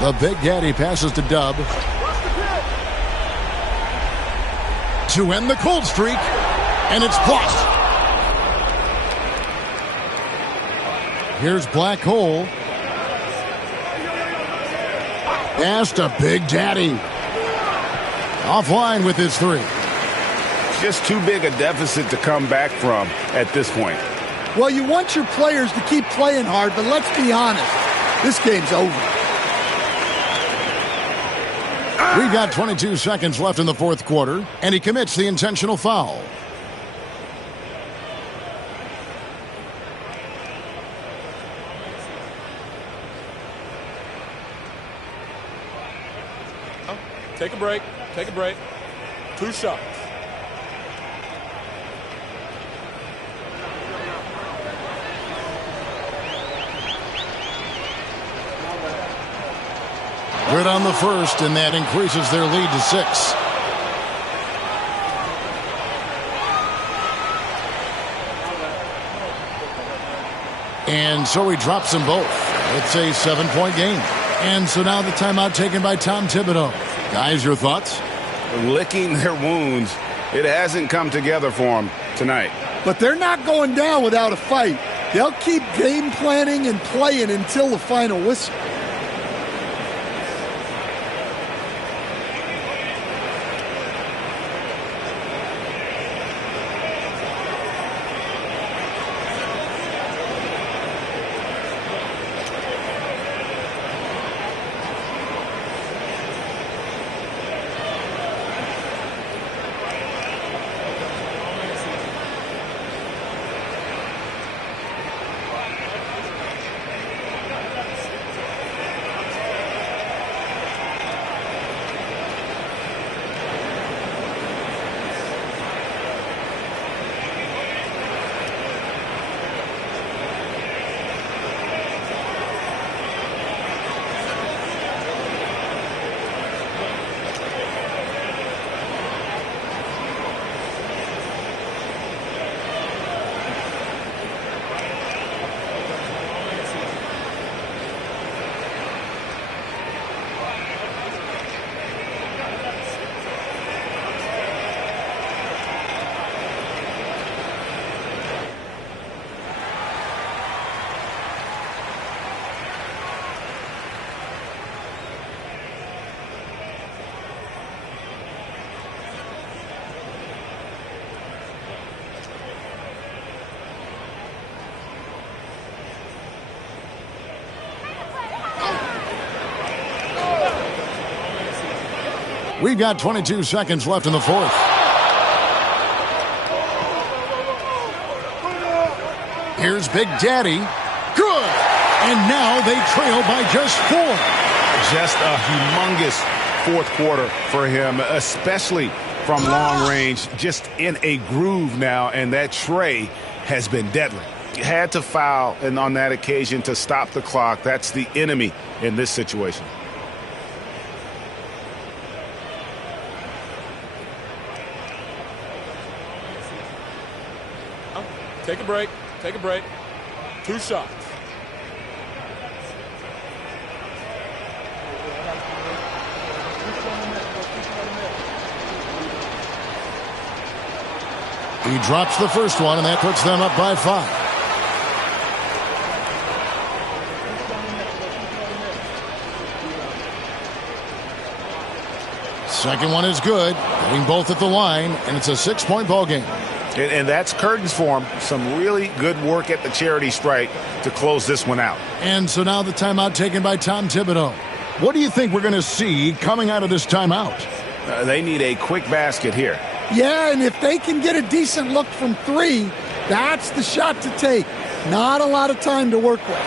The Big Daddy passes to Dub to end the cold streak, and it's blocked. Here's Black Hole. Pass to Big Daddy. Offline with his 3. Just too big a deficit to come back from at this point. Well, you want your players to keep playing hard, but let's be honest. This game's over. We've got 22 seconds left in the fourth quarter, and he commits the intentional foul. Take a break. Take a break. 2 shots. Good on the first, and that increases their lead to 6. And so he drops them both. It's a 7-point game. And so now the timeout taken by Tom Thibodeau. Guys, your thoughts? Licking their wounds. It hasn't come together for them tonight. But they're not going down without a fight. They'll keep game planning and playing until the final whistle. We've got 22 seconds left in the fourth. Here's Big Daddy. Good! And now they trail by just 4. Just a humongous fourth quarter for him, especially from long range. Just in a groove now, and that tray has been deadly. Had to foul and on that occasion to stop the clock. That's the enemy in this situation. Take a break. Take a break. 2 shots. He drops the first one, and that puts them up by 5. Second one is good, hitting both at the line, and it's a 6-point ball game. And that's curtains for him. Some really good work at the charity stripe to close this one out. And so now the timeout taken by Tom Thibodeau. What do you think we're going to see coming out of this timeout? They need a quick basket here. Yeah, and if they can get a decent look from 3, that's the shot to take. Not a lot of time to work with.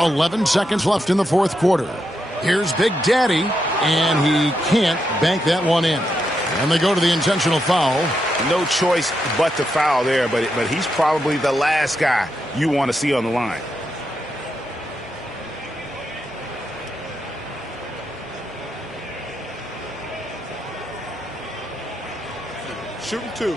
11 seconds left in the fourth quarter. Here's Big Daddy, and he can't bank that one in. And they go to the intentional foul. No choice but to foul there, but he's probably the last guy you want to see on the line. Shooting 2.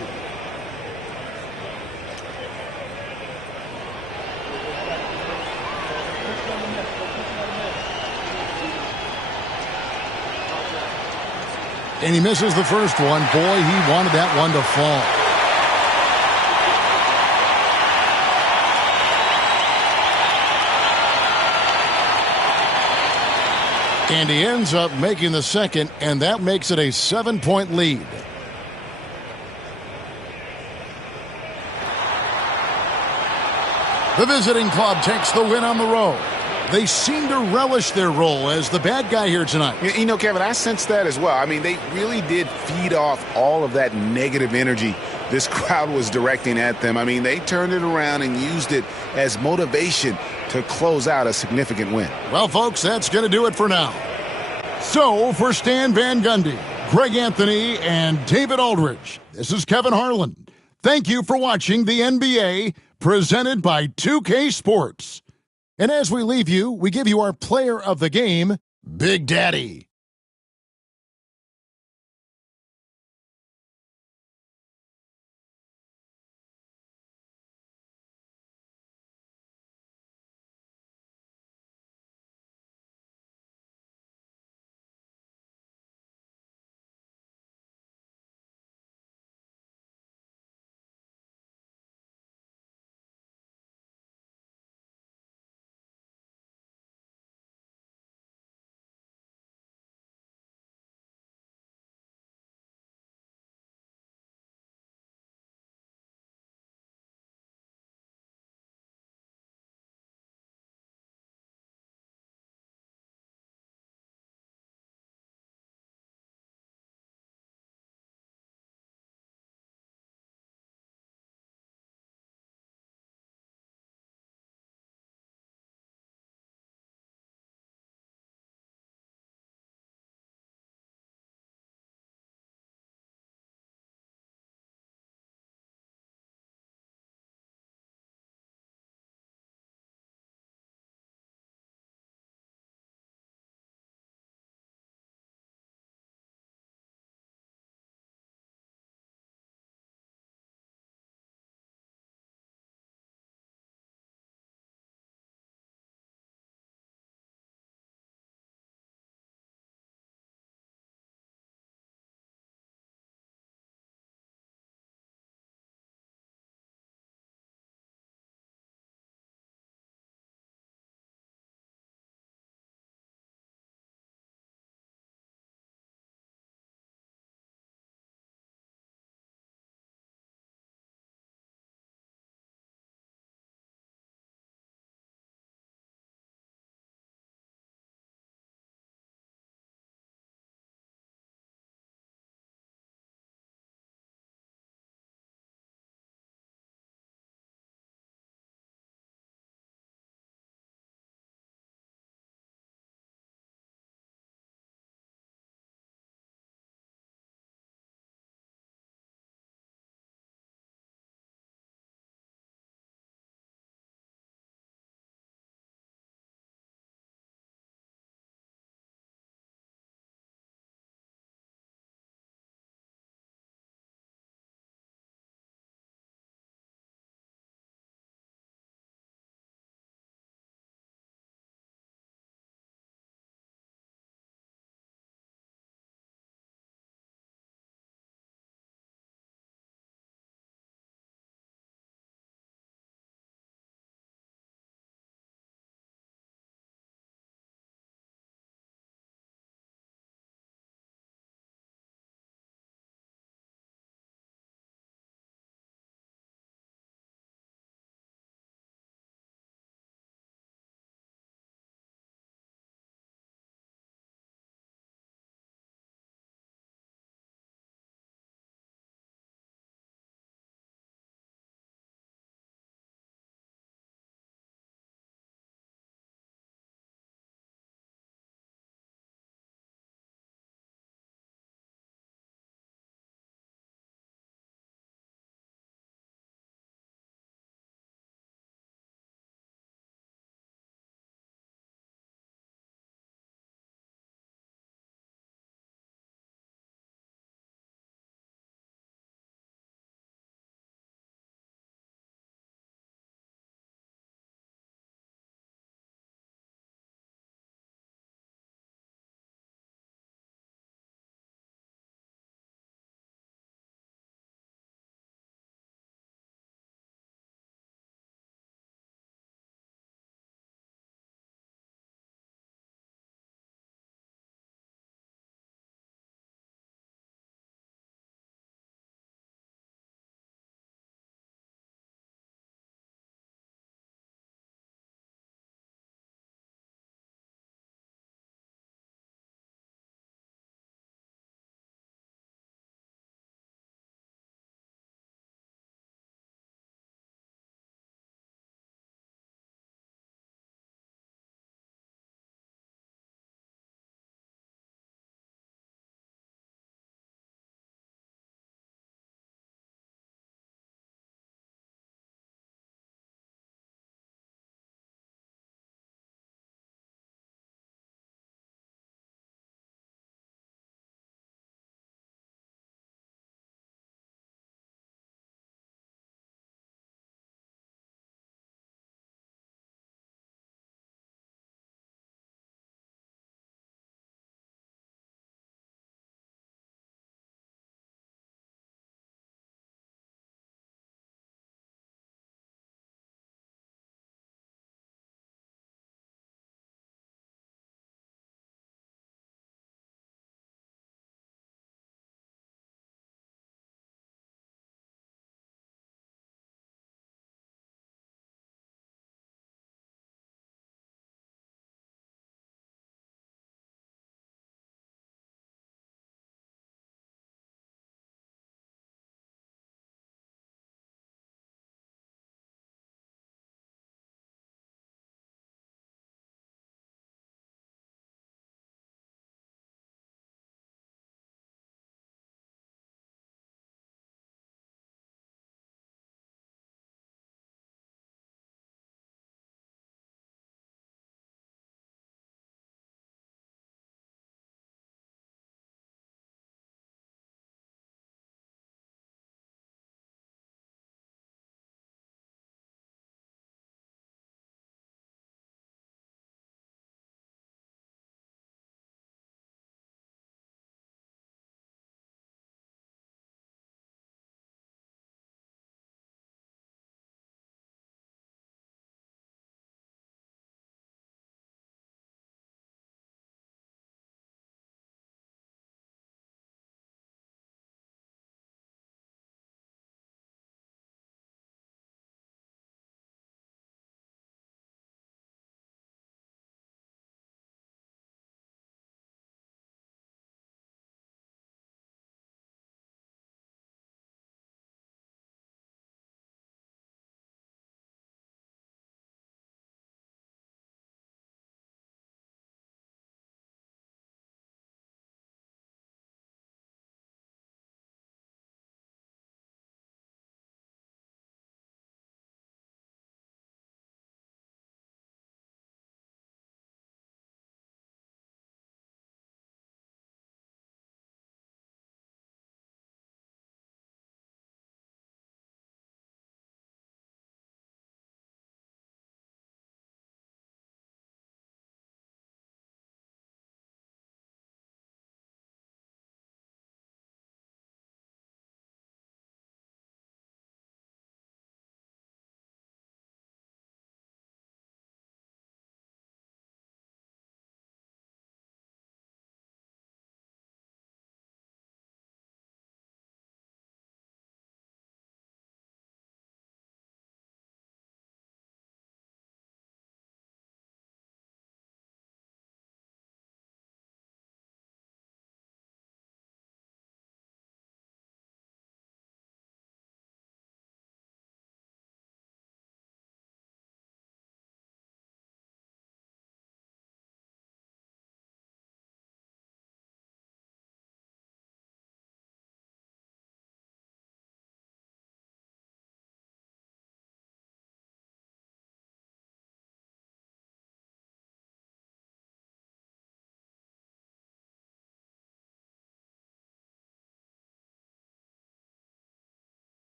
And he misses the first one. Boy, he wanted that one to fall. And he ends up making the second, and that makes it a 7-point lead. The visiting club takes the win on the road. They seem to relish their role as the bad guy here tonight. You know, Kevin, I sense that as well. I mean, they really did feed off all of that negative energy this crowd was directing at them. I mean, they turned it around and used it as motivation to close out a significant win. Well, folks, that's going to do it for now. So, for Stan Van Gundy, Greg Anthony, and David Aldridge, this is Kevin Harlan. Thank you for watching the NBA presented by 2K Sports. And as we leave you, we give you our player of the game, Big Daddy.